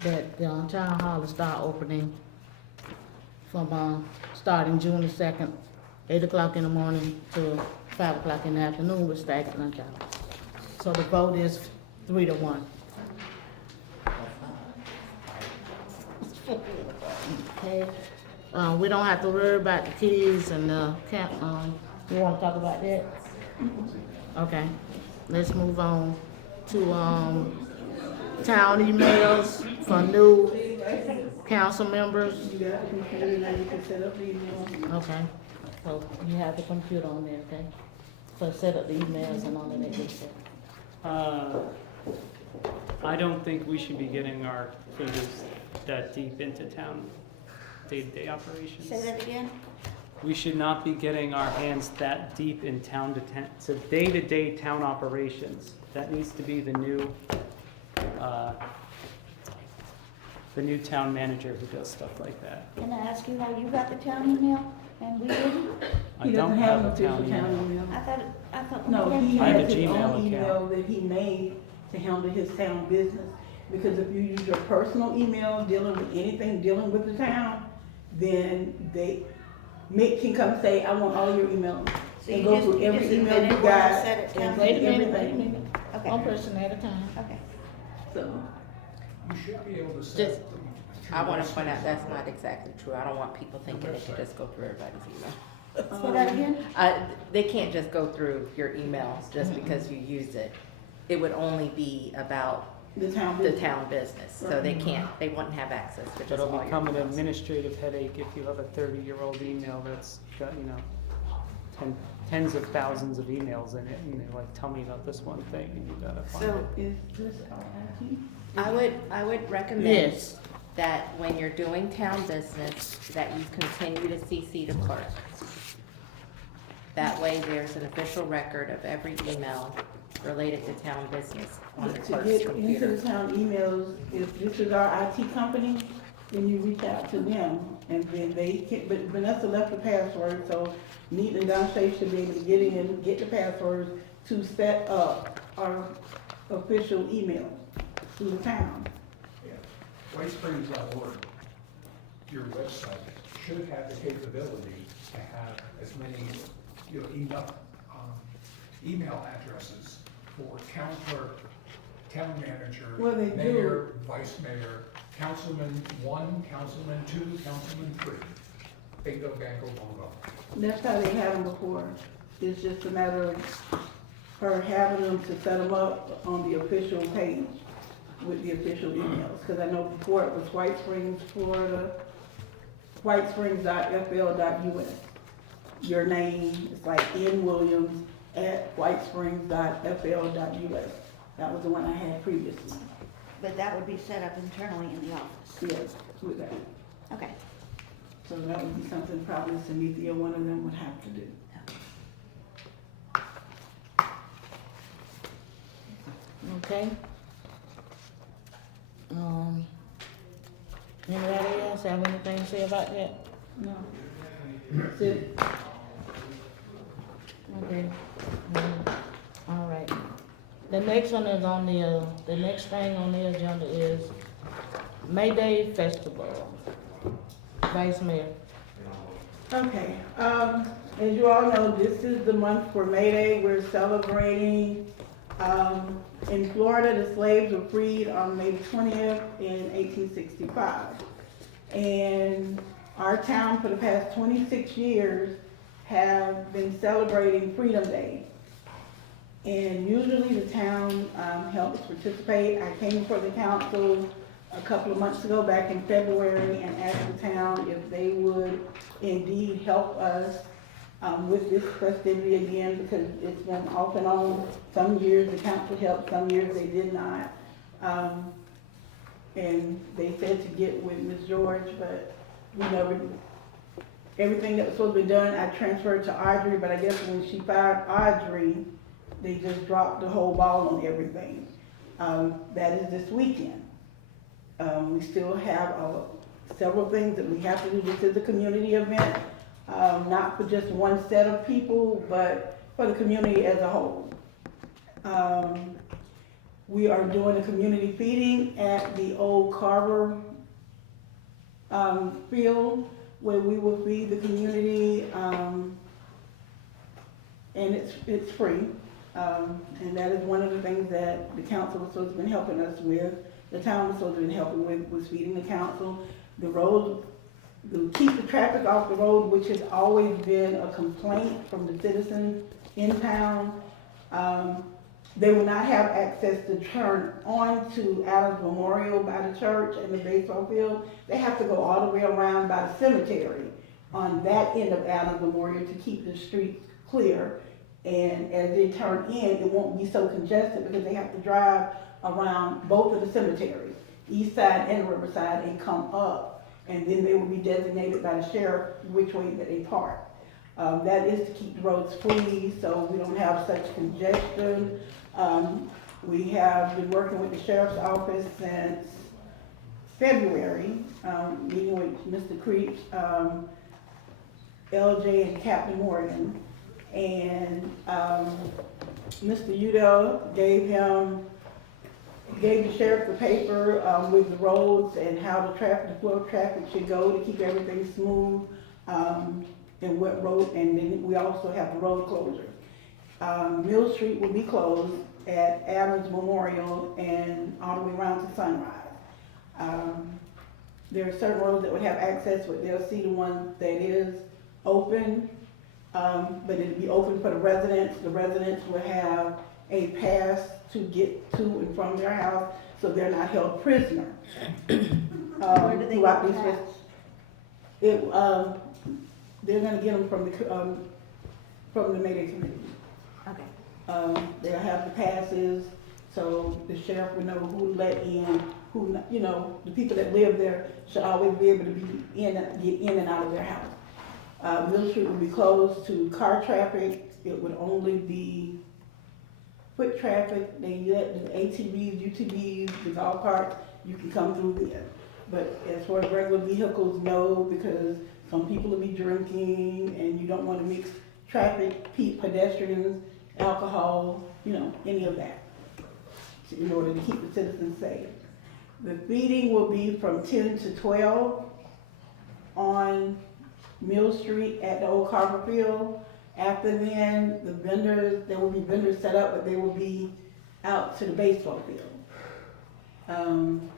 That the town hall will start opening from, starting June the 2nd, 8 o'clock in the morning to 5 o'clock in the afternoon with staggered lunch hours. So the vote is 3-1. Okay, we don't have to worry about the kids and the camp, you wanna talk about that? Okay, let's move on to, town emails for new council members. You got the computer, now you can set up the email. Okay, so you have the computer on there, okay? So set up the emails and all of that good stuff. I don't think we should be getting our fingers that deep into town day-to-day operations. Say that again? We should not be getting our hands that deep in to day-to-day town operations. That needs to be the new town manager who does stuff like that. Can I ask you how you got the town email and we didn't? I don't have a town official email. I thought. No, he I have a has his Gmail own account. email that he made to handle his town business. Because if you use your personal email dealing with anything dealing with the town, then Mick can come say, I want all your emails. So And you go just- through you every just email invented you one and got said it down. and Wait a minute, everything. Okay. One person at a time. Okay. So, You should be able to Just, I want to point out, that's not exactly true. I don't want people thinking they can just go through everybody's email. Say that again? They can't just go through your email just because you use it. It would only be about the town the business. town business, so they wouldn't have access to just It'll all your become an emails. administrative headache if you have a 30-year-old email that's got, tens of thousands of emails in it, and they're like, tell me about this one thing, and you gotta find So- it. Is this our IT? I would recommend yes, that when you're doing town business, that you continue to CC the clerk. That way, there's an official record of every email related to town business on the To clerk's get into computer. the town emails, if this is our IT company, then you reach out to them, and then they can, but Vanessa left the password, so Neat and Don Shay should be able to get in, get the passwords to set up our official emails through the town. WhiteSprings.org, your website, should have the capability to have as many, enough email addresses for town clerk, town manager, Well, they do. mayor, vice mayor, councilman 1, councilman 2, councilman 3. Bingo, bango, bongo. That's how they had them before. It's just a matter of her having them to set them up on the official page with the official emails. Because I know before it was White Springs, Florida, whitesprings.fl.us. Your name is like N. Williams at whitesprings.fl.us. That was the one I had previously. But that would be set up internally in the office. Yes, with that. Okay. So that would be something probably Cynthia, one of them would have to do. Okay. Anybody else have anything to say about that? No. That's it. Okay. All right. The next one is on the next thing on the agenda is Mayday Festival. Vice Mayor. Okay, as you all know, this is the month for Mayday. We're celebrating, in Florida, the slaves were freed on May 20th in 1865. And our town for the past 26 years have been celebrating Freedom Day. And usually the town helps participate. I came before the council a couple of months ago, back in February, and asked the town if they would indeed help us with this festivity again, because it's been off and on. Some years the council helped, some years they did not. And they said to get with Ms. George, but we never, everything that was supposed to be done, I transferred to Audrey, but I guess when she fired Audrey, they just dropped the whole ball on everything. That is this weekend. We still have several things that we have to do. This is a community event, not for just one set of people, but for the community as a whole. We are doing a community feeding at the old Carver field, where we will feed the community, and it's free. And that is one of the things that the council was supposed to have been helping us with. The town was supposed to have been helping with, was feeding the council. The road, to keep the traffic off the road, which has always been a complaint from the citizens in town. They will not have access to turn on to Adams Memorial by the church and the baseball field. They have to go all the way around by the cemetery on that end of Adams Memorial to keep the streets clear. And as they turn in, it won't be so congested because they have to drive around both of the cemeteries, east side and riverside, and come up. And then they will be designated by the sheriff which way that they park. That is to keep the roads free so we don't have such congestion. We have been working with the sheriff's office since February, meeting with Mr. Creech, LJ, and Captain Morgan. And Mr. Udell gave the sheriff the paper with the roads and how the flow of traffic should go to keep everything smooth, and what road, and then we also have the road closure. Mill Street will be closed at Adams Memorial and all the way around to Sunrise. There are certain roads that would have access, but they'll see the one that is open, but it'll be open for the residents. The residents will have a pass to get to and from their house, so they're not held prisoner. Where do they get the pass? They're gonna get them from the Mayday community. Okay. They'll have the passes, so the sheriff will know who to let in, who, the people that live there should always be able to get in and out of their house. Mill Street will be closed to car traffic. It would only be foot traffic. They let the ATVs, UTVs, the golf carts, you can come through there. But as far as regular vehicles, no, because some people will be drinking and you don't want to mix traffic, pedestrians, alcohol, any of that. in order to keep the citizens safe. The feeding will be from 10 to 12 on Mill Street at the old Carver Field. After then, the vendors, there will be vendors set up, but they will be out to the baseball field. And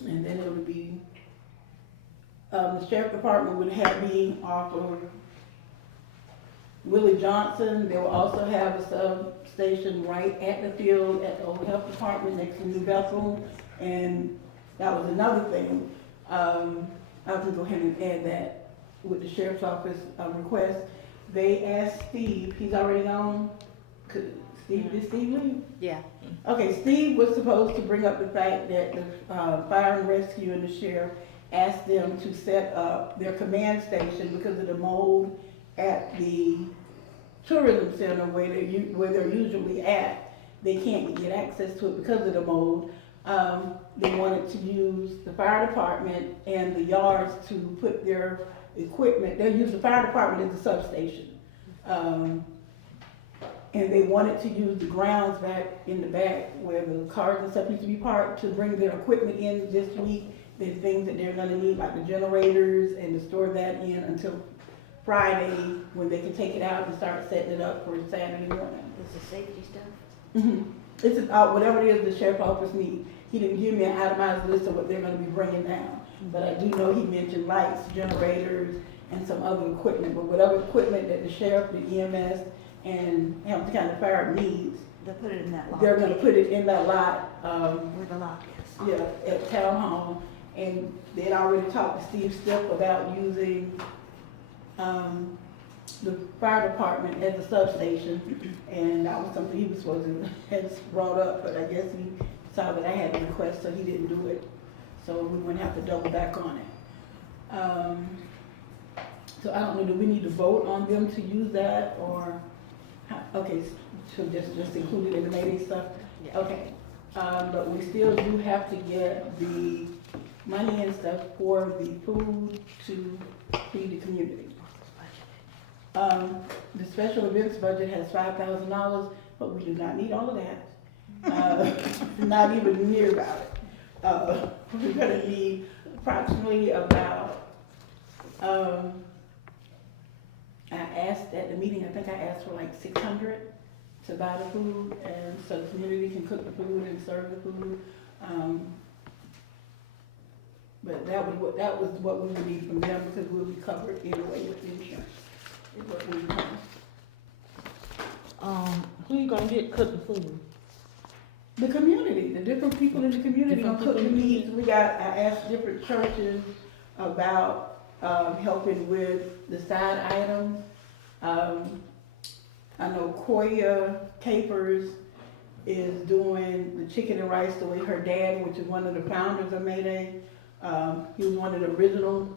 then it would be, the sheriff department would have me off of Willie Johnson. They will also have a substation right at the field at the old health department next to New Bethel. And that was another thing. I was gonna go ahead and add that with the sheriff's office request. They asked Steve, he's already gone. Did Steve leave? Yeah. Okay, Steve was supposed to bring up the fact that the fire and rescue and the sheriff asked them to set up their command station because of the mold at the tourism center where they're usually at. They can't get access to it because of the mold. They wanted to use the fire department and the yards to put their equipment. They'll use the fire department as a substation. And they wanted to use the grounds back in the back where the cars and stuff used to be parked to bring their equipment in this week. There's things that they're gonna need, like the generators, and to store that in until Friday, when they can take it out and start setting it up for Saturday morning. This is safety stuff? Mm-hmm. It's about whatever it is the sheriff's office needs. He didn't give me an itemized list of what they're gonna be bringing down. But I do know he mentioned lights, generators, and some other equipment. But whatever equipment that the sheriff, the EMS, and Hamilton County Fire needs, They'll put it in that lot. they're gonna put it in that lot, Where the lock is. yeah, at Town Hall. And they'd already talked to Steve Stipp about using, the fire department as a substation. And that was something he was supposed to have brought up, but I guess he saw that I had a request, so he didn't do it. So we wouldn't have to double back on it. So I don't know, do we need to vote on them to use that, or, okay, so just include it in the Mayday stuff? Yeah. Okay, but we still do have to get the money and stuff for the food to feed the community. The special events budget has $5,000, but we do not need all of that. Not even near about it. We're gonna need approximately about, I asked at the meeting, I think I asked for like 600 to buy the food, and so the community can cook the food and serve the food. But that was what we would need from them, because we'll be covered anyway with insurance. Is what we need. Who you gonna get cook the food? The community, the different people in the community gonna cook the meats. I asked different churches about, helping with the side items. I know Koya Capers is doing the chicken and rice the way her dad, which is one of the founders of Mayday, he was one of the original.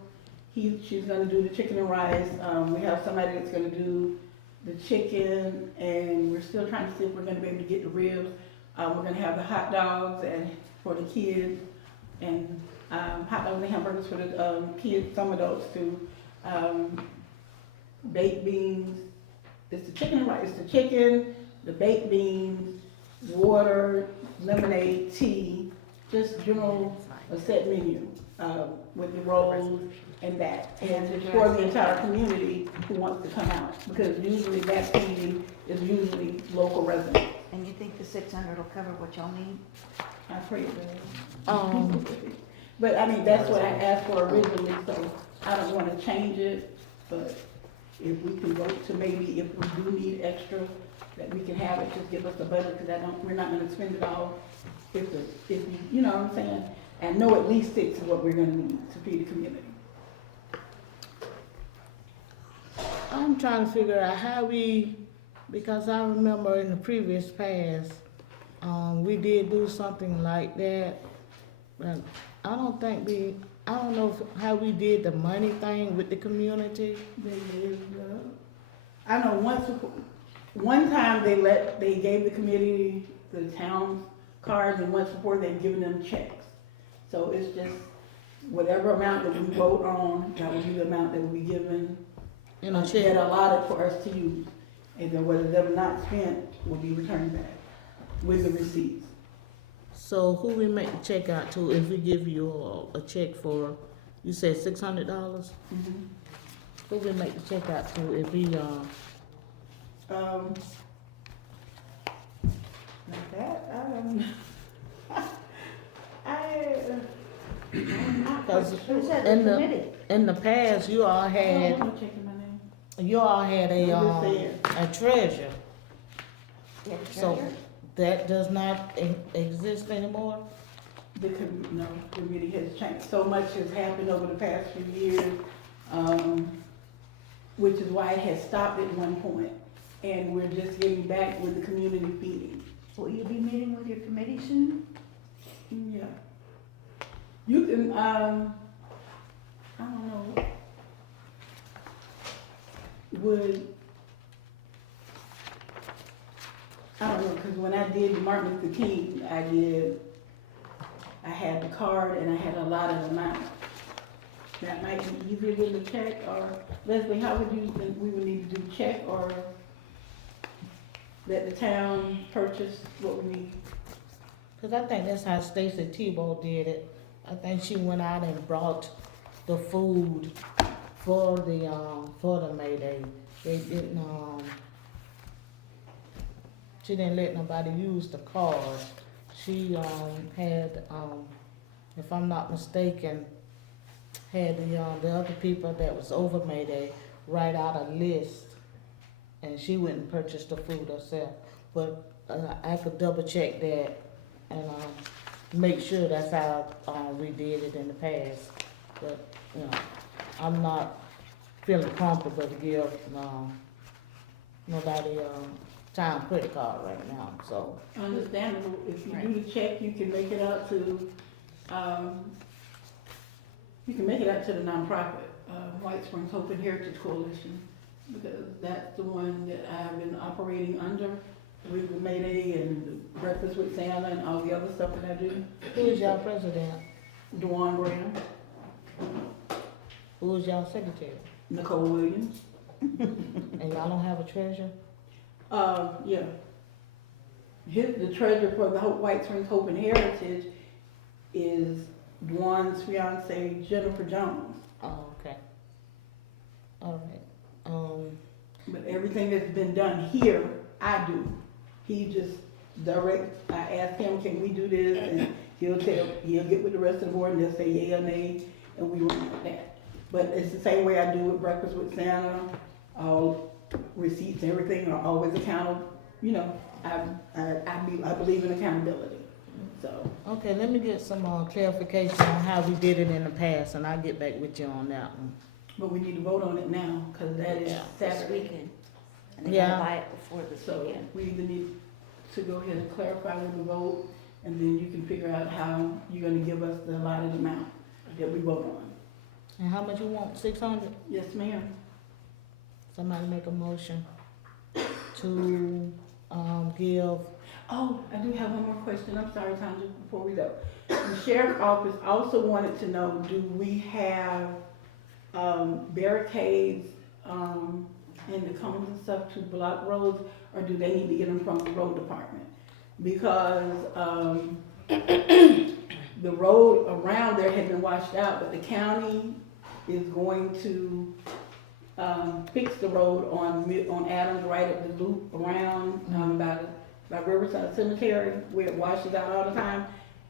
She's gonna do the chicken and rice. We have somebody that's gonna do the chicken, and we're still trying to see if we're gonna be able to get the ribs. We're gonna have the hot dogs and for the kids, and hot dogs and hamburgers for the kids, some adults too. Baked beans. It's the chicken and rice. It's the chicken, the baked beans, water, lemonade, tea, just general a set menu with the rolls and that. And it's for the entire community who wants to come out, because usually that feeding is usually local residents. And you think the 600 will cover what y'all need? I pray it does. But I mean, that's what I asked for originally, so I don't wanna change it, but if we can vote to maybe, if we do need extra, that we can have it, just give us the budget, cause we're not gonna spend it all. If you know what I'm saying? And know at least 6 is what we're gonna need to feed the community. I'm trying to figure out how because I remember in the previous past, we did do something like that, but I don't know how we did the money thing with the community. I know one time they gave the community, the town cards, and once before they've given them checks. So it's just whatever amount that we vote on, that will be the amount that will be given, that allotted for us to use. And then whatever not spent will be returned back with the receipts. So who we make the check out to if we give you a check for, you said $600? Mhm. Who we make the check out to if we, Like that, I'm not quite cause sure. Who said in the the, committee? in the past, you all Oh, had, I'm checking my name. you all had I'm just saying. a treasure. Yeah, So treasurer. that does not exist anymore? No, the committee has changed. So much has happened over the past few years, which is why it has stopped at one point. And we're just getting back with the community feeding. Will you be meeting with your committee soon? Yeah. You can, I don't know. I don't know, because when I did the Martin Luther King, I had the card and I had a lot of amount. That might be easier than the check, or Leslie, how would you think we would need to do check, or let the town purchase what we need? Cause I think that's how Stacy Tebow did it. I think she went out and brought the food for the Mayday. They didn't, she didn't let nobody use the card. She, had, if I'm not mistaken, had the other people that was over Mayday write out a list, and she went and purchased the food herself. But, I could double check that and, make sure that's how, we did it in the past. But, you know, I'm not feeling comfortable to give, nobody, town credit card right now, so. Understandable. If you do the check, you can make it out to, you can make it out to the nonprofit, White Springs Hope and Heritage Coalition, because that's the one that I've been operating under with the Mayday and the Breakfast with Santa and all the other stuff that I do. Who is y'all president? Dwan Graham, Who is y'all secretary? Nicole Williams. And y'all don't have a treasurer? Yeah. The treasurer for the White Springs Hope and Heritage is Dwan's fiance, Jennifer Jones. Oh, okay. All right. But everything that's been done here, I do. He just I ask him, can we do this? And he'll get with the rest of the board and they'll say yea or nay, and we run with that. But it's the same way I do with Breakfast with Santa. All receipts, everything are always accountable. You know, I believe in accountability. So. Okay, let me get some clarification on how we did it in the past, and I'll get back with you on that one. But we need to vote on it now, because that is This Saturday. weekend. And they gotta buy it before this So weekend. we either need to go ahead and clarify with the vote, and then you can figure out how you're gonna give us the allotted amount that we vote on. And how much you want, 600? Yes, ma'am. Somebody make a motion to, give, Oh, I do have one more question. I'm sorry, Tanja, before we go. The sheriff's office also wanted to know, do we have, barricades, and the cones and stuff to block roads, or do they need to get them from the road department? Because, the road around there had been washed out, but the county is going to, fix the road on Adams, right at the loop around, by Riverside Cemetery, where it washes out all the time.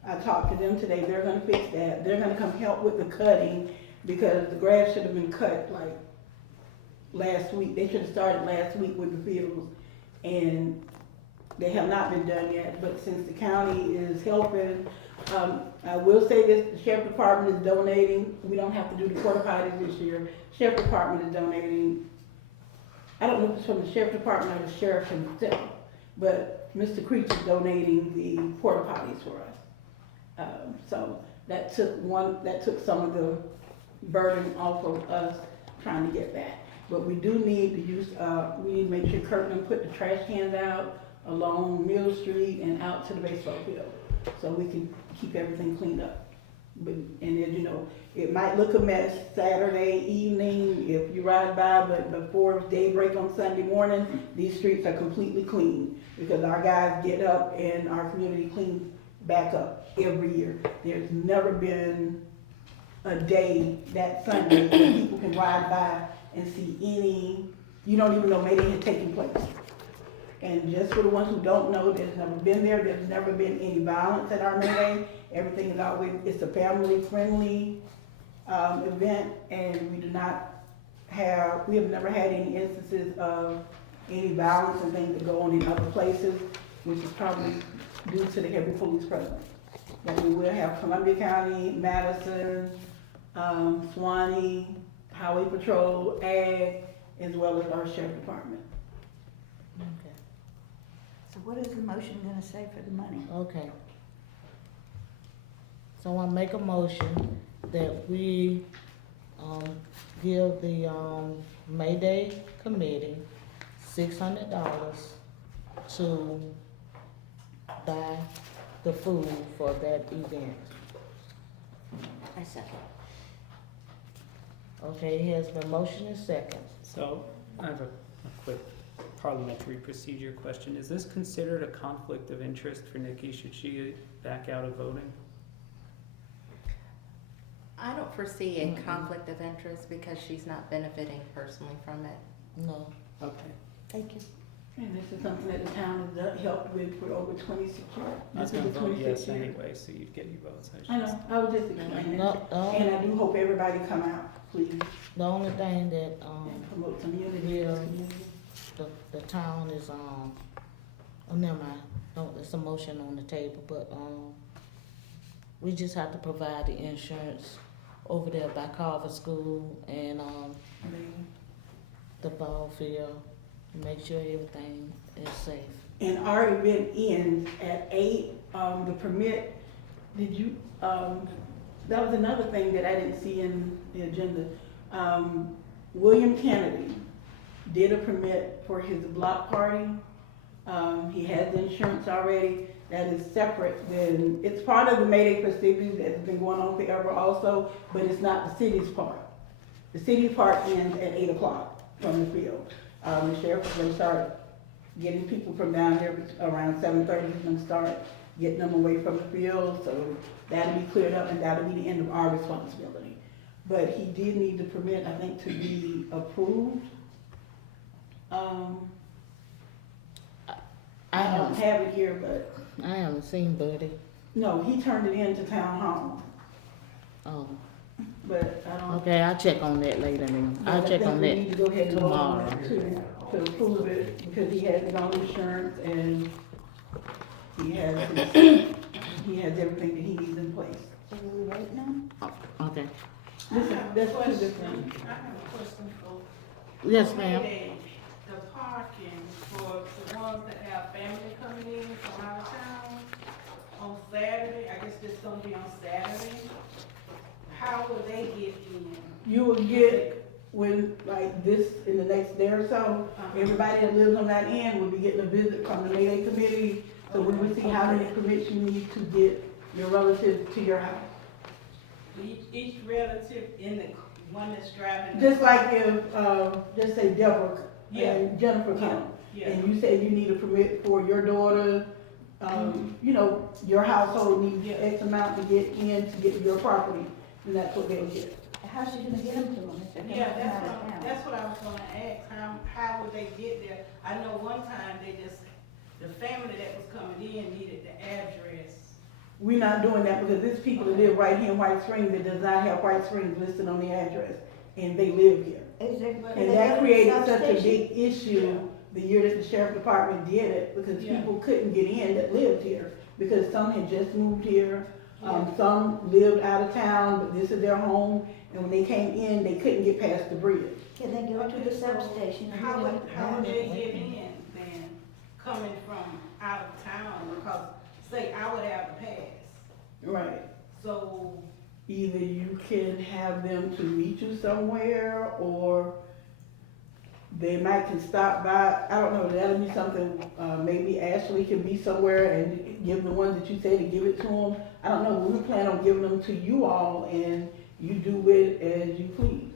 I talked to them today, they're gonna fix that. They're gonna come help with the cutting, because the grass should have been cut like last week. They should have started last week with the fields, and they have not been done yet. But since the county is helping, I will say this, the sheriff department is donating. We don't have to do the porta potties this year. Sheriff department is donating. I don't know if it's from the sheriff department or the sheriff himself, but Mr. Creech is donating the porta potties for us. So that took some of the burden off of us trying to get that. But we do need to use, we need to make sure Kirkland put the trash cans out along Mill Street and out to the baseball field, so we can keep everything cleaned up. But, and then, you know, it might look a mess Saturday evening if you ride by, but before daybreak on Sunday morning, these streets are completely clean, because our guys get up and our community clean back up every year. There's never been a day that Sunday where people can ride by and see any, you don't even know Mayday had taken place. And just for the ones who don't know, there's never been there, there's never been any violence at our Mayday. Everything is always, it's a family-friendly event, and we have never had any instances of any violence and things that go on in other places, which is probably due to the heavy police presence. That we will have Columbia County, Madison, Swanee, Highway Patrol, Ag, as well as our Sheriff Department. Okay. So what is the motion gonna say for the money? Okay. So I make a motion that we, give the, Mayday Committee $600 to buy the food for that event. I second. Okay, it has been motion and second. So I have a quick parliamentary procedure question. Is this considered a conflict of interest for Nikki? Should she back out of voting? I don't foresee a conflict of interest because she's not benefiting personally from it. No. Okay. Thank you. And this is something that the town has helped with for over 26 years. I was gonna vote yes anyway, so you'd get your votes. I know, I was just explaining. No, And I do hope everybody come out, please, The only thing that, and promote some unity in this community. the town is, oh, never mind, no, there's a motion on the table, but, we just have to provide the insurance over there by Carver School and, the ball field, make sure everything is safe. And our event ends at 8, the permit, did you, that was another thing that I didn't see in the agenda. William Kennedy did a permit for his block party. He has the insurance already. That is separate than, it's part of the Mayday festivities that's been going on forever also, but it's not the city's part. The city part ends at 8 o'clock from the field. The sheriff is gonna start getting people from down here around 7:30. He's gonna start getting them away from the field, so that'll be cleared up and that'll be the end of our responsibility. But he did need the permit, I think, to be approved. I don't have it here, but. I haven't seen Buddy. No, he turned it in to town hall, Oh, but I don't. okay, I'll check on that later then. I'll check on I think we need to go ahead that and vote on tomorrow. that to approve it, because he has his own insurance and he has everything that he needs in place. So we wait now? Okay. Listen, that's two different. I have a question for. Yes, ma'am. The parking for the ones that have family coming in from out of town on Saturday, I guess this is gonna be on Saturday. How will they get in? You will get, when, like this, in the next day or so, everybody that lives on that end will be getting a visit from the Mayday committee. So we will see how many permits you need to get your relative to your house. Each relative in the one that's driving. Just like if, just say Deborah and Jennifer come, Yeah. and you say you need a permit for your daughter, you know, your household needs X amount to get in to get your property, and that's what they'll get. How's she gonna get them to them if they're coming Yeah, from out of town? that's what I was gonna ask, how would they get there? I know one time the family that was coming in needed the address. We're not doing that because there's people that live right here in White Springs that does not have White Springs listed on the address, and they live here. Is there? And that created such a big issue the year that the sheriff department did it, because people couldn't get in that lived here, because some had just moved here, some lived out of town, but this is their home, and when they came in, they couldn't get past the bridge. Can they go to the substation? How would they get in then, coming from out of town? Because, say, I would have the pass. Right. So, Either you can have them to meet you somewhere, or they might can stop by, I don't know, that'll be something, maybe Ashley can be somewhere and give the ones that you say to give it to them. I don't know, we plan on giving them to you all, and you do it as you please.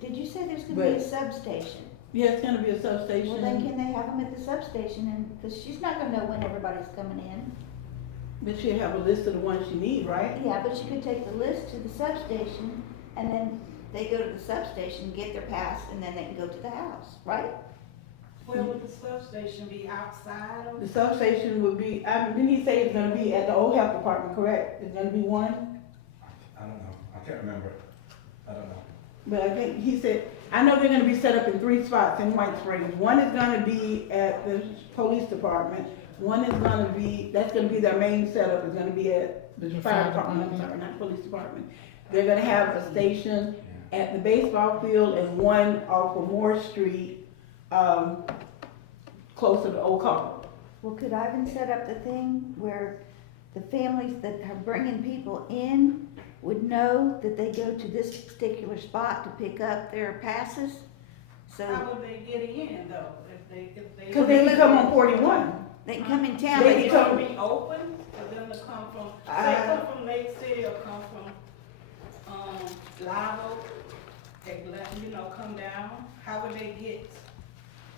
Did you say there's gonna be a substation? Yeah, it's gonna be a substation. Well, then can they have them at the substation, and, cause she's not gonna know when everybody's coming in. But she'll have a list of the ones she needs, right? Yeah, but you could take the list to the substation, and then they go to the substation, get their pass, and then they can go to the house, right? Where would the substation be, outside of? The substation would be, didn't he say it's gonna be at the old health department, correct? It's gonna be one? I don't know, I can't remember, I don't know. But I think he said, I know they're gonna be set up in 3 spots in White Springs. One is gonna be at the police department. One is gonna be, that's gonna be their main setup, is gonna be at the fire department, I'm sorry, not police department. They're gonna have a station at the baseball field and one off of Moore Street, close to the old car. Well, could Ivan set up the thing where the families that are bringing people in would know that they go to this particular spot to pick up their passes? So. How would they get in though, if they? Cause they can come on 41. They can come in town. They Is can it come- gonna be open for them to come from, say come from Lake City or come from, Live Oak, you know, come down? How would they get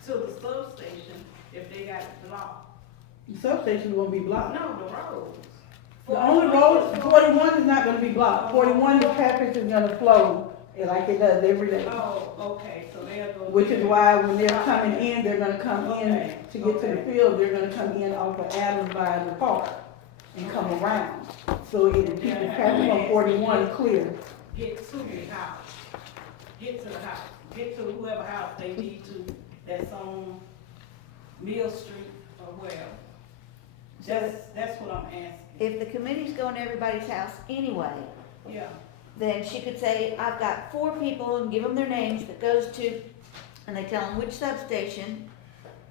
to the substation if they got it blocked? The substation won't be blocked. No, the roads. The only road, 41 is not gonna be blocked. 41, the traffic is gonna flow like it does every day. Oh, okay, so they'll go. Which is there. why when they're coming in, they're gonna come in Okay, to get to the okay. field, they're gonna come in off of Adams by the park and come around. So it keeps the traffic on 41 clear. Get to the house, get to the house, get to whoever house they need to, that's on Mill Street or wherever. That's what I'm asking, If the committee's going to everybody's house anyway, yeah. then she could say, I've got 4 people, and give them their names that goes to, and they tell them which substation,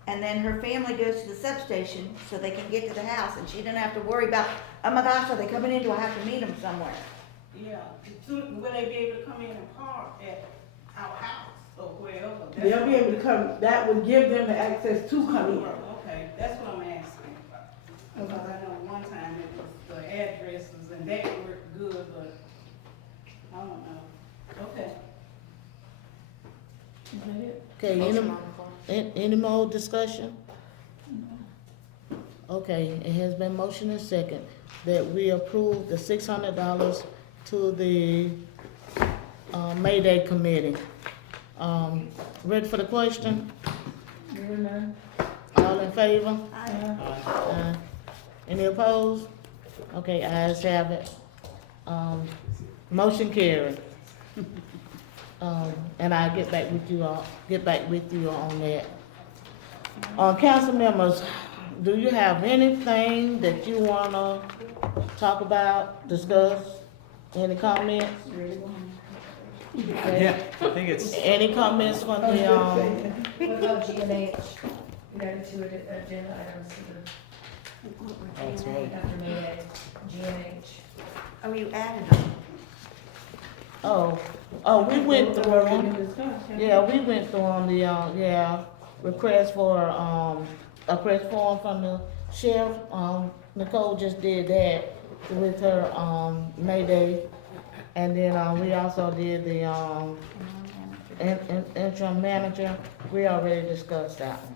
and then her family goes to the substation so they can get to the house, and she doesn't have to worry about, oh my gosh, are they coming in, do I have to meet them somewhere? Yeah, will they be able to come in and park at our house or wherever? They'll be able to come, that would give them the access to come in. Okay, that's what I'm asking. Because I know one time it was the addresses and that worked good, but I don't know. Okay. Is that it? Okay, any more discussion? Okay, it has been motioned and second that we approve the $600 to the Mayday committee. Ready for the question? Hearing none? All in favor? Aye. Aye. Any opposed? Okay, ayes have it. Motion carried. And I'll get back with you on that. Council members, do you have anything that you wanna talk about, discuss? Any comments? Yeah, I think it's, Any comments from the, What about G and H? You know, the 2 agenda items that's right. after Mayday, G and H. Oh, you added them. we went through them. Yeah, we went through on the, request for, a request form from the sheriff. Nicole just did that with her, Mayday. And then, we also did the, interim manager. We already discussed that one.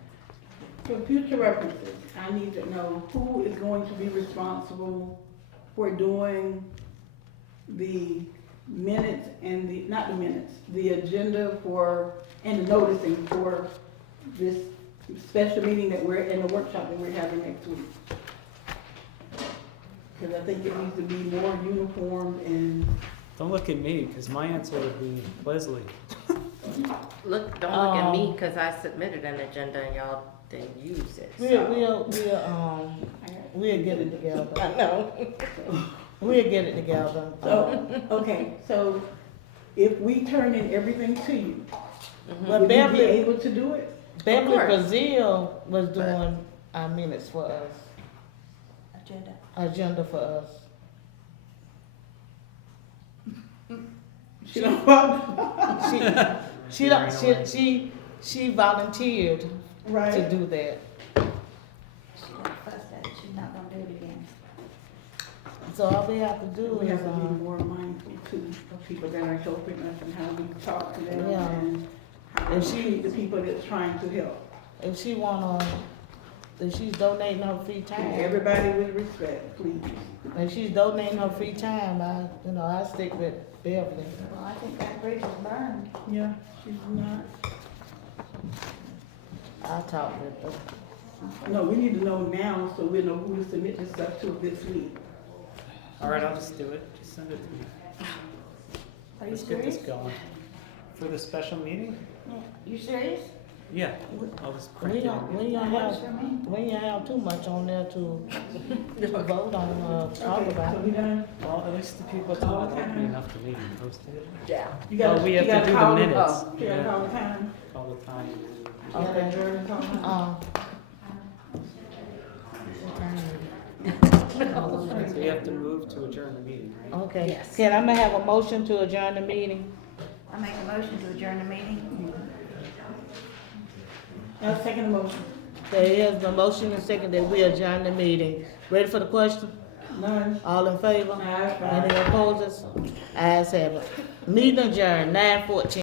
For future references, I need to know who is going to be responsible for doing the minutes and the agenda for, and the noticing for this special meeting that we're, in the workshop that we're having next week. Cause I think it needs to be more uniform and. Don't look at me, because my answer would be Leslie. Don't look at me, cause I submitted an agenda and y'all didn't use it, so. We'll get it together. I know. We'll get it together. So, okay, so if we turn in everything to you, But would you be Beverly, able to do it? Beverly course. Brazil was doing our minutes for us, agenda for us. She don't She volunteered to right? do that. She don't fuss at it, she's not gonna do it again. So all we have to do We is, have to be more mindful too of people that are helping us and how we talk to them Yeah. and how we treat the people that's trying to help. if she wanna If she's donating her free time, Everybody with respect, please. if she's donating her free time, I stick with Beverly. Well, I think that bridge is burned. Yeah, she's not. I'll talk with her. No, we need to know now so we know who to submit this stuff to this week. All right, I'll just do it. Just send it to me. Are you Let's get this serious? going. For the special meeting? You serious? Yeah, I'll just We print it. don't have too much on there to vote on, talk Okay, about. so we done? Well, at least the people told me it'd be enough to meet and post it. Yeah. Oh, we have to do the minutes. You gotta call the time. All the time. Okay, adjourn and call the time. So you have to move to adjourn the meeting, right? Okay, Yes. can I have a motion to adjourn the meeting? I make a motion to adjourn the meeting. I'll second the motion. There is a motion and second that we adjourn the meeting. Ready for the question? None. All in favor? Aye. Any opposers? Ayes have it. Meeting adjourned, 9:14.